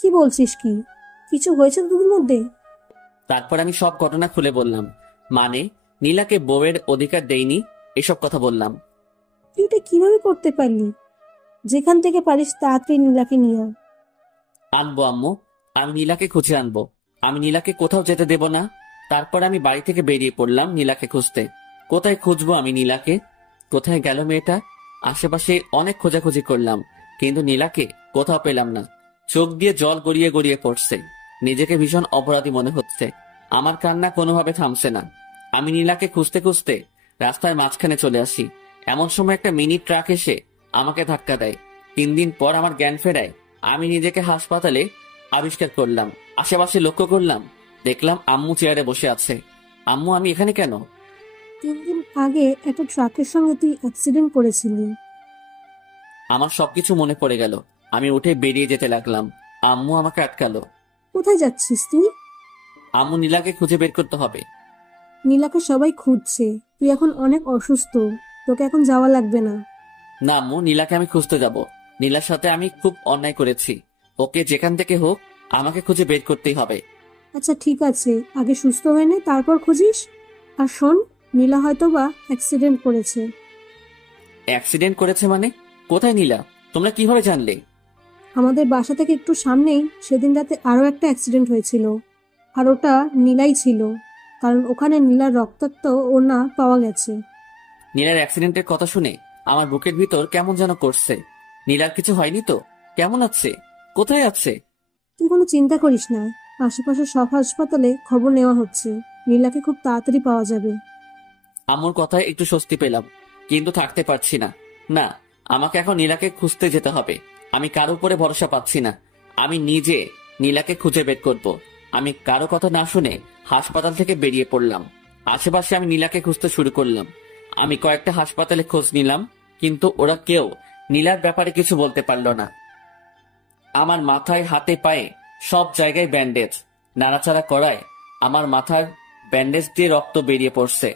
কি বলছিস? কি কিছু হয়েছে তোদের মধ্যে? তারপর আমি সব ঘটনা খুলে বললাম। মানে নীলাকে বউয়ের অধিকার দেইনি এসব কথা বললাম। তুই এটা কিভাবে করতে পারলি? যেখান থেকে পারিস তাড়াতাড়ি নীলাকে নিয়ে আয়। আনবো আম্মু, আমি নীলাকে খুঁজে আনবো। আমি নীলাকে কোথাও যেতে দেব না। তারপর আমি বাড়ি থেকে বেরিয়ে পড়লাম নীলাকে খুঁজতে। কোথায় খুঁজবো আমি নীলাকে? কোথায় গেল মেয়েটা? আশেপাশে অনেক খোঁজাখুঁজি করলাম কিন্তু নীলাকে কোথাও পেলাম না। চোখ দিয়ে জল গড়িয়ে গড়িয়ে পড়ছে। নিজেকে ভীষণ অপরাধী মনে হচ্ছে। আমার কান্না কোনোভাবে থামছে না। আমি নীলাকে খুঁজতে খুঁজতে রাস্তার মাঝখানে চলে আসি। এমন সময় একটা মিনি ট্রাক এসে আমাকে ধাক্কা দেয়। 3 দিন পর আমার জ্ঞান ফেরায়। আমি নিজেকে হাসপাতালে আবিষ্কার করলাম। আশেপাশে লক্ষ্য করলাম, দেখলাম আম্মু চেয়ারে বসে আছে। আম্মু, আমি এখানে কেন? 3 দিন আগে একটা ট্রাকের সঙ্গে তুই অ্যাক্সিডেন্ট করেছিলি। আমার সবকিছু মনে পড়ে গেল। আমি উঠে বেরিয়ে যেতে লাগলাম। আম্মু আমাকে আটকালো। কোথায় যাচ্ছিস তুই? আম্মু, নীলাকে খুঁজে বের করতে হবে। নীলাকে সবাই খুঁজছে, তুই এখন অনেক অসুস্থ, তোকে এখন যাওয়া লাগবে না। না আম্মু, নীলাকে আমি খুঁজতে যাব। নীলার সাথে আমি খুব অন্যায় করেছি। ওকে যেখান থেকে হোক আমাকে খুঁজে বের করতেই হবে। আচ্ছা ঠিক আছে, আগে সুস্থ হয়ে নে, তারপর খুঁজিস। আর শোন, নীলা হয়তো বা অ্যাক্সিডেন্ট করেছে। অ্যাক্সিডেন্ট করেছে মানে? কোথায় নীলা? তোমরা কিভাবে জানলে? আমাদের বাসা থেকে একটু সামনেই সেদিন রাতে আরো একটা অ্যাক্সিডেন্ট হয়েছিল, আর ওটা নীলাই ছিল, কারণ ওখানে নীলার রক্তাক্ত ওড়না পাওয়া গেছে। নীলার অ্যাক্সিডেন্টের কথা শুনে আমার বুকের ভিতর কেমন যেন করছে। নীলার কিছু হয়নি তো? কেমন আছে? কোথায় আছে? তুই কোনো চিন্তা করিস না, আশেপাশে সব হাসপাতালে খবর নেওয়া হচ্ছে, নীলাকে খুব তাড়াতাড়ি পাওয়া যাবে। আম্মুর কথায় একটু স্বস্তি পেলাম কিন্তু থাকতে পারছি না। না, আমাকে এখন নীলাকে খুঁজতে যেতে হবে। আমি কারো উপরে ভরসা পাচ্ছি না। আমি নিজে নীলাকে খুঁজে বের করব। আমি কারো কথা না শুনে হাসপাতাল থেকে বেরিয়ে পড়লাম। আশেপাশে আমি নীলাকে খুঁজতে শুরু করলাম। আমি কয়েকটা হাসপাতালে খোঁজ নিলাম কিন্তু ওরা কেউ নীলার ব্যাপারে কিছু বলতে পারল না। আমার মাথায় হাতে পায়ে সব জায়গায় ব্যান্ডেজ। নাড়াচাড়া করায় আমার মাথার ব্যান্ডেজ দিয়ে রক্ত বেরিয়ে পড়ছে।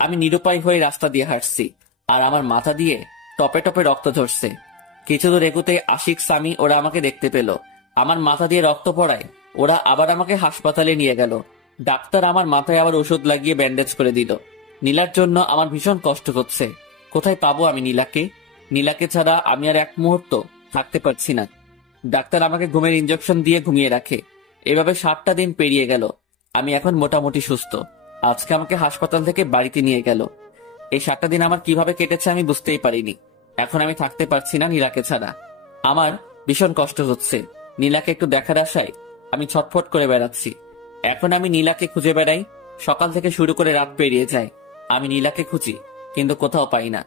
আমি নিরুপায় হয়ে রাস্তা দিয়ে হাঁটছি আর আমার মাথা দিয়ে টপে টপে রক্ত ঝরছে। কিছু দূর এগুতে আশিক, সামি ওরা আমাকে দেখতে পেল। আমার মাথা দিয়ে রক্ত পড়ায় ওরা আবার আমাকে হাসপাতালে নিয়ে গেল। ডাক্তার আমার মাথায় আবার ওষুধ লাগিয়ে ব্যান্ডেজ করে দিল। নীলার জন্য আমার ভীষণ কষ্ট হচ্ছে। কোথায় পাবো আমি নীলাকে? নীলাকে ছাড়া আমি আর এক মুহূর্ত থাকতে পারছি না। ডাক্তার আমাকে ঘুমের ইনজেকশন দিয়ে ঘুমিয়ে রাখে। এভাবে 7টা দিন পেরিয়ে গেল। আমি এখন মোটামুটি সুস্থ। আজকে আমাকে হাসপাতাল থেকে বাড়িতে নিয়ে গেল। এই 7টা দিন আমার কিভাবে কেটেছে আমি বুঝতেই পারিনি। এখন আমি থাকতে পারছি না নীলাকে ছাড়া। আমার ভীষণ কষ্ট হচ্ছে। নীলাকে একটু দেখার আশায় আমি ছটফট করে বেড়াচ্ছি। এখন আমি নীলাকে খুঁজে বেড়াই। সকাল থেকে শুরু করে রাত পেরিয়ে যায়, আমি নীলাকে খুঁজি, কিন্তু কোথাও পাই না।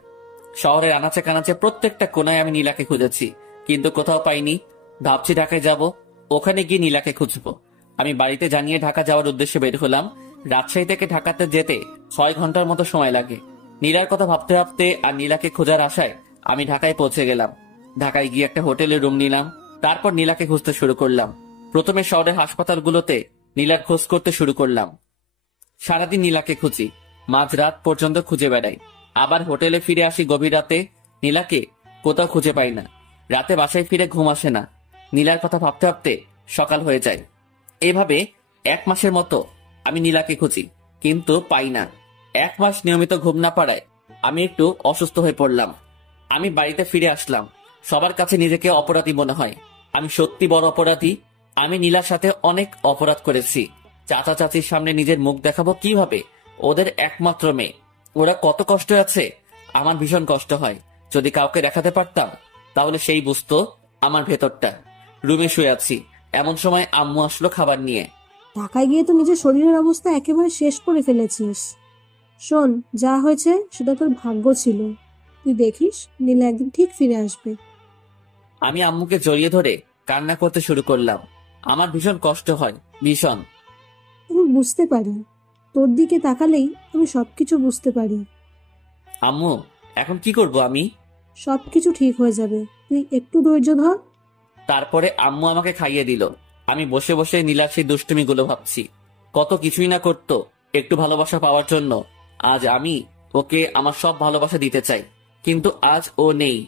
শহরের আনাচে কানাচে প্রত্যেকটা কোনায় আমি নীলাকে খুঁজেছি, কিন্তু কোথাও পাইনি। ভাবছি ঢাকায় যাব, ওখানে গিয়ে নীলাকে খুঁজবো। আমি বাড়িতে জানিয়ে ঢাকা যাওয়ার উদ্দেশ্যে বের হলাম। রাজশাহী থেকে ঢাকাতে যেতে 6 ঘন্টার মতো সময় লাগে। নীলার কথা ভাবতে ভাবতে আর নীলাকে খোঁজার আশায় আমি ঢাকায় পৌঁছে গেলাম। ঢাকায় গিয়ে একটা হোটেলে রুম নিলাম। তারপর নীলাকে খুঁজতে শুরু করলাম। প্রথমে শহরের হাসপাতালগুলোতে নীলার খোঁজ করতে শুরু করলাম। সারাদিন নীলাকে খুঁজি, মাঝরাত পর্যন্ত খুঁজে বেড়াই। আবার হোটেলে ফিরে আসি গভীর রাতে। নীলাকে কোথাও খুঁজে পাই না। রাতে বাসায় ফিরে ঘুম আসে না। নীলার কথা ভাবতে ভাবতে সকাল হয়ে যায়। এভাবে 1 মাসের মতো আমি নীলাকে খুঁজি, কিন্তু পাই না। 1 মাস নিয়মিত ঘুম না পাড়ায় আমি একটু অসুস্থ হয়ে পড়লাম। আমি বাড়িতে ফিরে আসলাম। সবার কাছে নিজেকে অপরাধী মনে হয়। আমি সত্যি বড় অপরাধী। আমি নীলার সাথে অনেক অপরাধ করেছি। চাচা চাচির সামনে নিজের মুখ দেখাবো কিভাবে? ওদের একমাত্র মেয়ে, ওরা কত কষ্ট আছে। আমার ভীষণ কষ্ট হয়। যদি কাউকে দেখাতে পারতাম তাহলে সেই বুঝতো আমার ভেতরটা। রুমে শুয়ে আছি, এমন সময় আম্মু আসলো খাবার নিয়ে। ঢাকায় গিয়ে তো নিজের শরীরের অবস্থা একেবারে শেষ করে ফেলেছিস। শোন, যা হয়েছে সেটা তোর ভাগ্য ছিল। তুই দেখিস নীলা একদিন ঠিক ফিরে আসবে। আমি আম্মুকে জড়িয়ে ধরে কান্না করতে শুরু করলাম। আমার ভীষণ কষ্ট হয়, ভীষণ। আমি বুঝতে পারি, তোর দিকে তাকালেই আমি সবকিছু বুঝতে পারি। আম্মু, এখন কি করব আমি? সবকিছু ঠিক হয়ে যাবে, তুই একটু ধৈর্য ধর। তারপরে আম্মু আমাকে খাইয়ে দিল। আমি বসে বসে নীলার সেই দুষ্টুমিগুলো ভাবছি। কত কিছুই না করতো একটু ভালোবাসা পাওয়ার জন্য। আজ আমি ওকে আমার সব ভালোবাসা দিতে চাই, কিন্তু আজ ও নেই।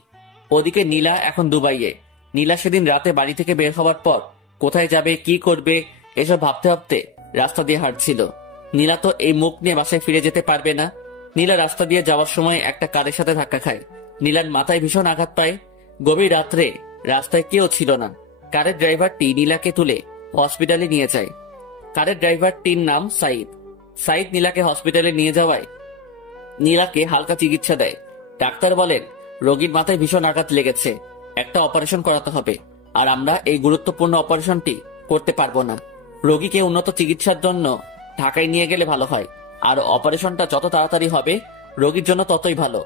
ওদিকে নীলা এখন দুবাইয়ে। নীলা সেদিন রাতে বাড়ি থেকে বের হওয়ার পর কোথায় যাবে, কি করবে, এসব ভাবতে ভাবতে রাস্তা দিয়ে হাঁটছিল। নীলা তো এই মুখ নিয়ে বাসায় ফিরে যেতে পারবে না। নীলা রাস্তা দিয়ে যাওয়ার সময় একটা কারের সাথে ধাক্কা খায়। নীলার মাথায় ভীষণ আঘাত পায়। গভীর রাত্রে রাস্তায় কেউ ছিল না। কারের ড্রাইভারটি নীলাকে তুলে হসপিটালে নিয়ে যায়। কারের ড্রাইভারটির নাম সাইদ। সাইদ নীলাকে হসপিটালে নিয়ে যাওয়ায় নীলাকে হালকা চিকিৎসা দেয়। ডাক্তার বলেন রোগীর মাথায় ভীষণ আঘাত লেগেছে, একটা অপারেশন করাতে হবে। আর আমরা এই গুরুত্বপূর্ণ অপারেশনটি করতে পারবো না। রোগীকে উন্নত চিকিৎসার জন্য ঢাকায় নিয়ে গেলে ভালো হয়। আর অপারেশনটা যত তাড়াতাড়ি হবে রোগীর জন্য ততই ভালো।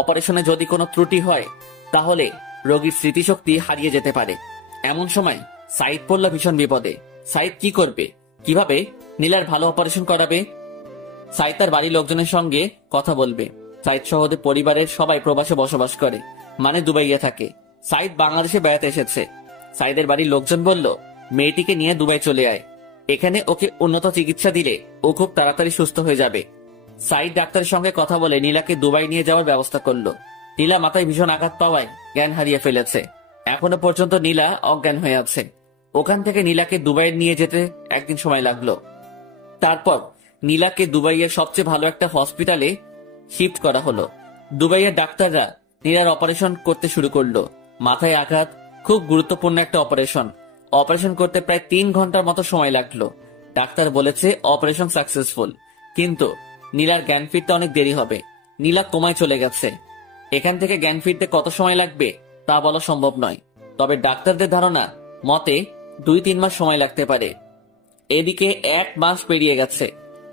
অপারেশনে যদি কোনো ত্রুটি হয় তাহলে রোগীর স্মৃতিশক্তি হারিয়ে যেতে পারে। এমন সময় সাইদ পড়ল ভীষণ বিপদে। সাইদ কি করবে, কিভাবে নীলার ভালো অপারেশন করাবে? সাইদ তার বাড়ির লোকজনের সঙ্গে কথা বলবে। সাইদ সহ ওদের পরিবারের সবাই প্রবাসে বসবাস করে, মানে দুবাইয়ে থাকে। সাইদ বাংলাদেশে বেড়াতে এসেছে। সাইদের বাড়ির লোকজন বলল মেয়েটিকে নিয়ে দুবাই চলে আয়, এখানে ওকে উন্নত চিকিৎসা দিলে ও খুব তাড়াতাড়ি সুস্থ হয়ে যাবে। সাইদ ডাক্তারের সঙ্গে কথা বলে নীলাকে দুবাই নিয়ে যাওয়ার ব্যবস্থা করলো। নীলা মাথায় ভীষণ আঘাত পাওয়ায় জ্ঞান হারিয়ে ফেলেছে। এখনো পর্যন্ত নীলা অজ্ঞান হয়ে আছে। ওখান থেকে নীলাকে দুবাই নিয়ে যেতে একদিন সময় লাগলো। তারপর নীলাকে দুবাইয়ের সবচেয়ে ভালো একটা হসপিটালে শিফট করা হলো। দুবাইয়ের ডাক্তাররা নীলার অপারেশন করতে শুরু করলো। মাথায় আঘাত, খুব গুরুত্বপূর্ণ একটা অপারেশন। অপারেশন করতে প্রায় 3 ঘন্টার মতো সময় লাগলো। ডাক্তার বলেছে অপারেশন সাকসেসফুল, কিন্তু নীলার জ্ঞান ফিরতে অনেক দেরি হবে। নীলা কোমায় চলে গেছে। এখান থেকে জ্ঞান ফিরতে কত সময় লাগবে তা বলা সম্ভব নয়, তবে ডাক্তারদের ধারণা মতে 2-3 মাস সময় লাগতে পারে। এদিকে 1 মাস পেরিয়ে গেছে।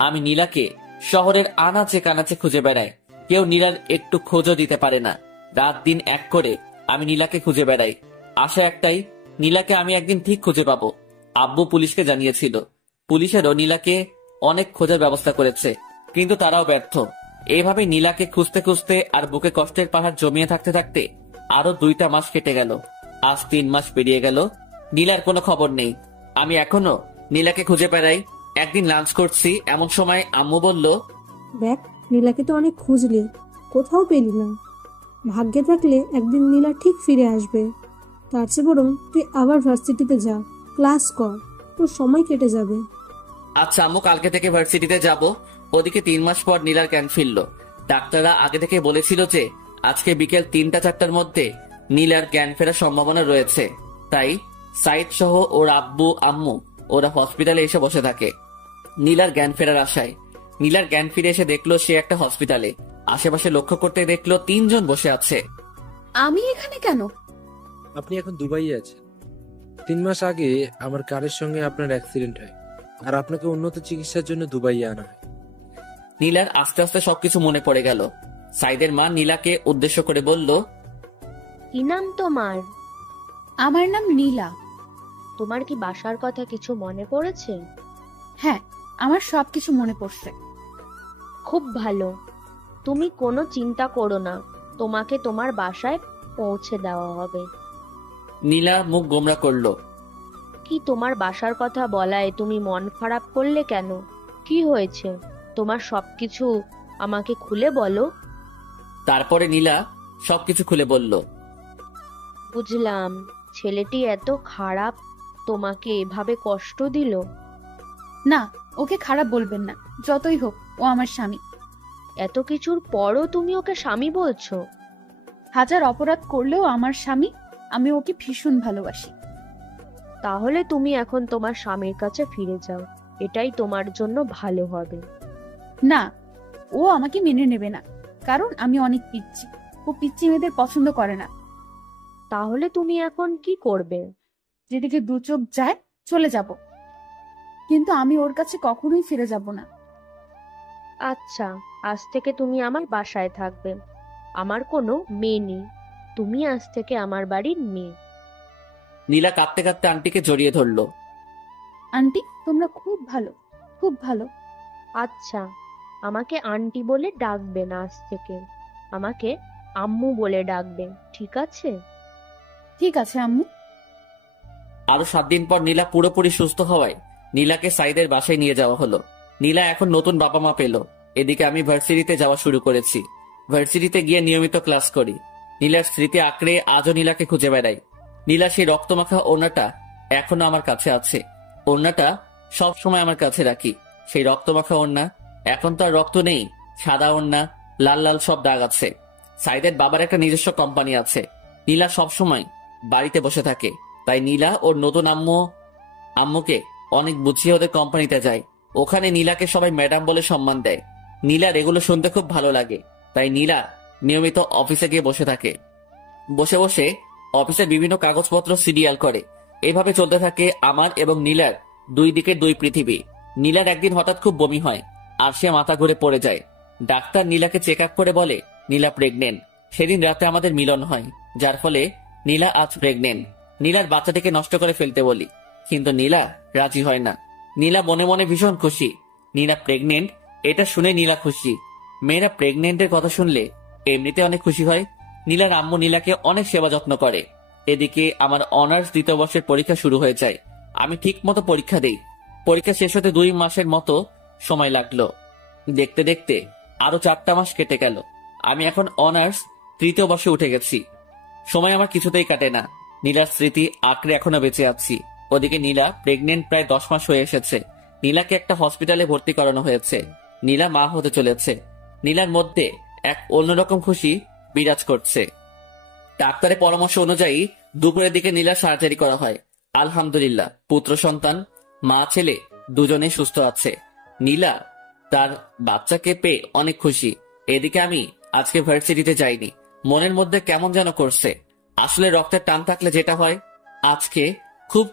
আমি নীলাকে শহরের আনাচে কানাচে খুঁজে বেড়াই। কেউ নীলার একটু খোঁজও দিতে পারে না। রাত দিন এক করে আমি নীলাকে খুঁজে বেড়াই। আশা একটাই, নীলাকে আমি একদিন ঠিক খুঁজে পাবো। আব্বু পুলিশকে জানিয়েছিল। পুলিশেরও নীলাকে অনেক খোঁজার ব্যবস্থা করেছে, কিন্তু তারাও ব্যর্থ। এইভাবে নীলাকে খুঁজতে খুঁজতে আর বুকে কষ্টের পাহাড় জমিয়ে থাকতে থাকতে আরো 2টা মাস কেটে গেল। আজ 3 মাস পেরিয়ে গেল, নীলার কোনো খবর নেই। আমি এখনো নীলাকে খুঁজে বেড়াই। একদিন লাঞ্চ করছি, এমন সময় আম্মু বলল, দেখ, নীলাকে তো অনেক খুঁজলি, কোথাও পেলি না। ভাগ্যে থাকলে একদিন নীলা ঠিক ফিরে আসবে। তার চেয়ে বরং তুই আবার ভার্সিটিতে যা, ক্লাস কর, তোর সময় কেটে যাবে। আচ্ছা আম্মু, কালকে থেকে ভার্সিটিতে যাব। ওদিকে 3 মাস পর নীলার জ্ঞান ফিরল। ডাক্তাররা আগে থেকে বলেছিল যে আজকে বিকেল 3টা-4টার মধ্যে নীলার জ্ঞান ফেরার সম্ভাবনা রয়েছে। তাই সাইদ সহ ওর আব্বু আম্মু ওরা হসপিটালে এসে বসে থাকে নীলার জ্ঞান ফেরার আশায়। নীলার জ্ঞান ফিরে এসে দেখলো সে একটা হসপিটালে। আশেপাশে লক্ষ্য করতে দেখলো 3 জন বসে আছে। আমি এখানে কেন? আপনি এখন দুবাইয়ে আছেন। 3 মাস আগে আমার কারের সঙ্গে আপনার অ্যাক্সিডেন্ট হয়, আর আপনাকে উন্নত চিকিৎসার জন্য দুবাইয়ে আনা হয়। নীলার আস্তে আস্তে সবকিছু মনে পড়ে গেল। সাইদের মা নীলাকে উদ্দেশ্য করে বলল, কি নাম তোমার? আমার নাম নীলা। তোমার কি বাসার কথা কিছু মনে পড়েছে? হ্যাঁ, আমার সবকিছু মনে পড়ছে। খুব ভালো, তুমি কোনো চিন্তা করো না, তোমাকে তোমার বাসায় পৌঁছে দেওয়া হবে। নীলা মুখ গোমরা করলো। কি তোমার বাসার কথা বলায় তুমি মন খারাপ করলে কেন? কি হয়েছে? তোমার সবকিছু আমাকে খুলে বলো। তারপরে নীলা সবকিছু খুলে বলল। বুঝলাম, ছেলেটি এত খারাপ, তোমাকে এভাবে কষ্ট দিল? না, ওকে খারাপ বলবেন না, যতই হোক ও আমার স্বামী। এত কিছুর পরও তুমি ওকে স্বামী বলছো? হাজার অপরাধ করলেও আমার স্বামী, আমি ওকে ভীষণ ভালোবাসি। তাহলে তুমি এখন তোমার স্বামীর কাছে ফিরে যাও, এটাই তোমার জন্য ভালো হবে। না, ও আমাকে মেনে নেবে না, কারণ আমি অনেক পিচ্ছি। ও পিচ্ছি মেয়েদের পছন্দ করে না। তাহলে তুমি এখন কি করবে? যেদিকে দু চোখ যায় চলে যাব, কিন্তু আমি ওর কাছে কখনোই ফিরে যাব না। আচ্ছা, আজ থেকে তুমি আমার বাসায় থাকবে। আমার কোনো মেয়ে নেই, তুমি আজ থেকে আমার বাড়ির মেয়ে। নীলা কাঁদতে কাঁদতে আন্টিকে জড়িয়ে ধরলো। আন্টি, তোমরা খুব ভালো, খুব ভালো। আচ্ছা, আমাকে আন্টি বলে ডাকবে না, আজ থেকে আমাকে আম্মু বলে ডাকবে, ঠিক আছে? ঠিক আছে আম্মু। আরো 7 দিন পর নীলা পুরোপুরি সুস্থ হওয়ায় নীলাকে সাইদের বাসায় নিয়ে যাওয়া হলো। নীলা এখন নতুন বাবা মা পেল। এদিকে আমি ভার্সিটিতে যাওয়া শুরু করেছি। ভার্সিটিতে গিয়ে নিয়মিত ক্লাস করি। নীলার স্মৃতি আঁকড়ে আজও নীলাকে খুঁজে বেড়াই। নীলা সেই রক্তমাখা ওড়নাটা এখনো আমার কাছে আছে। ওড়নাটা সব সময় আমার কাছে রাখি। সেই রক্তমাখা ওড়না, এখন তো আর রক্ত নেই, সাদা ওড়না, লাল লাল সব দাগ আছে। সাইদের বাবার একটা নিজস্ব কোম্পানি আছে। নীলা সব সময় বাড়িতে বসে থাকে, তাই নীলা ওর নতুন আম্মুকে অনেক বুঝিয়ে ওদের কোম্পানিতে যায়। ওখানে নীলাকে সবাই ম্যাডাম বলে সম্মান দেয়। নীলার এগুলো শুনতে খুব ভালো লাগে, তাই নীলা নিয়মিত অফিসে গিয়ে বসে থাকে। বসে বসে অফিসের বিভিন্ন কাগজপত্র সিরিয়াল করে। এভাবে চলতে থাকে আমার এবং নীলার দুই দিকের দুই পৃথিবী। নীলার একদিন হঠাৎ খুব বমি হয়, আর সে মাথা ঘুরে পড়ে যায়। ডাক্তার নীলাকে চেক আপ করে বলে নীলা প্রেগনেন্ট। সেদিন রাতে আমাদের মিলন হয়, যার ফলে নীলা আজ প্রেগনেন্ট। নীলার বাচ্চাটিকে নষ্ট করে ফেলতে বলি, কিন্তু নীলা রাজি হয় না। নীলা মনে মনে ভীষণ খুশি। নীলা প্রেগনেন্ট এটা শুনে নীলা খুশি। মেয়েরা প্রেগনেন্টের কথা শুনলে এমনিতে অনেক খুশি হয়। নীলার আম্মু নীলাকে অনেক সেবা যত্ন করে। এদিকে আমার অনার্স 2য় বর্ষের পরীক্ষা শুরু হয়ে যায়। আমি ঠিক মতো পরীক্ষা দেই। পরীক্ষা শেষ হতে 2 মাসের মতো সময় লাগলো। দেখতে দেখতে আরো 4টা মাস কেটে গেল। আমি এখন অনার্স 3য় বর্ষে উঠে গেছি। সময় আমার কিছুতেই কাটে না। নীলার স্মৃতি আঁকড়ে এখনো বেঁচে আছি। ওদিকে নীলা প্রেগনেন্ট প্রায় 10 মাস হয়ে এসেছে। নীলাকে একটা হসপিটালে ভর্তি করানো হয়েছে। নীলা মা হতে চলেছে। নীলার মধ্যে এক অন্যরকম খুশি বিরাজ করছে। ডাক্তারের পরামর্শ অনুযায়ী দুপুরের দিকে নীলার সার্জারি করা হয়। আলহামদুলিল্লাহ, পুত্র সন্তান, মা ছেলে দুজনেই সুস্থ আছে। নীলা তার বাচ্চাকে পেয়ে অনেক খুশি। এদিকে আমি আজকে ভার্সিটিতে যাইনি। মনের মধ্যে কেমন যেন করছে। আসলে রক্তের টান থাকলে যেটা হয়, আজকে খুব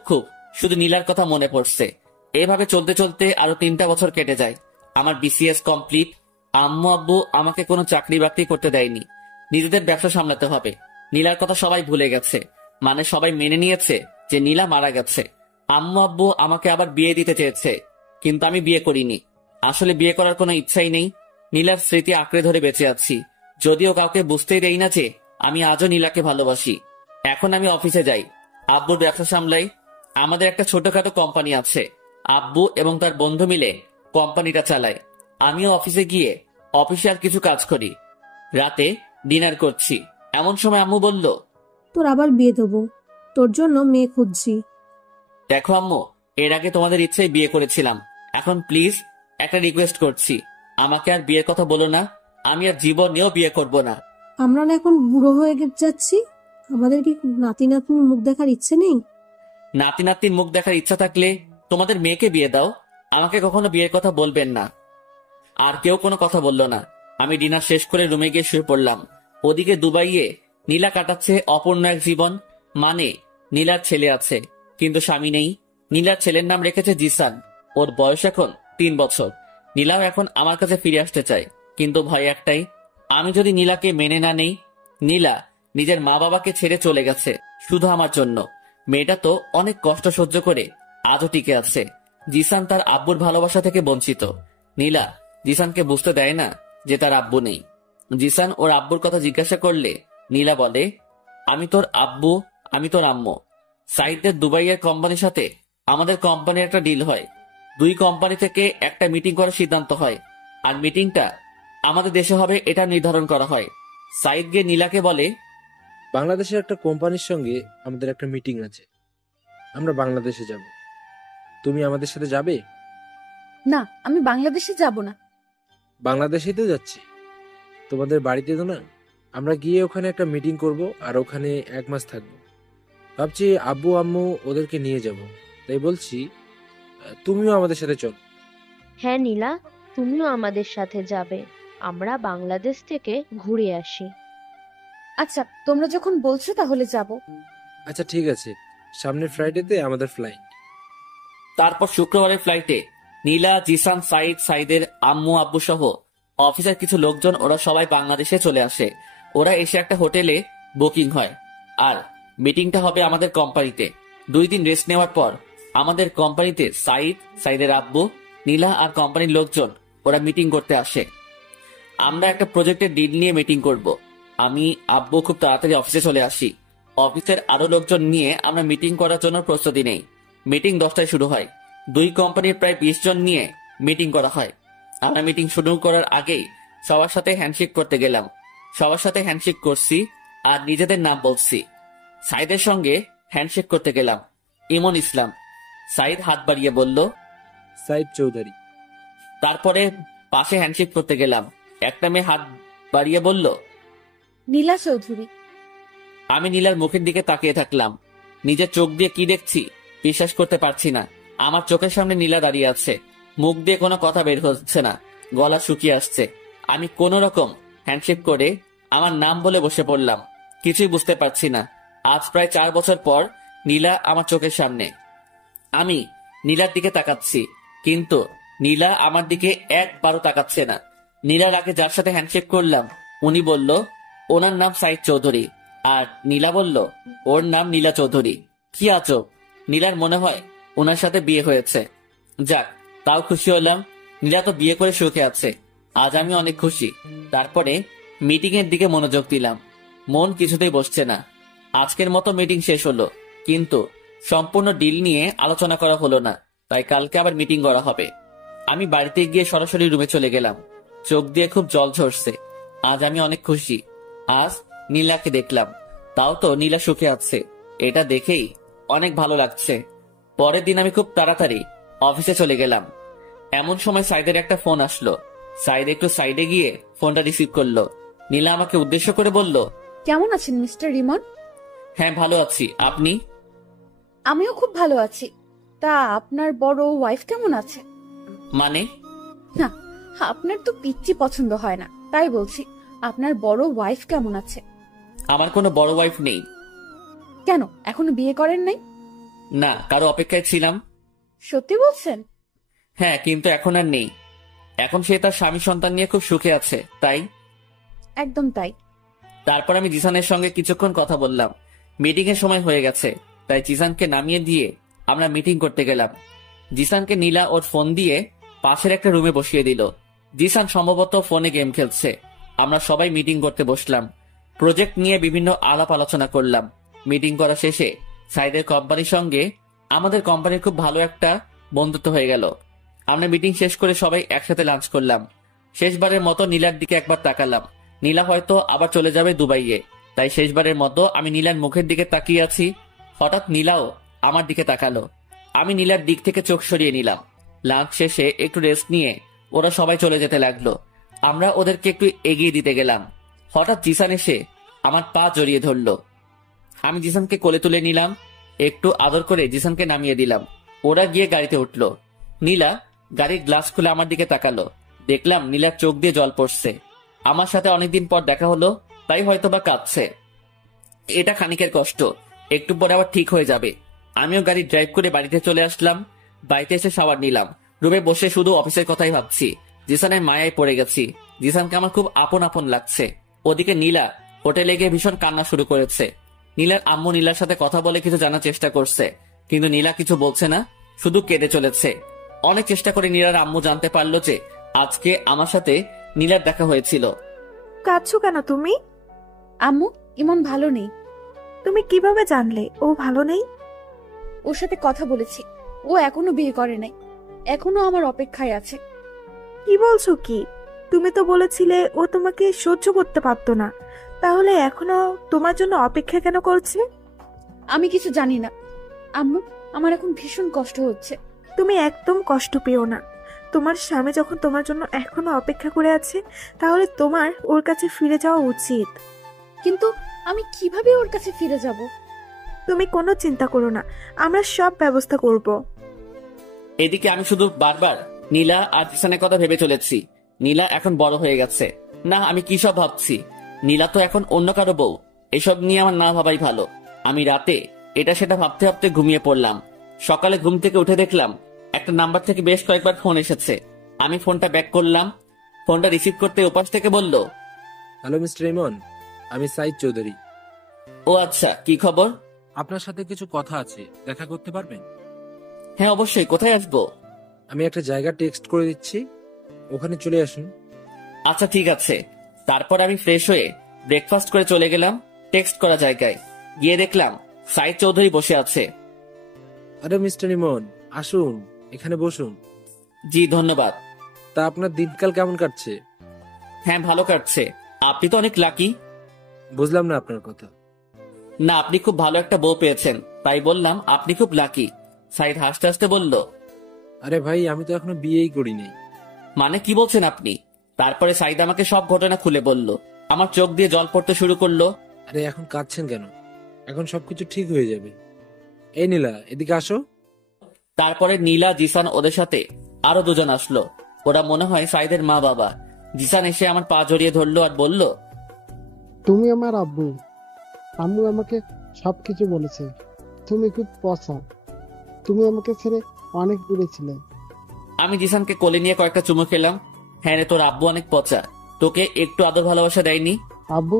শুধু নীলার কথা মনে পড়ছে। এভাবে চলতে চলতে আরো 3টা বছর কেটে যায়। আমার বিসিএস কমপ্লিট। আম্মু আব্বু আমাকে কোনো চাকরি বাকরি করতে দেয়নি। নিজেদের ব্যবসা সামলাতে হবে। নীলার কথা সবাই ভুলে গেছে, মানে সবাই মেনে নিয়েছে যে নীলা মারা গেছে। আম্মু আব্বু আমাকে আবার বিয়ে দিতে চেয়েছে, কিন্তু আমি বিয়ে করিনি। আসলে বিয়ে করার কোনো ইচ্ছাই নেই। নীলার স্মৃতি আঁকড়ে ধরে বেঁচে আছি, যদিও কাউকে বুঝতেই দেই না যে আমি আজও নীলাকে ভালোবাসি। এখন আমি অফিসে যাই, আব্বুর ব্যবসা সামলাই। আমাদের একটা ছোটখাটো কোম্পানি আছে। আব্বু এবং তার বন্ধু মিলে কোম্পানিটা চালায়। আমিও অফিসে গিয়ে অফিসিয়াল কিছু কাজ করি। রাতে ডিনার করছি, এমন সময় আম্মু বলল, তোর আবার বিয়ে দেবো, তোর জন্য মেয়ে খুঁজছি। দেখো আম্মু, এর আগে তোমাদের ইচ্ছায় বিয়ে করেছিলাম। এখন প্লিজ একটা রিকোয়েস্ট করছি, আমাকে আর বিয়ের কথা বলো না। আমি আর জীবনেও বিয়ে করব না। আমরা না এখন বুড়ো হয়ে যাচ্ছি, আমাদের কি নাতি নাতনির মুখ দেখার ইচ্ছে নেই? নাতি নাতনির মুখ দেখার ইচ্ছা থাকলে তোমাদের মেয়েকে বিয়ে দাও, আমাকে কখনো বিয়ের কথা বলবেন না। আর কেউ কোনো কথা বলল না। আমি ডিনার শেষ করে রুমে গিয়ে শুয়ে পড়লাম। ওদিকে দুবাইয়ে নীলা কাটাচ্ছে অপূর্ণ এক জীবন। মানে নীলার ছেলে আছে কিন্তু স্বামী নেই। নীলার ছেলের নাম রেখেছে জিসান। ওর বয়স এখন 3 বছর। নীলাও এখন আমার কাছে ফিরে আসতে চায়, কিন্তু ভয় একটাই, আমি যদি নীলাকে মেনে না নেই। নীলা নিজের মা বাবাকে ছেড়ে চলে গেছে শুধু আমার জন্য। মেয়েটা তো অনেক কষ্ট সহ্য করে আজও টিকে আছে। জিসান তার আব্বুর ভালোবাসা থেকে বঞ্চিত। নীলা জিসানকে বুঝতে দেয় না যে তার আব্বু নেই। জিসান ওর আব্বুর কথা জিজ্ঞাসা করলে নীলা বলে, আমি তোর আব্বু, আমি তোর আম্মু। সাইদের দুবাইয়ের কোম্পানির সাথে আমাদের কোম্পানির একটা ডিল হয়। 2 কোম্পানি থেকে একটা মিটিং করার সিদ্ধান্ত হয়, আর মিটিংটা আমাদের দেশে হবে এটা নির্ধারণ করা হয়। সাইদ গিয়ে নীলাকে বলে, বাংলাদেশের একটা কোম্পানির সঙ্গে আমাদের একটা মিটিং আছে, আমরা বাংলাদেশে যাব। তুমি আমাদের সাথে যাবে? না, আমি বাংলাদেশে যাব না। বাংলাদেশেই তো যাচ্ছি, তোমাদের বাড়িতে তো না। আমরা গিয়ে ওখানে একটা মিটিং করব আর ওখানে 1 মাস থাকবো। ভাবছি আব্বু আম্মু ওদেরকে নিয়ে যাব, তাই বলছি তুমিও আমাদের সাথে চল। হ্যাঁ নীলা, তুমিও আমাদের সাথে যাবে। আমরা বাংলাদেশ থেকে ঘুরে আসি। আচ্ছা, তোমরা যখন বলছো তাহলে যাব। আচ্ছা ঠিক আছে, সামনের ফ্লাইটেতে আমাদের ফ্লাইট। তারপর শুক্রবারের ফ্লাইটে নীলা, জিসান, সাইদ, সাইদের আম্মু আব্বু সহ অফিসের কিছু লোকজন ওরা সবাই বাংলাদেশে চলে আসে। ওরা এসে একটা হোটেলে বুকিং হয়, আর মিটিংটা হবে আমাদের কোম্পানিতে। 2 দিন রেস্ট নেওয়ার পর আমাদের কোম্পানিতে সাইদ, সাইদের আব্বু, নীলা আর কোম্পানির লোকজন ওরা মিটিং করতে আসে। আমরা একটা প্রজেক্টের ডিল নিয়ে মিটিং করব। আমি আব্বু খুব তাড়াতাড়ি অফিসে চলে আসি। অফিসের আরো লোকজন নিয়ে আমরা মিটিং করার জন্য প্রস্তুতি নেই। মিটিং 10টায় শুরু হয়। 2 কোম্পানির প্রায় 20 জন নিয়ে মিটিং করা হয়। আমরা মিটিং শুরু করার আগেই সবার সাথে হ্যান্ডশেক করতে গেলাম। সবার সাথে হ্যান্ডশেক করছি আর নিজেদের নাম বলছি। সাইদের সঙ্গে হ্যান্ডশেক করতে গেলাম, ইমন ইসলাম। সাইদ হাত বাড়িয়ে বলল, সাইদ চৌধুরী। তারপরে পাশে হ্যান্ডশেক করতে গেলাম, একটা মেয়ে হাত বাড়িয়ে বলল, নীলা চৌধুরী। আমি নীলার মুখের দিকে তাকিয়ে থাকলাম। নিজের চোখ দিয়ে কি দেখছি বিশ্বাস করতে পারছি না। আমার চোখের সামনে নীলা দাঁড়িয়ে আছে, মুখ দিয়ে কোনো কথা বের হচ্ছে না, গলা শুকিয়ে আসছে। আমি কোন রকম হ্যান্ডশেক করে আমার নাম বলে বসে পড়লাম। কিছুই বুঝতে পারছি না। আজ প্রায় 4 বছর পর নীলা আমার চোখের সামনে। আমি নীলার দিকে তাকাচ্ছি, কিন্তু নীলা আমার দিকে একবারও তাকাচ্ছে না। নীলার আগে যার সাথে হ্যান্ডশেক করলাম উনি বলল ওনার নাম সাইদ চৌধুরী, আর নীলা বলল ওর নাম নীলা চৌধুরী। কি আজব, নীলার মনে হয় ওনার সাথে বিয়ে হয়েছে। যাক, তাও খুশি হলাম। নীলা তো বিয়ে করে সুখে আছে, আজ আমি অনেক খুশি। তারপরে মিটিং এর দিকে মনোযোগ দিলাম। মন কিছুতেই বসছে না। আজকের মতো মিটিং শেষ হলো, কিন্তু সম্পূর্ণ ডিল নিয়ে আলোচনা করা হলো না, তাই কালকে আবার মিটিং করা হবে। আমি বাড়িতে গিয়ে সরাসরি রুমে চলে গেলাম। চোখ দিয়ে খুব জল ঝরছে। আজ আমি অনেক খুশি। আজ নীলাকে দেখলাম, তাও তো নীলা সুখে আছে, এটা দেখেই অনেক ভালো লাগছে। পরের দিন আমি খুব তাড়াতাড়ি অফিসে চলে গেলাম। এমন সময় সাইদের একটা ফোন আসলো। সাইদ একটু সাইডে গিয়ে ফোনটা রিসিভ করলো। নীলা আমাকে উদ্দেশ্য করে বলল, কেমন আছেন মিস্টার রিমন? হ্যাঁ ভালো আছি, আপনি? আমিও খুব ভালো আছি। তা আপনার বড় ওয়াইফ কেমন আছে? মানে? না, আপনার তো পিচ্চি পছন্দ হয় না, তাই বলছি আপনার বড় ওয়াইফ কেমন আছে? আমার কোনো বড় ওয়াইফ নেই। কেন, এখনো বিয়ে করেন নাই? না, কারো অপেক্ষায় ছিলাম। সত্যি বলছেন? হ্যাঁ, কিন্তু এখন আর নেই। এখন সে তার স্বামী সন্তান নিয়ে খুব সুখে আছে, তাই। একদম তাই। তারপর আমি জিসানের সঙ্গে কিছুক্ষণ কথা বললাম। মিটিং এর সময় হয়ে গেছে, তাই জিসানকে নামিয়ে দিয়ে আমরা মিটিং করতে গেলাম। জিসানকে নীলা ওর ফোন দিয়ে পাশের একটা রুমে বসিয়ে দিল। জিসান সম্ভবত ফোনে গেম খেলছে। আমরা সবাই মিটিং করতে বসলাম। প্রজেক্ট নিয়ে বিভিন্ন আলাপ আলোচনা করলাম। মিটিং করা শেষে সাইদের কোম্পানির সঙ্গে আমাদের কোম্পানির খুব ভালো একটা বন্ধুত্ব হয়ে গেল। আমরা মিটিং শেষ করে সবাই একসাথে লাঞ্চ করলাম। শেষবারের মতো নীলার দিকে একবার তাকালাম। নীলা হয়তো আবার চলে যাবে দুবাইয়ে, তাই শেষবারের মতো আমি নীলার মুখের দিকে তাকিয়ে আছি। হঠাৎ নীলাও আমার দিকে তাকালো। আমি নীলার দিক থেকে চোখ সরিয়ে নিলাম। লাঞ্চ শেষে একটু রেস্ট নিয়ে ওরা সবাই চলে যেতে লাগলো। আমরা ওদেরকে একটু এগিয়ে দিতে গেলাম। হঠাৎ জিসান এসে আমার পা জড়িয়ে ধরলো। আমি জিসানকে কোলে তুলে নিলাম। একটু আদর করে জিসানকে নামিয়ে দিলাম। ওরা গিয়ে গাড়িতে উঠলো। নীলা গাড়ির গ্লাস খুলে আমার দিকে তাকালো। দেখলাম নীলার চোখ দিয়ে জল পড়ছে। আমার সাথে অনেকদিন পর দেখা হলো, তাই হয়তোবা কাঁদছে। এটা খানিকের কষ্ট, একটু পরে আবার ঠিক হয়ে যাবে। আমিও গাড়ি ড্রাইভ করে বাড়িতে চলে আসলাম। বাড়িতে এসে শাওয়ার নিলাম। রুমে বসে শুধু অফিসের কথাই ভাবছি। জিসানের মায়ায় পড়ে গেছি। জিসানকে আমার খুব আপন আপন লাগছে। ওদিকে নীলা হোটেলে গিয়ে ভীষণ কান্না শুরু করেছে। নীলার আম্মু নীলার সাথে কথা বলে কিছু জানার চেষ্টা করছে, কিন্তু নীলা কিছু বলছে না, শুধু কেঁদে চলেছে। অনেক চেষ্টা করে নীলার আম্মু জানতে পারলো যে আজকে আমার সাথে নীলার দেখা হয়েছিল। কাঁদছো কেন তুমি? আম্মু, ইমন ভালো নেই। তুমি কিভাবে জানলে ও ভালো নেই? ওর সাথে কথা বলেছি, ও এখনো বিয়ে করে নাই, এখনো আমার অপেক্ষায় আছে। কি বলছো কি? তুমি তো বলেছিলে ও তোমাকে সহ্য করতে পারতো না, তাহলে এখনো তোমার জন্য অপেক্ষা কেন করছে? আমি কিছু জানি না আম্মু, আমার এখন ভীষণ কষ্ট হচ্ছে। তুমি একদম কষ্ট পেও না। তোমার স্বামী যখন তোমার জন্য এখনো অপেক্ষা করে আছে, তাহলে তোমার ওর কাছে ফিরে যাওয়া উচিত। কিন্তু আমি কিভাবে ওর কাছে ফিরে যাব? তুমি কোনো চিন্তা করো না, আমরা সব ব্যবস্থা করব। এদিকে আমি শুধু বারবার নীলা আর জিসানের কথা ভেবে চলেছি। নীলা এখন বড় হয়ে গেছে। না, আমি কি সব ভাবছি। নীলা তো এখন অন্য কারো বউ। এসব নিয়ে আমার না ভাবাই ভালো। আমি রাতে এটা সেটা ভাবতে ভাবতে ঘুমিয়ে পড়লাম। সকালে ঘুম থেকে উঠে দেখলাম একটা নাম্বার থেকে বেশ কয়েকবার ফোন এসেছে। আমি ফোনটা ব্যাক করলাম। ফোনটা রিসিভ করতে ওপাশ থেকে বলল, হ্যালো মিস্টার ইমন, আমি সাইদ চৌধুরী। ও আচ্ছা, কি খবর? আপনার সাথে কিছু কথা আছে, দেখা করতে পারবেন? হ্যাঁ অবশ্যই, কোথায় আসবো? আমি একটা জায়গা টেক্সট করে দিচ্ছি, ওখানে চলে আসুন। আচ্ছা ঠিক আছে। তারপর আমি ফ্রেশ হয়ে ব্রেকফাস্ট করে চলে গেলাম টেক্সট করা জায়গায়। গিয়ে দেখলাম সাইদ চৌধুরী বসে আছে। আরে মিস্টার ইমন, আসুন, এখানে বসুন। জি ধন্যবাদ। তা আপনার দিনকাল কেমন কাটছে? হ্যাঁ ভালো কাটছে। আপনি তো অনেক লাকি। বুঝলাম না আপনার কথা। না, আপনি খুব ভালো একটা বউ পেয়েছেন, তাই বললাম আপনি খুব লাকি। সাইদ হাসতে হাসতে বলল, আরে ভাই, আমি তো এখনো বিয়েই করিনি। মানে কি বলছেন আপনি? তারপরে সাইদ আমাকে সব ঘটনা খুলে বলল। আমার চোখ দিয়ে জল পড়তে শুরু করলো। আরে এখন কাঁদছেন কেন? এখন সবকিছু ঠিক হয়ে যাবে। এই নীলা, এদিকে আসো। তারপরে নীলা, জিসান, ওদের সাথে আরো দুজন আসলো। ওরা মনে হয় সাইদের মা বাবা। জিসান এসে আমার পা জড়িয়ে ধরলো আর বলল, তুমি আমার আব্বু। আম্মু আমাকে সবকিছু বলেছে। তুমি খুব পচা। তুমি আমাকে ছেড়ে অনেক দূরে ছিলে। আমি জিসানকে কোলে নিয়ে কয়েকটা চুমু খেলাম। হ্যাঁ রে, তোর আব্বু অনেক পচা। তোকে একটু আদর ভালোবাসা দেয়নি? আব্বু,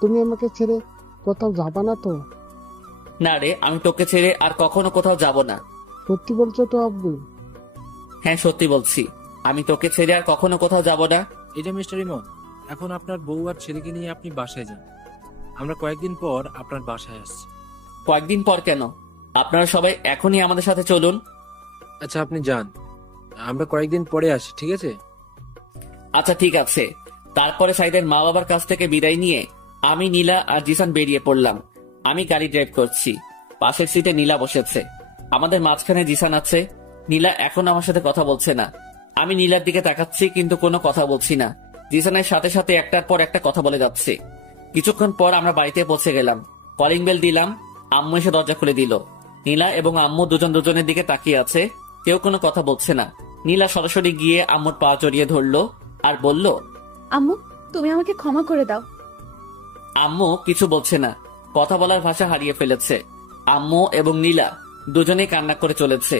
তুমি আমাকে ছেড়ে কোথাও যাবা না তো? না রে, আমি তোকে ছেড়ে আর কখনো কোথাও যাব না। সত্যি বলছো তো আব্বু? হ্যাঁ সত্যি বলছি, আমি তোকে ছেড়ে আর কখনো কোথাও যাব না। এটা মিস্টার ইমন, এখন আপনার বউ আর ছেলেকে নিয়ে আপনি বাসায় যান। আমরা কয়েকদিন পর আপনার বাসায় আসছি। কয়েকদিন পর কেন? আপনারা সবাই এখনই আমাদের সাথে চলুন। আচ্ছা আপনি যান, আমরা কয়েকদিন পরে আসি, ঠিক আছে? আচ্ছা ঠিক আছে। তারপরে সাইদের মা বাবার কাছ থেকে বিদায় নিয়ে আমি, নীলা আর জিসান বেরিয়ে পড়লাম। আমি গাড়ি ড্রাইভ করছি। পাশের সিটে নীলা বসেছে। আমাদের মাঝখানে জিসান আছে। নীলা এখন আমার সাথে কথা বলছে না। আমি নীলার দিকে তাকাচ্ছি, কিন্তু কোনো কথা বলছি না। জিসানের সাথে সাথে একটার পর একটা কথা বলে যাচ্ছে। কিছুক্ষণ পর আমরা বাড়িতে পৌঁছে গেলাম। কলিং বেল দিলাম। আম্মু এসে দরজা খুলে দিল। নীলা এবং আম্মু দুজন দুজনের দিকে তাকিয়ে আছে, কেউ কোনো কথা বলছে না। নীলা সরাসরি গিয়ে আম্মুর পা জড়িয়ে ধরলো আর বলল, আম্মু, তুমি আমাকে ক্ষমা করে দাও। আম্মু কিছু বলছে না, কথা বলার ভাষা হারিয়ে ফেলেছে। আম্মু এবং নীলা দুজনেই কান্না করে চলেছে।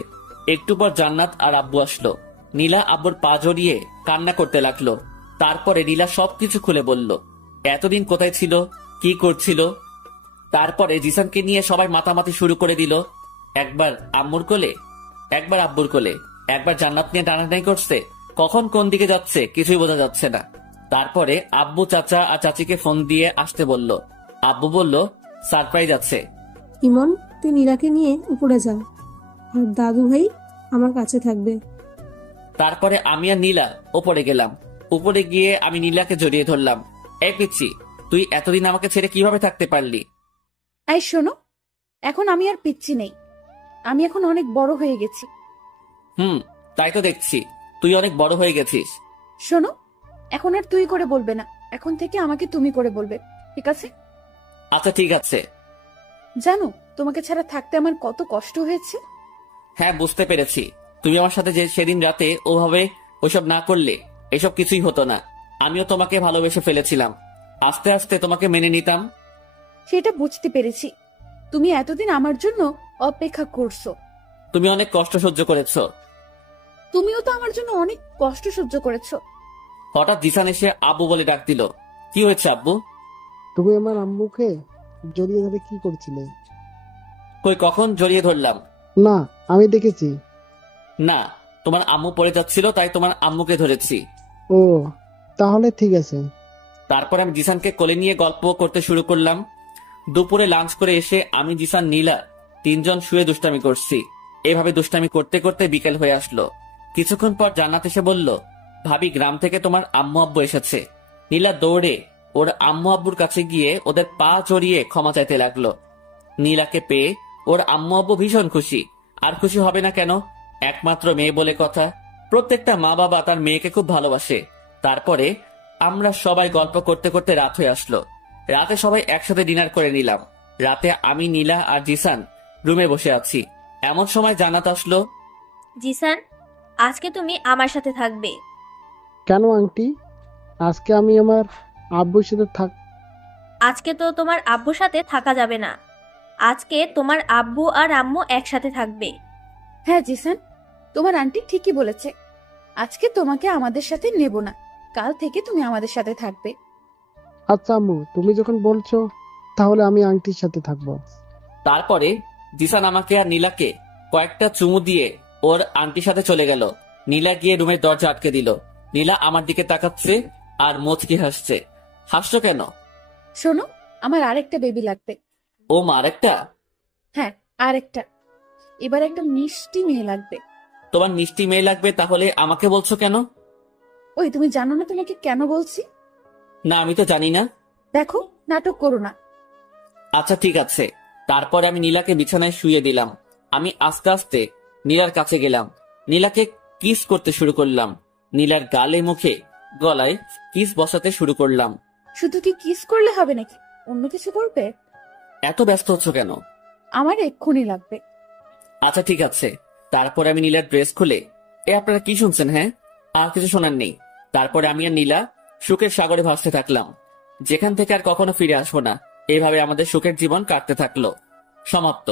একটু পর জান্নাত আর আব্বু আসলো। নীলা আব্বুর পা জড়িয়ে কান্না করতে লাগলো। তারপরে নীলা সবকিছু খুলে বলল, এতদিন কোথায় ছিল, কি করছিল। তারপরে জিসানকে নিয়ে সবাই মাতামাতি শুরু করে দিল। একবার আম্মুর কোলে, একবার আব্বুর কোলে, একবার জান্নাত নিয়ে টানাটানি করছে। কখন কোন দিকে যাচ্ছে কিছুই বোঝা যাচ্ছে না। তারপরে আব্বু চাচা আর চাচিকে ফোন দিয়ে আসতে বলল। আব্বু বলল সারপ্রাইজ আছে। ইমন, তুই নীলাকে নিয়ে উপরে যা, আর দাদু ভাই আমার কাছে থাকবে। তারপরে আমি আর নীলা ওপরে গেলাম। উপরে গিয়ে আমি নীলাকে জড়িয়ে ধরলাম। এই পিচ্ছি, তুই এতদিন আমাকে ছেড়ে কিভাবে থাকতে পারলি? এই শোনো, এখন আমি আর পিচ্ছি নেই, আমি এখন অনেক বড় হয়ে গেছি। তাই তো দেখছি, তুই অনেক বড় হয়ে গেছিস। শোনো, এখন আর তুই করে বলবে না, এখন থেকে আমাকে তুমি করে বলবে, ঠিক আছে? আচ্ছা ঠিক আছে। জানো তোমাকে ছাড়া থাকতে আমার কত কষ্ট হয়েছে? হ্যাঁ বুঝতে পেরেছি। তুমি আমার সাথে যে সেদিন রাতে ওভাবে ওসব না করলে এসব কিছুই হতো না। আমিও তোমাকে ভালোবেসে ফেলেছিলাম, আস্তে আস্তে তোমাকে মেনে নিতাম। সেটা বুঝতে পেরেছি। তুমি এতদিন আমার জন্য অপেক্ষা করছো। তুমি অনেক কষ্ট সহ্য করেছো। তুমিও তো আমার জন্য অনেক কষ্ট সহ্য করেছো। হঠাৎ জিসান এসে আব্বু বলে ডাক দিল। কি হয়েছে আব্বু? তুমি আমার আম্মুকে জড়িয়ে ধরে কি করছিলে? কই, কখন জড়িয়ে ধরলাম? না, আমি দেখেছি। না, তোমার আম্মু পড়ে যাচ্ছিল তাই তোমার আম্মুকে ধরেছি। ও, তাহলে ঠিক আছে। তারপর আমি জিসানকে কোলে নিয়ে গল্প করতে শুরু করলাম। দুপুরে লাঞ্চ করে এসে আমি, জিসান, নীলা তিনজন শুয়ে দুষ্টামি করছি। এভাবে দুষ্টামি করতে করতে বিকেল হয়ে আসলো। কিছুক্ষণ পর জান্নাত এসে বলল, ভাবি, গ্রাম থেকে তোমার আম্মু আব্বু এসেছে। নীলা দৌড়ে ওর আম্মু আব্বুর কাছে গিয়ে ওদের পা জড়িয়ে ক্ষমা চাইতে লাগলো। নীলাকে পেয়ে ওর আম্মু আব্বু ভীষণ খুশি। আর খুশি হবে না কেন, একমাত্র মেয়ে বলে কথা। প্রত্যেকটা মা বাবা তার মেয়েকে খুব ভালোবাসে। তারপরে আমরা সবাই গল্প করতে করতে রাত হয়ে আসলো। রাতে সবাই একসাথে ডিনার করে নিলাম। রাতে আমি, নীলা আর জিসান রুমে বসে আছি। এমন সময় জান্নাত আসলো। জিসান, আজকে তুমি আমার সাথে থাকবে। কেন আন্টি? আজকে আমি আমার আব্বুর সাথে আজকে তো তোমার আব্বুর সাথে থাকা যাবে না। আজকে তোমার আব্বু আর আম্মু একসাথে থাকবে। হ্যাঁ জিসান, তোমার আন্টি ঠিকই বলেছে। আজকে তোমাকে আমাদের সাথে নেব না, কাল থেকে তুমি আমাদের সাথে থাকবে। আচ্ছা আম্মু, তুমি যখন বলছো তাহলে আমি আন্টির সাথে থাকবো। তারপরে জিসান আমাকে আর নীলাকে কয়েকটা চুমু দিয়ে ওর আন্টির সাথে চলে গেল। নীলা গিয়ে রুমের দরজা আটকে দিল। নীলা আমার দিকে তাকাচ্ছে আর মুচকি হাসছে। হাসছো কেন? শোনো, আমার আরেকটা বেবি লাগবে। ও মা, আরেকটা? হ্যাঁ, আরেকটা। এবার একটা মিষ্টি মেয়ে লাগবে। তোমার মিষ্টি মেয়ে লাগবে? তাহলে আমাকে বলছো কেন? ওই, তুমি জানো না তোমাকে কেন বলছি? না, আমি তো জানি না। দেখো, নাটক করো না। আচ্ছা ঠিক আছে। তারপর আমি নীলাকে বিছানায় শুয়ে দিলাম। আমি আস্তে আস্তে নীলার কাছে গেলাম। নীলাকে কিস করতে শুরু করলাম। নীলার গালে, মুখে, গলায় কিস বসাতে শুরু করলাম। শুধু কি কিস করলে হবে নাকি? অন্য কিছু করবে? এত ব্যস্ত হচ্ছ কেন? আমার এক্ষুনি লাগবে। আচ্ছা ঠিক আছে। তারপর আমি নীলার ড্রেস খুলে, আপনারা কি শুনছেন? হ্যাঁ, আর কিছু শোনার নেই। তারপরে আমি আর নীলা সুখের সাগরে ভাসতে থাকলাম, যেখান থেকে আর কখনো ফিরে আসবো না। এইভাবে আমাদের সুখের জীবন কাটতে থাকলো। সমাপ্ত।